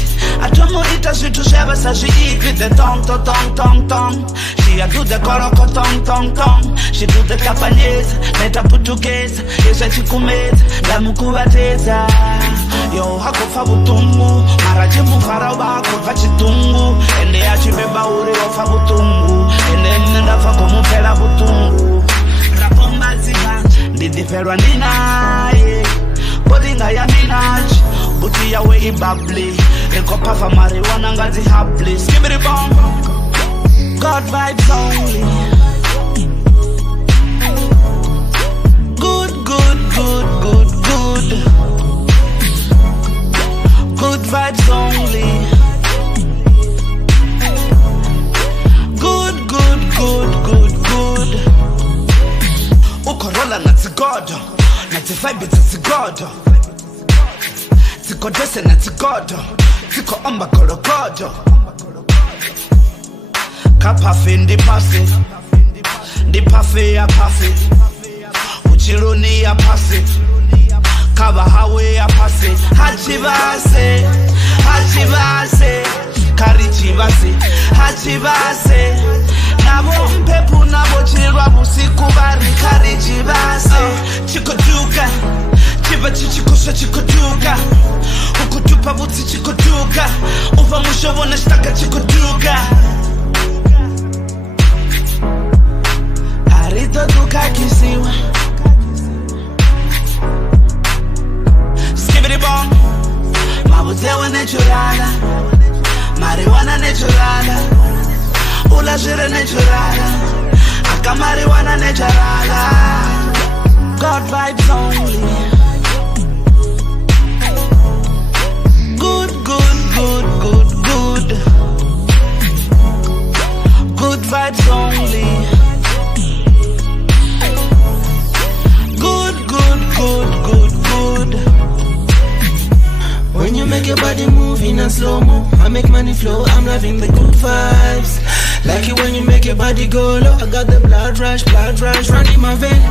Atomo ita switu sheba sa she eat with the tong to tong tong tong. She a do the koroko tong tong tong. She do the kapanyeza, leta putukeza. Yesa chikumeza, da mukubateza. Yo hakofa butungu, maraje mufara wako kachitungu. Ende ya chibeba uri ofa butungu. Ende nenda fako mufela butungu. Rapomba zibanja, ndidiferwa ninaye. Bodinga ya minaji, buti ya we ibabli. Enko pafa marijuana ngazi hapli. Skibidi bong, God vibes only. Good, good, good, good, good. Good vibes only. Good, good, good, good, good. Ukorola nati God, nati vibe nati God. Tiko dese nati God, tiko omba koro God. Kapafi ndi pafe ya pafe. Uchiruni ya pase, kaba hawe ya pase. Hachibase, karichibase, hachibase. Nabo mpepu nabo chirwa busiku bari karichibase. Chikoduka, chiba chichikusha chikoduka. Ukutupa buti chikoduka. Uva musho wana shtaka chikoduka. Harito duka kisiwa. Skibidi bong. Mabutewa naturala. Marijuana naturala. Ula jire naturala. Aka marijuana naturala. God vibes only. Good, good, good, good, good. Good vibes only. Good, good, good, good, good. When you make your body move in a slow-mo, I make money flow, I'm loving the good vibes. Like it when you make your body go low, I got the blood rush running my vein.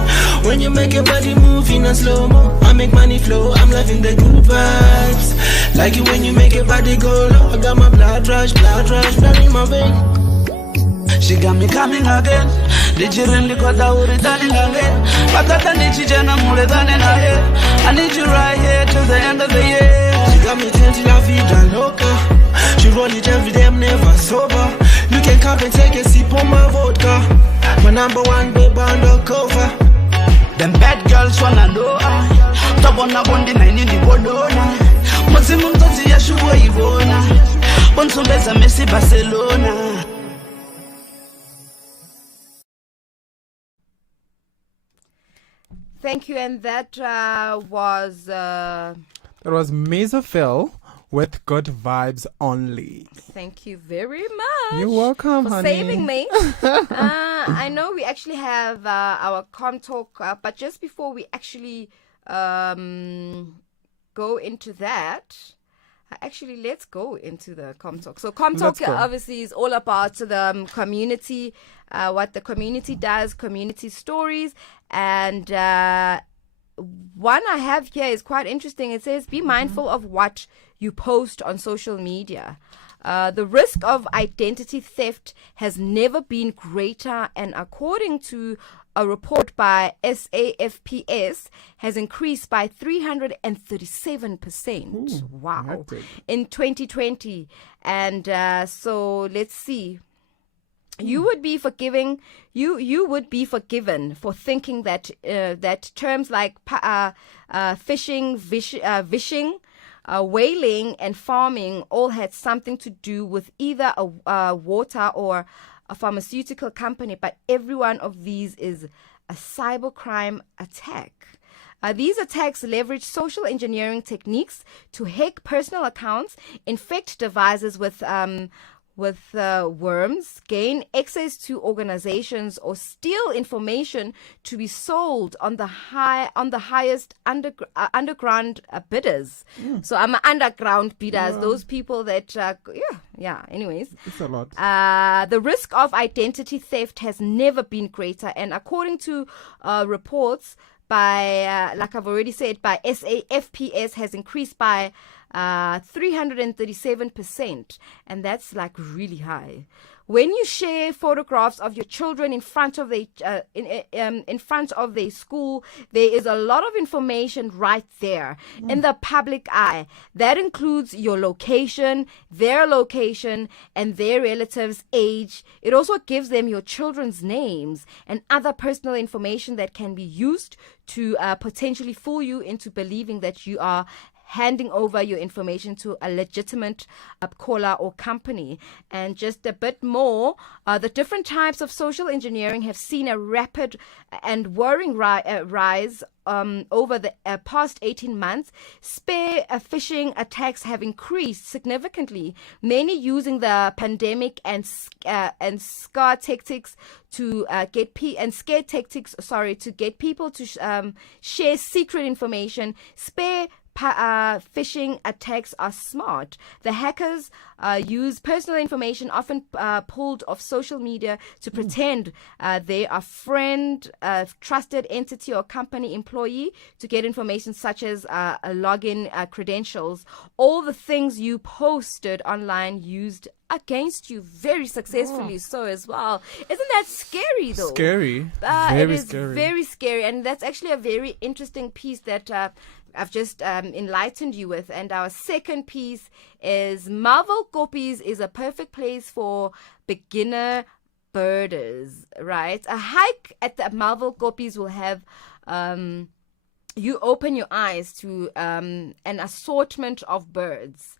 When you make your body move in a slow-mo, I make money flow, I'm loving the good vibes. Like it when you make your body go low, I got my blood rush running my vein. She got me coming again. Did you really got that uri darling again? But that I need you jana more than in her head. I need you right here till the end of the year. She got me tense la vida loca. She roll it every day, I'm never sober. You can come and take a sip on my vodka. My number one babe undercover. Them bad girls wanna know her. Tabona bondi na nini bodona. Muzimu mtozi ya shuwa ibona. Bonsumbeza Messi Barcelona. Thank you, and that was Mesa Phil with Good Vibes Only. Thank you very much. You're welcome, for honey. saving me. I know we actually have our Com Talk, but just before we actually go into that, Actually, let's go into the ComTalk. So ComTalk Let's go. obviously is all about the community, what the community does, community stories, and one I have here is quite interesting. It says, be mindful of what you post on social media. The risk of identity theft has never been greater, and according to a report by SAFPS, has increased by 337%. Wow. In 2020. And so let's see. You would be forgiving. You would be forgiven for thinking that that terms like fishing, vishing, whaling, and farming all had something to do with either a water or a pharmaceutical company, but every one of these is a cybercrime attack. These attacks leverage social engineering techniques to hack personal accounts, infect devices with worms, gain access to organizations, or steal information to be sold on the highest underground bidders. So I'm underground bidders, those people that anyways, it's a lot. The risk of identity theft has never been greater, and according to reports by like I've already said, by SAFPS, has increased by 337%, and that's like really high. When you share photographs of your children in front of the in front of their school, there is a lot of information right there in the public eye. That includes your location, their location, and their relatives' age. It also gives them your children's names and other personal information that can be used to potentially fool you into believing that you are handing over your information to a legitimate caller or company. And just a bit more, the different types of social engineering have seen a rapid and worrying rise over the past 18 months. Spear phishing attacks have increased significantly, many using the pandemic and scare tactics to get people to share secret information. Phishing attacks are smart. The hackers use personal information, often pulled off social media, to pretend they are friend, trusted entity, or company employee to get information such as login credentials. All the things you posted online used against you very successfully so as well. Isn't that scary though? Scary. It is scary. Very scary, and that's actually a very interesting piece that I've just enlightened you with. And our second piece is Marvel Copies is a perfect place for beginner birders, right? A hike at the Marvel Copies will have you open your eyes to an assortment of birds.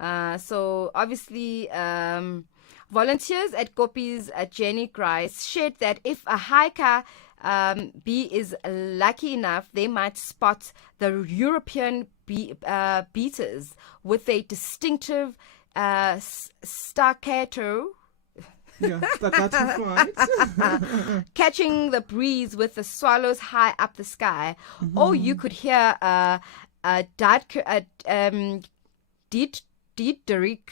So obviously, volunteers at Copies, Jenny Grice, shared that if a hiker is lucky enough, they might spot the European beaters with a distinctive staccato. Yeah, staccato flight. Catching the breeze with the swallows high up the sky. Or you could hear Diederik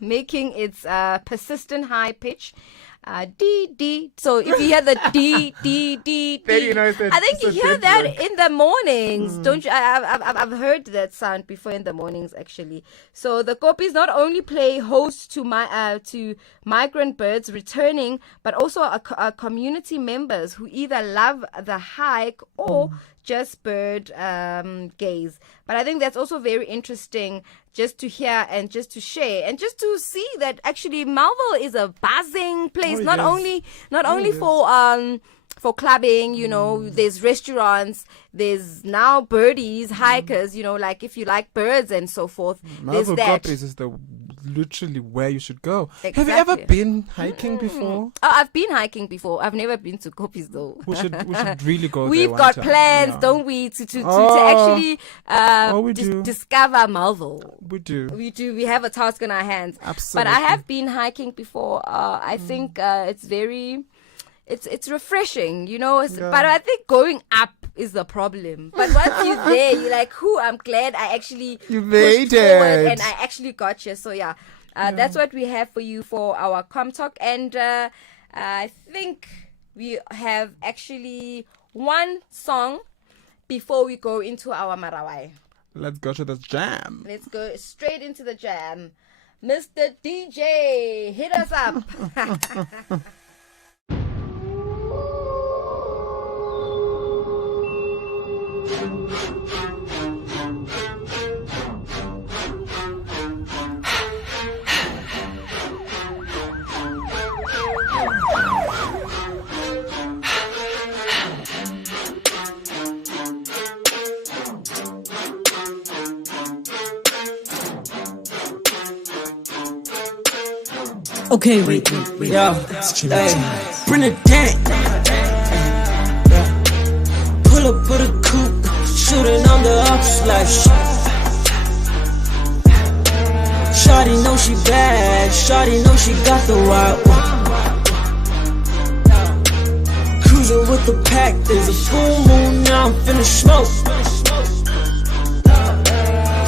making its persistent high pitch. D. So if you hear the D, Then you know that I think it's you a hear dead that bird. in the mornings, don't you? I've heard that sound before in the mornings actually. So the Kopis not only play host to migrant birds returning, but also community members who either love the hike or just bird gaze. But I think that's also very interesting just to hear and just to share and just to see that actually Marvel is a buzzing place, not only for clubbing, you know, there's restaurants, there's now birdies, hikers, you know, like if you like birds and so forth, there's Marvel that. Copies is literally where you should go. Exactly. Have you ever been hiking before? Oh, I've been hiking before. I've never been to Copies though. We should really go there We've one got time. plans, Yeah. don't we, to actually we do. discover Marvel. We do. We have a task on our hands. Absolutely. But I have been hiking before. I think it's very... It's refreshing, you know. But I think going up is the problem. But once you're there, you're like, I'm glad I actually You made pushed forward it. and I actually got you. So yeah, that's what we have for you for our Com Talk. And I think we have actually one song before we go into our Marawai. Let's go to the jam. Let's go straight into the jam. Mr. DJ, hit us up. Okay, wait, yo, hey, bring it down. Pull up with a coupe, shooting on the ups like Shawty know she bad, Shawty know she got the wild one. Cruising with the pack, there's a full moon, now I'm finna smoke.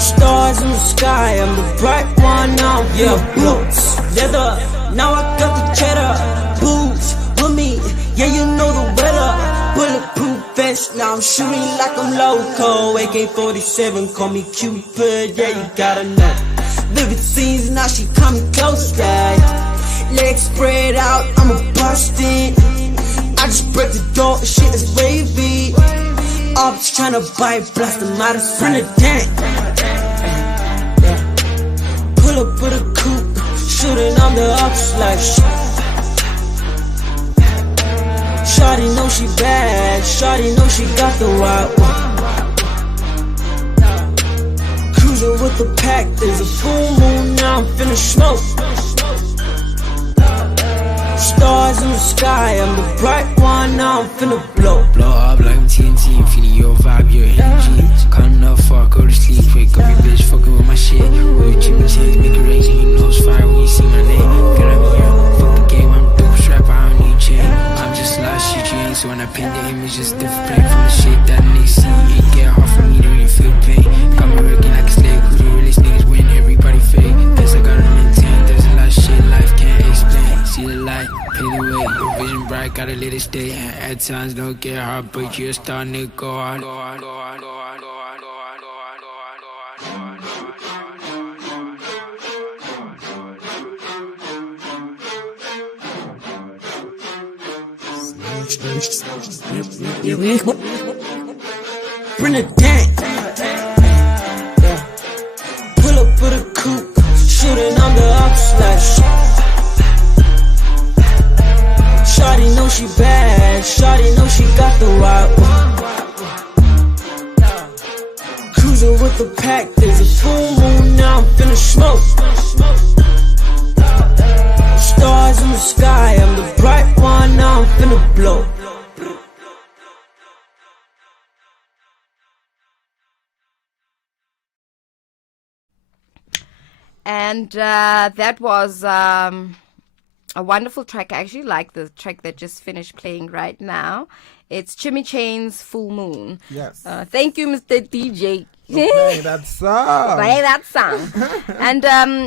Stars in the sky, I'm the bright one, now I'm finna boots. Leather, now I got the cheddar. Boots with me, yeah, you know the weather. Bulletproof vest, now I'm shooting like I'm loco. AK-47, call me Cupid, yeah, you gotta know. Living scenes, now she coming close, yeah. Legs spread out, I'ma bust it. I just break the door, shit is wavy. Ops tryna bite, blast them out of front of dang. Pull up with a coupe, shooting on the ups like Shawty know she bad, Shawty know she got the wild one. Cruising with the pack, there's a full moon, now I'm finna smoke. Stars in the sky, I'm the bright one, now I'm finna blow. Blow up like I'm TNT, feeling your vibe, your energy. Can't up, fuck, go to sleep, wake up your bitch, fucking with my shit. With your chicken chains, make it rain, you know it's fire when you see my name. Get at me, yeah, fuck the game, I'm dope strap, I don't need chain. I'm just lost, shit you ain't, so when I paint the image, just different plane from the shit that they see. It get hard for me, don't even feel pain. Got me working like a slave, who the realest niggas win, everybody fake. Guess I gotta maintain, there's a lot of shit life can't explain. See the light, pay the way, your vision bright, gotta let it stay. And at times don't get hard, but you're starting to go hard. Bring it down. Pull up with a coupe, shooting on the ups like Shawty know she bad, Shawty know she got the wild one. Cruising with the pack, there's a full moon, now I'm finna smoke. Stars in the sky, I'm the bright one, now I'm finna blow. And that was a wonderful track. I actually like the track that just finished playing right now. It's Chimmy Chain's Full Moon. Yes. Thank you, Mr. DJ. Playing that song. Play that song. And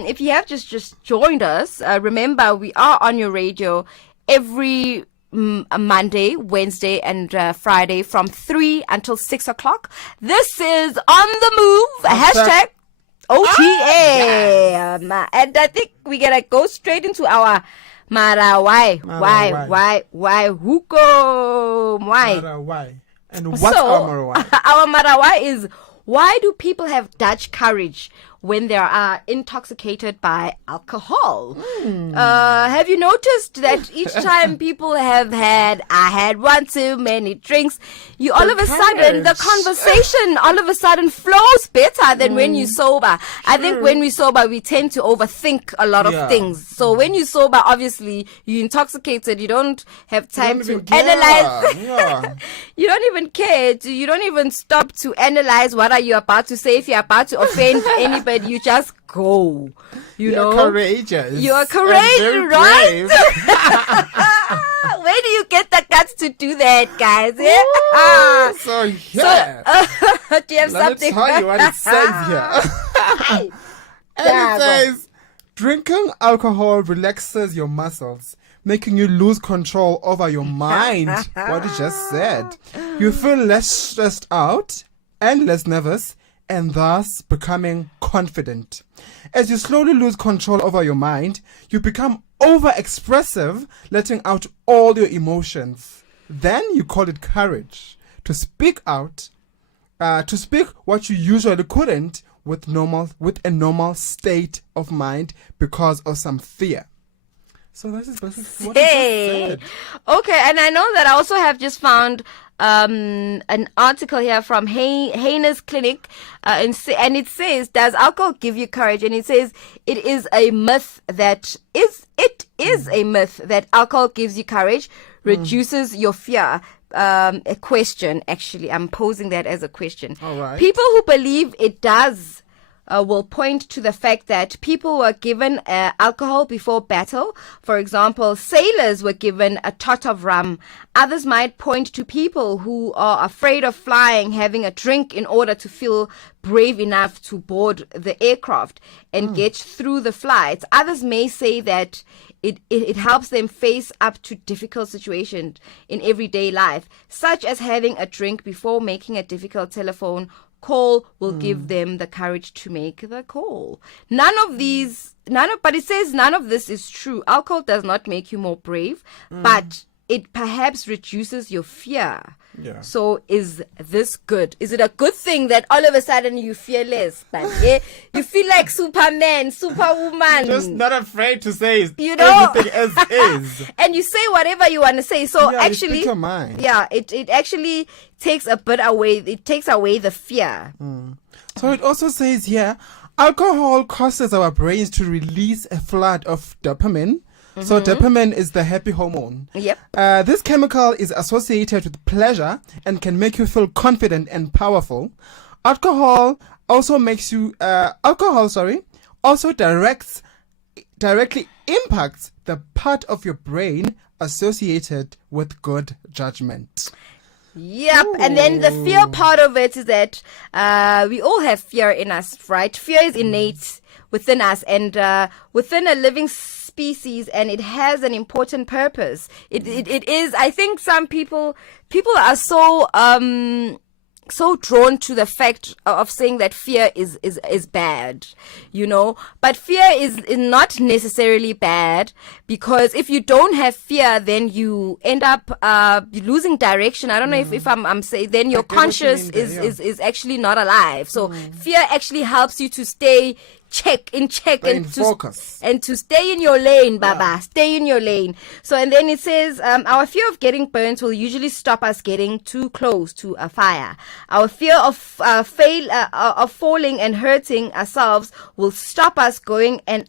if you have just joined us, remember we are on your radio every Monday, Wednesday, and Friday from 3 until 6 o'clock. This is On the Move. Hashtag OTA. And I think we're going to go straight into our Marawai. Why? Hukum? Why? Marawai. And what's our Marawai? Our Marawai is, why do people have Dutch courage when they are intoxicated by alcohol? Have you noticed that each time people have had, I had one too many drinks, you all of a sudden, the conversation all of a sudden flows better than when you're sober. I think when we're sober, we tend to overthink a lot of things. So when you're sober, obviously, you're intoxicated. You don't have time to analyze. You don't even care. You don't even stop to analyze what are you about to say. If you're about to offend anybody, you just go. You know, courageous. You are courageous, right? Where Where do you get the guts to do that, guys? Yeah? So yeah. So, do you have Let something? me tell you what it says here. And it says, drinking alcohol relaxes your muscles, making you lose control over your mind. What you just said. You feel less stressed out and less nervous, and thus becoming confident. As you slowly lose control over your mind, you become over-expressive, letting out all your emotions. Then you call it courage to speak out, to speak what you usually couldn't with a normal state of mind because of some fear. So this is basically what it just said. Okay, and I know that I also have just found an article here from Haynes Clinic, and it says, does alcohol give you courage? And it says it is a myth that a myth that alcohol gives you courage, reduces your fear. A question, actually, I'm posing that as a question. All right. People who believe it does will point to the fact that people were given alcohol before battle. For example, sailors were given a tot of rum. Others might point to people who are afraid of flying having a drink in order to feel brave enough to board the aircraft and get through the flights. Others may say that it helps them face up to difficult situations in everyday life, such as having a drink before making a difficult telephone call will give them the courage to make the call. But it says none of this is true. Alcohol does not make you more brave, but it perhaps reduces your fear. Yeah. So is this good? Is it a good thing that all of a sudden you fear less? But yeah, you feel like Superman, Superwoman. Just not afraid to say everything as is. And you say whatever you want to say. So Yeah, actually, you speak your mind. yeah, it actually takes a bit away. It takes away the fear. So it also says here, alcohol causes our brains to release a flood of dopamine. So dopamine is the happy hormone. Yep. This chemical is associated with pleasure and can make you feel confident and powerful. Alcohol also directly impacts the part of your brain associated with good judgment. Yep. And then the fear part of it is that we all have fear in us, right? Fear is innate within us and within a living species, and it has an important purpose. It is, I think some people are so drawn to the fact of saying that fear is bad, you know, but fear is not necessarily bad, because if you don't have fear, then you end up losing direction. I don't know if I'm saying, then your conscious is actually not alive. So fear actually helps you to stay in check and to focus and to stay in your lane, Baba. Stay in your lane. So, and then it says, our fear of getting burnt will usually stop us getting too close to a fire. Our fear of falling and hurting ourselves will stop us going an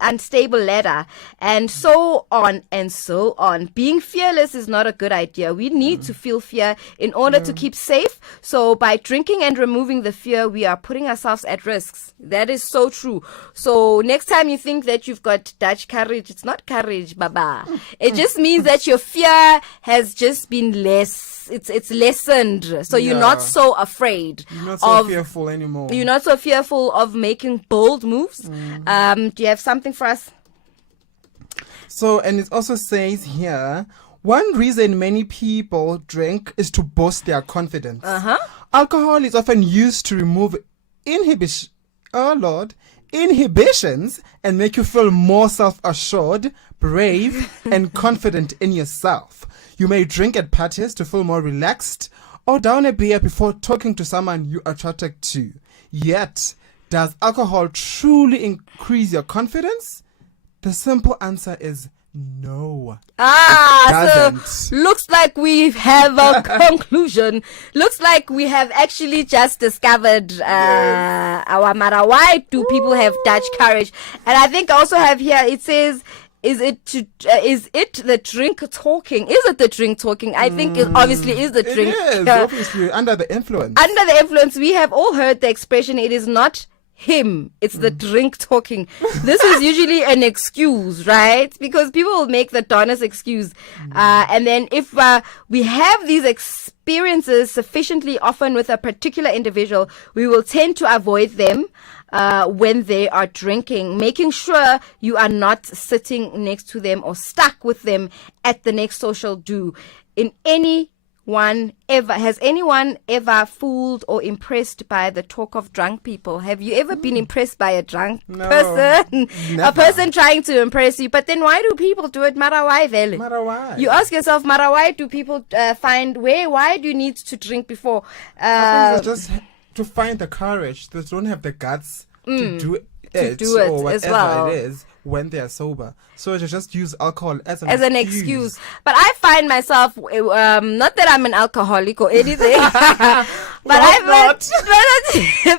unstable ladder, and so on and so on. Being fearless is not a good idea. We need to feel fear in order to keep safe. So by drinking and removing the fear, we are putting ourselves at risks. That is so true. So next time you think that you've got Dutch courage, it's not courage, Baba. It just means that your fear has just been less. It's lessened. So you're not so afraid. You're not so fearful anymore. You're not so fearful of making bold moves. Do you have something for us? So, and it also says here, one reason many people drink is to boost their confidence. Alcohol is often used to remove inhibitions and make you feel more self-assured, brave, and confident in yourself. You may drink at parties to feel more relaxed, or down a beer before talking to someone you're attracted to. Yet, does alcohol truly increase your confidence? The simple answer is no. So looks like we have a conclusion. Looks like we have actually just discovered our matter. Why do people have Dutch courage? And I think I also have here, it says, is it the drink talking? Is it the drink talking? I think it obviously is the drink. It is, obviously, under the influence. Under the influence, we have all heard the expression, it is not him. It's the drink talking. This is usually an excuse, right? Because people will make the Donna's excuse. And then if we have these experiences sufficiently often with a particular individual, we will tend to avoid them when they are drinking, making sure you are not sitting next to them or stuck with them at the next social do. Has anyone ever fooled or impressed by the talk of drunk people? Have you ever been impressed by a drunk person? Never. A person trying to impress you. But then why do people do it? Mara why, Vele? Mara why? You ask yourself, Mara, why do people why do you need to drink before? I think it's just to find the courage. They don't have the guts to do it or whatever as well. it is when they are sober. So they just use alcohol as an excuse. But I find myself, not that I'm an alcoholic or anything, but I've not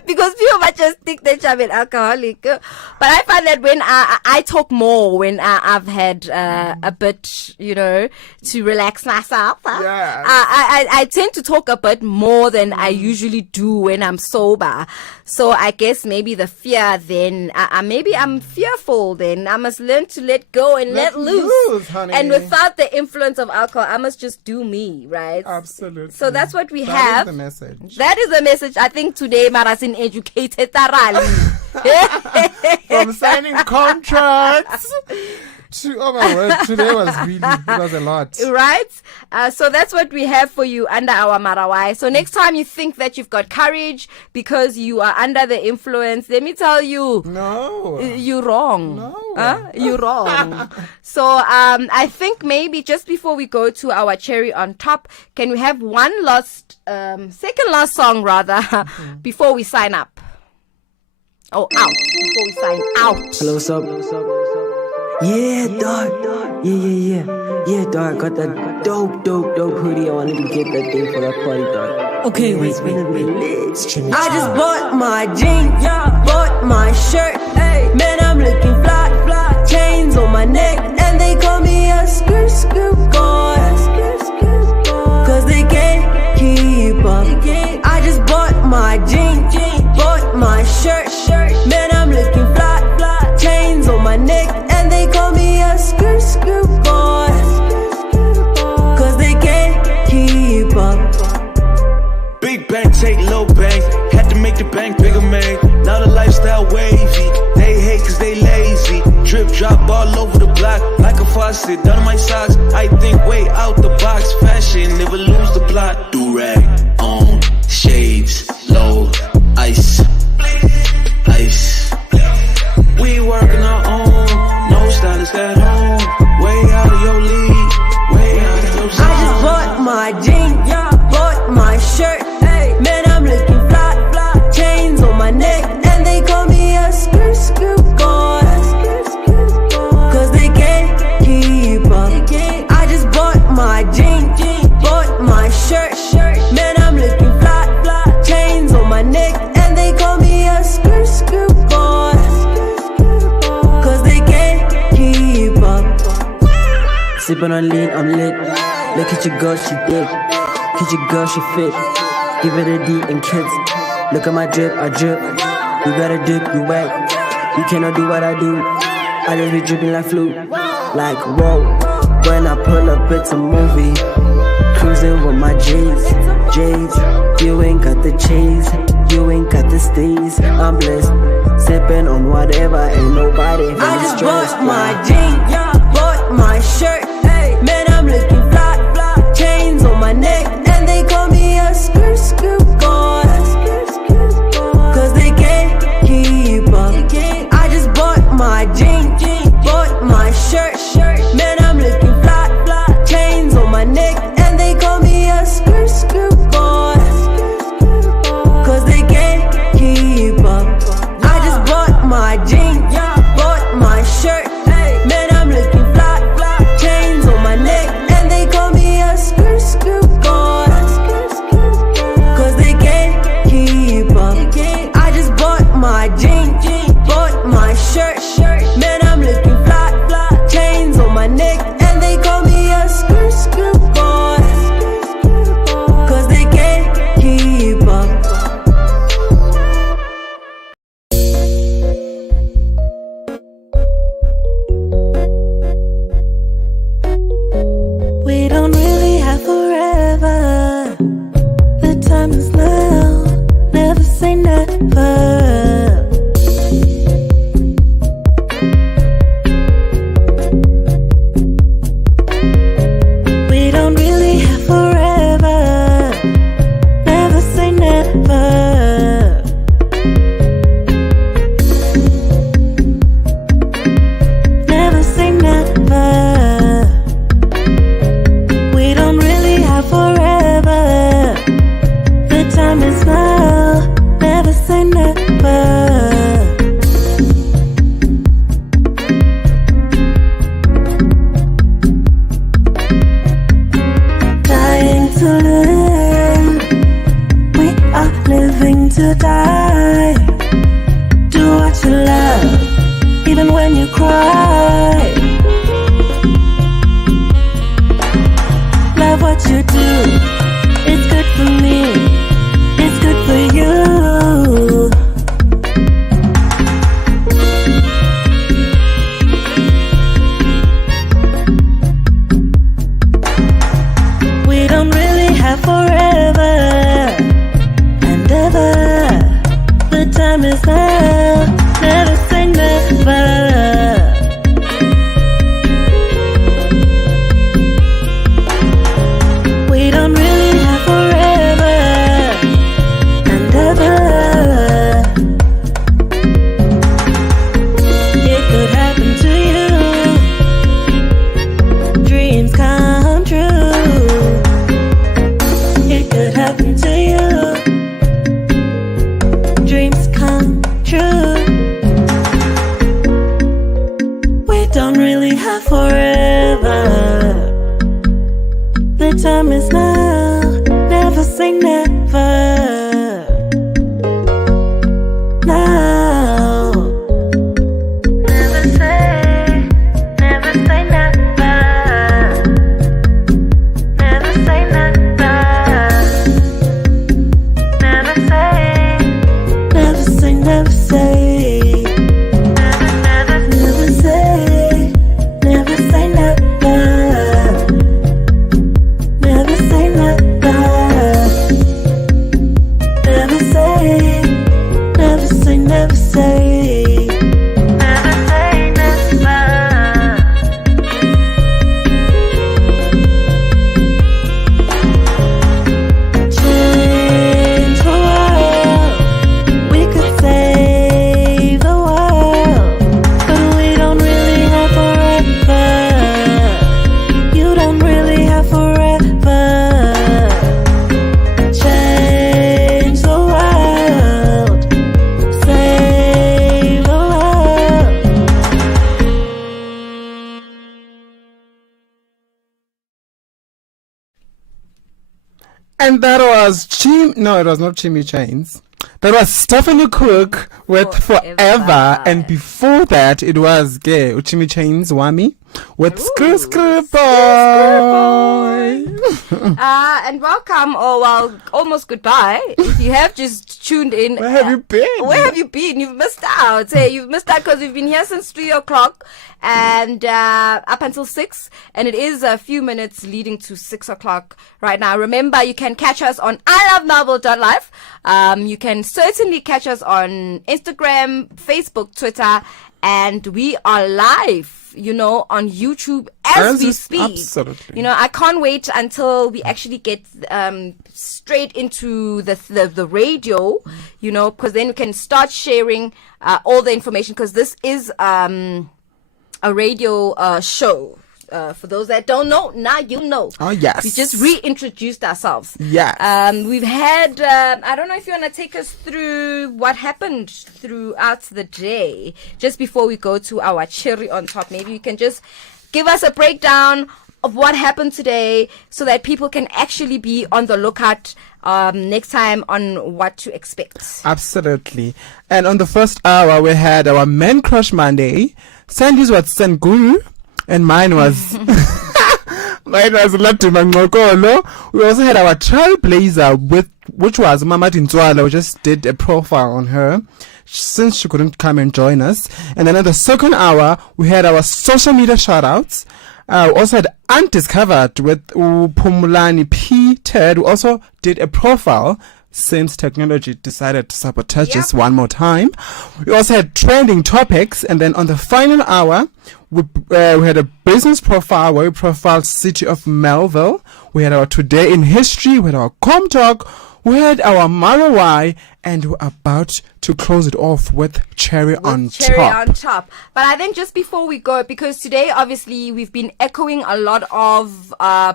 because people might just think that I'm an alcoholic. But I find that when I talk more when I've had a bit, to relax myself. I tend to talk a bit more than I usually do when I'm sober. So I guess maybe the fear then, maybe I'm fearful then. I must learn to let go and let loose. Honey. And without the influence of alcohol, I must just do me, right? Absolutely. So that's what we have. That is the message. That is the message. I think today Marasin educated thoroughly. From signing contracts to, oh my word, today it was a lot. Right? So that's what we have for you under our Marawai. So next time you think that you've got courage because you are under the influence, let me tell you. No. You're wrong. No. You're wrong. So I think maybe just before we go to our cherry on top, can we have second last song rather, before we sign up? Oh, out. Before we sign out. Close up. Yeah, dog. Yeah, dog. Got that dope hoodie. I wanted to get that thing for that party, dog. Okay, wait. I just bought my jeans, bought my shirt. Man, I'm looking fly. Chains on my neck, and they call me a skirt god. Cause they can't keep up. I just bought my jeans, bought my shirt. Man, I'm looking fly. Chains on my neck, and they call me a skirt god. Cause they can't keep up. Big bank, take low bank. Had to make the bank bigger, man. Now the lifestyle wavy. They hate cause they lazy. Drip drop all over the block like a faucet. Down on my socks, I think way out the box. Fashion, never lose the plot. Do-rag on, shades, low, ice. We working our own, no stylist at home. Way out of your league, way out of your zone. I just bought my jeans, bought my shirt. Man, I'm looking fly. Chains on my neck, and they call me a skirt god. Cause they can't keep up. I just bought my jeans, bought my shirt. Man, I'm looking fly. Chains on my neck, and they call me a skirt god. Cause they can't keep up. Sipping on lean, I'm lit. Look at your girl, she thick. Look at your girl, she fit. Give it a D and kids. Look at my drip, I drip. You gotta dip, you whack. You cannot do what I do. I just be dripping like flu. Like whoa. When I pull up, it's a movie. Cruising with my J's. You ain't got the cheese. You ain't got the steez. I'm blessed. Sipping on whatever, ain't nobody really I just stressed. bought my jeans, bought my shirt. Man, I'm looking fly. Chains on my neck, and they call me a skirt god. Cause they can't keep up. I just bought my jeans, bought my shirt. Man, I'm looking fly. Chains on my neck, and they call me a skirt god. Cause they can't keep up. I just bought my jeans, bought my shirt. Man, I'm looking fly. Chains on my neck, and they call me a skirt god. Cause they can't keep up. I just bought my jeans, bought my shirt. Man, I'm looking fly. Chains on my neck, and they call me a skirt god. Cause they can't keep up. even when you cry. Love what you do, it's good for me, it's good for you. We don't really have forever and ever. The time is now, never say never. We don't really have forever and ever. It could happen to you. Dreams come true. It could happen to you. Dreams come true. We don't really have forever. The time is now, never say never. Now. Never say never. Never say never. Never say, never say, never say. Never say, never say never. Never say never. Never say, never say, never say. Never say never. Change the world. We could save the world, but we don't really have forever. You don't really have forever. Change the world. Save the world. And that was no, it was not Chimmy Chains. That was Stephanie Cook with Forever. And before that, it was Chimmy Chains Wami with Screw Screw Boy. And welcome, or well, almost goodbye. If you have just tuned in. Where have you been? Where have you been? You've missed out. Hey, you've missed out because we've been here since 3 o'clock and up until 6. And it is a few minutes leading to 6 o'clock right now. Remember, you can catch us on ilovemarvel.live. You can certainly catch us on Instagram, Facebook, Twitter, and we are live, on YouTube as we speak. Absolutely. I can't wait until we actually get straight into the radio, because then we can start sharing all the information, because this is a radio show. For those that don't know, now you know. Oh, yes. We just reintroduced ourselves. Yes. We've had, I don't know if you want to take us through what happened throughout the day, just before we go to our cherry on top. Maybe you can just give us a breakdown of what happened today so that people can actually be on the lookout next time on what to expect. Absolutely. And on the first hour, we had our Men Crush Monday. Sandy's was Senguru. And mine was Latima Ngokolo. We also had our trailblazer which was Mama Tinzwala. We just did a profile on her since she couldn't come and join us. And then in the second hour, we had our social media shoutouts. We also had Undiscovered with Pumulani P. Ted. We also did a profile since technology decided to sabotage us one more time. We also had trending topics, and then on the final hour, we had a business profile where we profiled City of Melville. We had our Today in History, we had our Com Talk, we had our Marawai, and we're about to close it off with Cherry on Top. But I think just before we go, because today obviously we've been echoing a lot of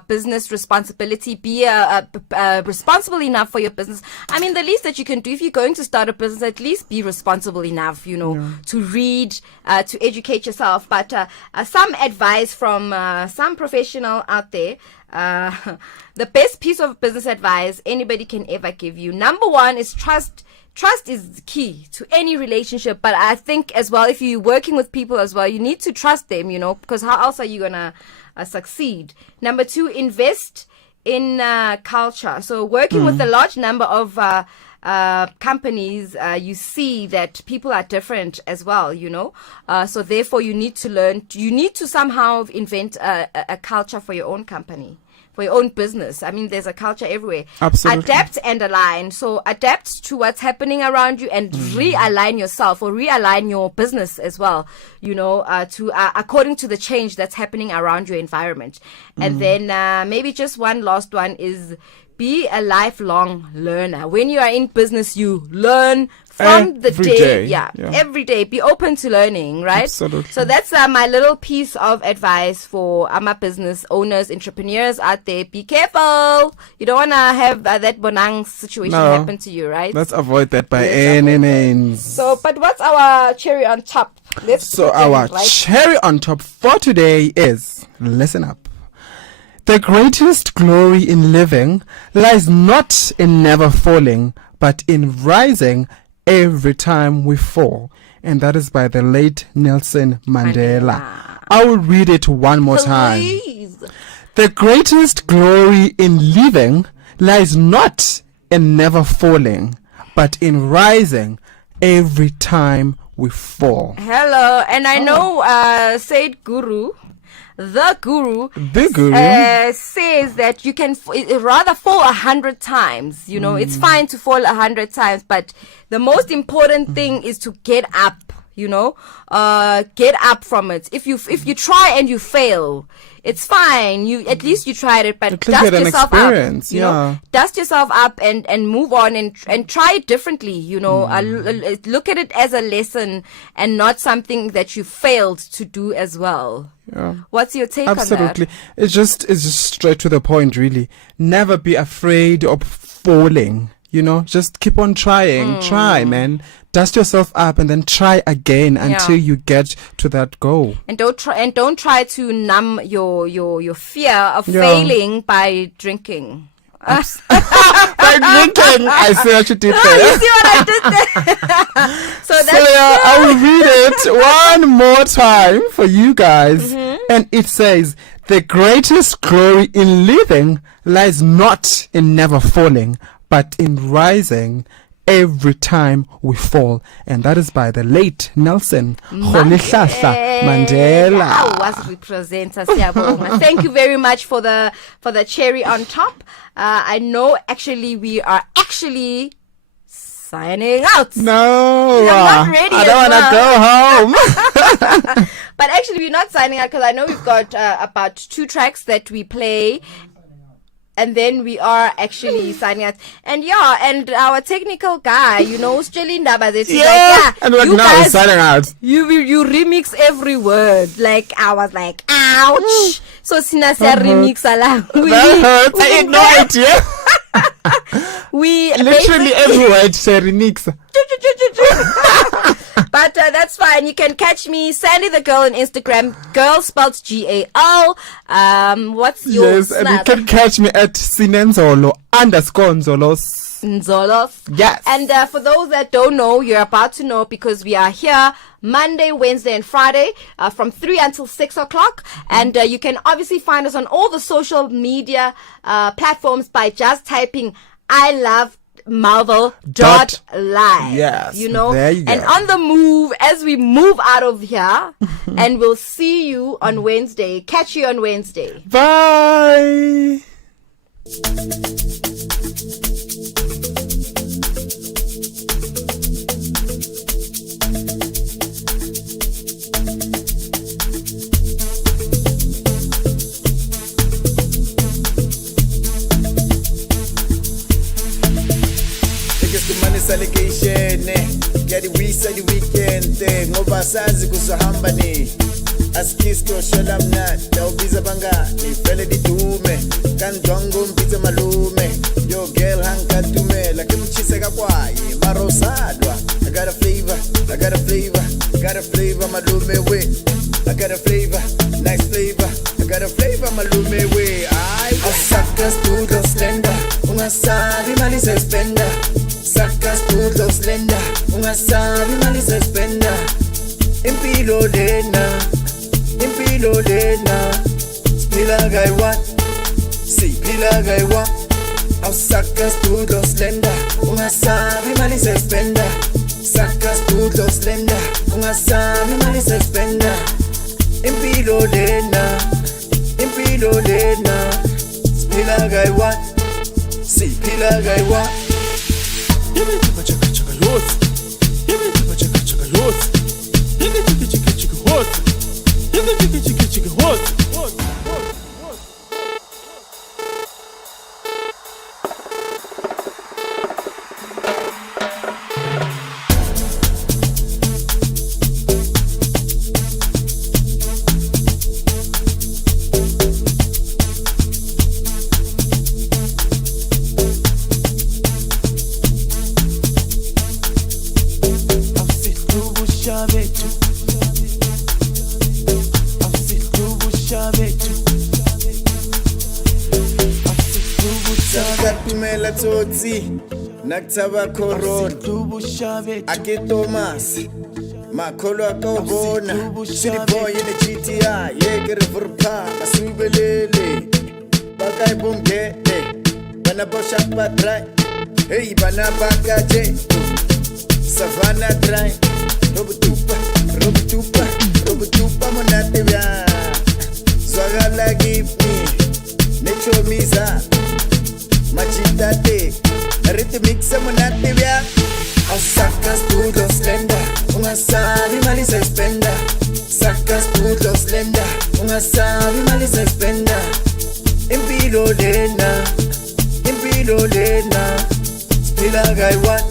business responsibility. Be responsible enough for your business. I mean, the least that you can do if you're going to start a business, at least be responsible enough, to read, to educate yourself. But some advice from some professional out there. The best piece of business advice anybody can ever give you. Number one is trust trust is key to any relationship. But I think as well, if you're working with people as well, you need to trust them, because how else are you gonna succeed? Number 2, invest in culture. So working with a large number of companies, you see that people are different as well, so therefore you need to somehow invent a culture for your own company, for your own business. I mean, there's a culture everywhere. Absolutely. Adapt and align. So adapt to what's happening around you and realign yourself, or realign your business as well, to according to the change that's happening around your environment. And then maybe just one last one is be a lifelong learner. When you are in business, you learn from the day. Yeah, every day. Be open to learning, right? Absolutely. So that's my little piece of advice for my business owners, entrepreneurs out there. Be careful. You don't want to have that bonang situation happen to you, right? Let's avoid that by any means. So, but what's our cherry on top? Cherry on top for today is, listen up. The greatest glory in living lies not in never falling, but in rising every time we fall. And that is by the late Nelson Mandela. I will read it one more time. The greatest glory in living lies not in never falling, but in rising every time we fall. Hello, and I know Said Guru. The guru says that you can rather fall 100 times. It's fine to fall 100 times, but the most important thing is to get up. Get up from it. If you try and you fail, it's fine. At least you tried it, but dust yourself up. Dust yourself up and move on and try it differently. Look at it as a lesson and not something that you failed to do as well. Yeah. What's your take on that? Absolutely. It's just straight to the point, really. Never be afraid of falling. Just keep on trying. Try, man. Dust yourself up and then try again until you get to that goal. And don't try to numb your fear of failing by drinking. By drinking. I see what you did there. You see what I did there? So I will read it one more time for you guys. And it says, the greatest glory in living lies not in never falling, but in rising every time we fall. And that is by the late Nelson Mandela. Thank you very much for the cherry on top. I know we are signing out. No, I'm not ready. I don't want to go home. But actually, we're not signing out because I know we've got about 2 tracks that we play. And then we are actually signing out. And and our technical guy, Strelinda Bazet, and we're now signing out. You remix every word. Like, I was like, ouch. So, Sinasa remix ala. That hurts. I had no idea. We literally every word say remix. But that's fine. You can catch me, Sandy the Girl, on Instagram. Girl spelled GAL. What's your Yes, and you can catch me at Sinenzolo _Nzolos. Yes. And for those that don't know, you're about to know because we are here Monday, Wednesday, and Friday from 3 until 6 o'clock. And you can obviously find us on all the social media platforms by just typing I love Marvel.live. Yes. There you go. And on the move as we move out of here. And we'll see you on Wednesday. Catch you on Wednesday. Bye. Allegation yadiwisa weekend ngoba sazi kuzohamba ni askisto shalamna dawbiza bangani vele didume kandongo mpitse malume yo girl hankatume lakimchise kakwaye marosadwa I got a flavor malume we I got a flavor nice flavor I got a flavor malume we I suckers to the slender ungasabi mali se spender Sacas todos ungasabi imali sespenda impilo lena siphila kayi-1 siphila kayi-1 awusaka studlo slender ungasabi imali sespenda saka studlo slender ungasabi imali sespenda impilo lena siphila kayi-1 siphila kayi-1 Sakapimela tsotsi nakutshaba corona ake Thomas makholo akawubona city boy in the GTI yeke riverpa masubelele bakayibongele bana bosha patrai hey bana bakaje savana dry robutupa monate bya zwagala give me nechomiza machitate rhythmixa monate bya awusaka studlo slender ungasabi imali sespenda saka studlo slender ungasabi imali sespenda impilo lena siphila kayi-1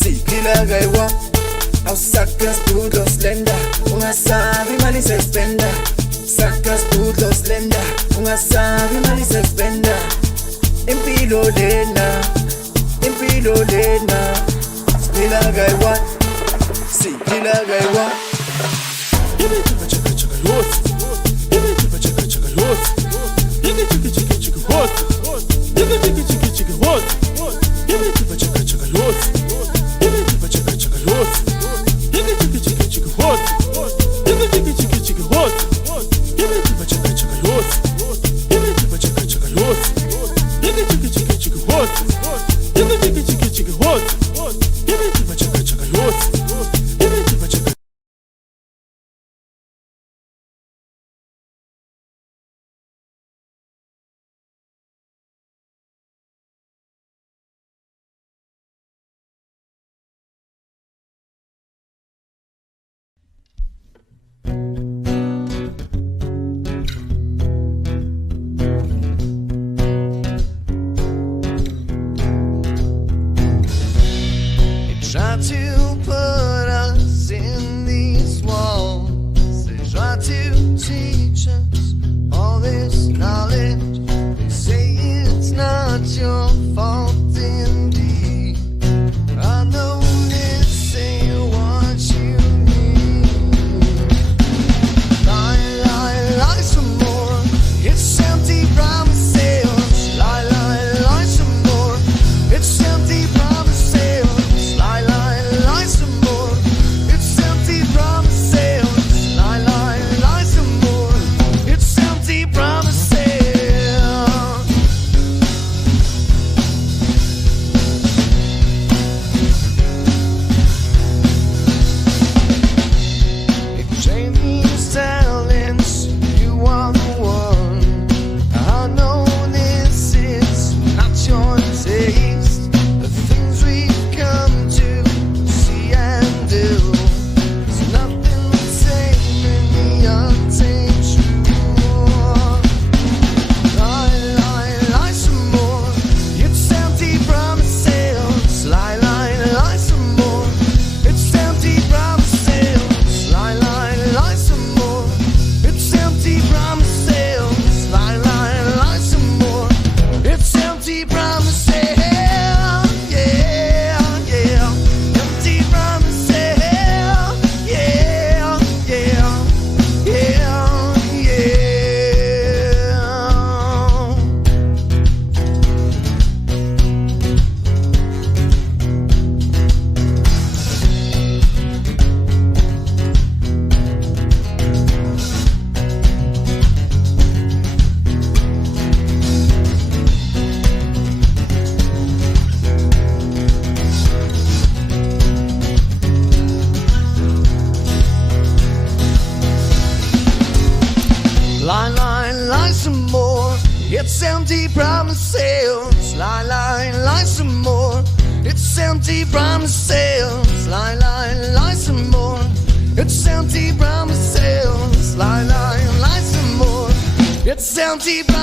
siphila kayi-1 awusaka studlo slender ungasabi imali sespenda saka studlo slender ungasabi imali sespenda impilo lena siphila kayi-1 siphila kayi-1 What? It's empty promises. Lie, lie, lie some more. It's empty promises. Lie, lie, lie some more. It's empty promises. Lie, lie, lie some more. It's empty promises.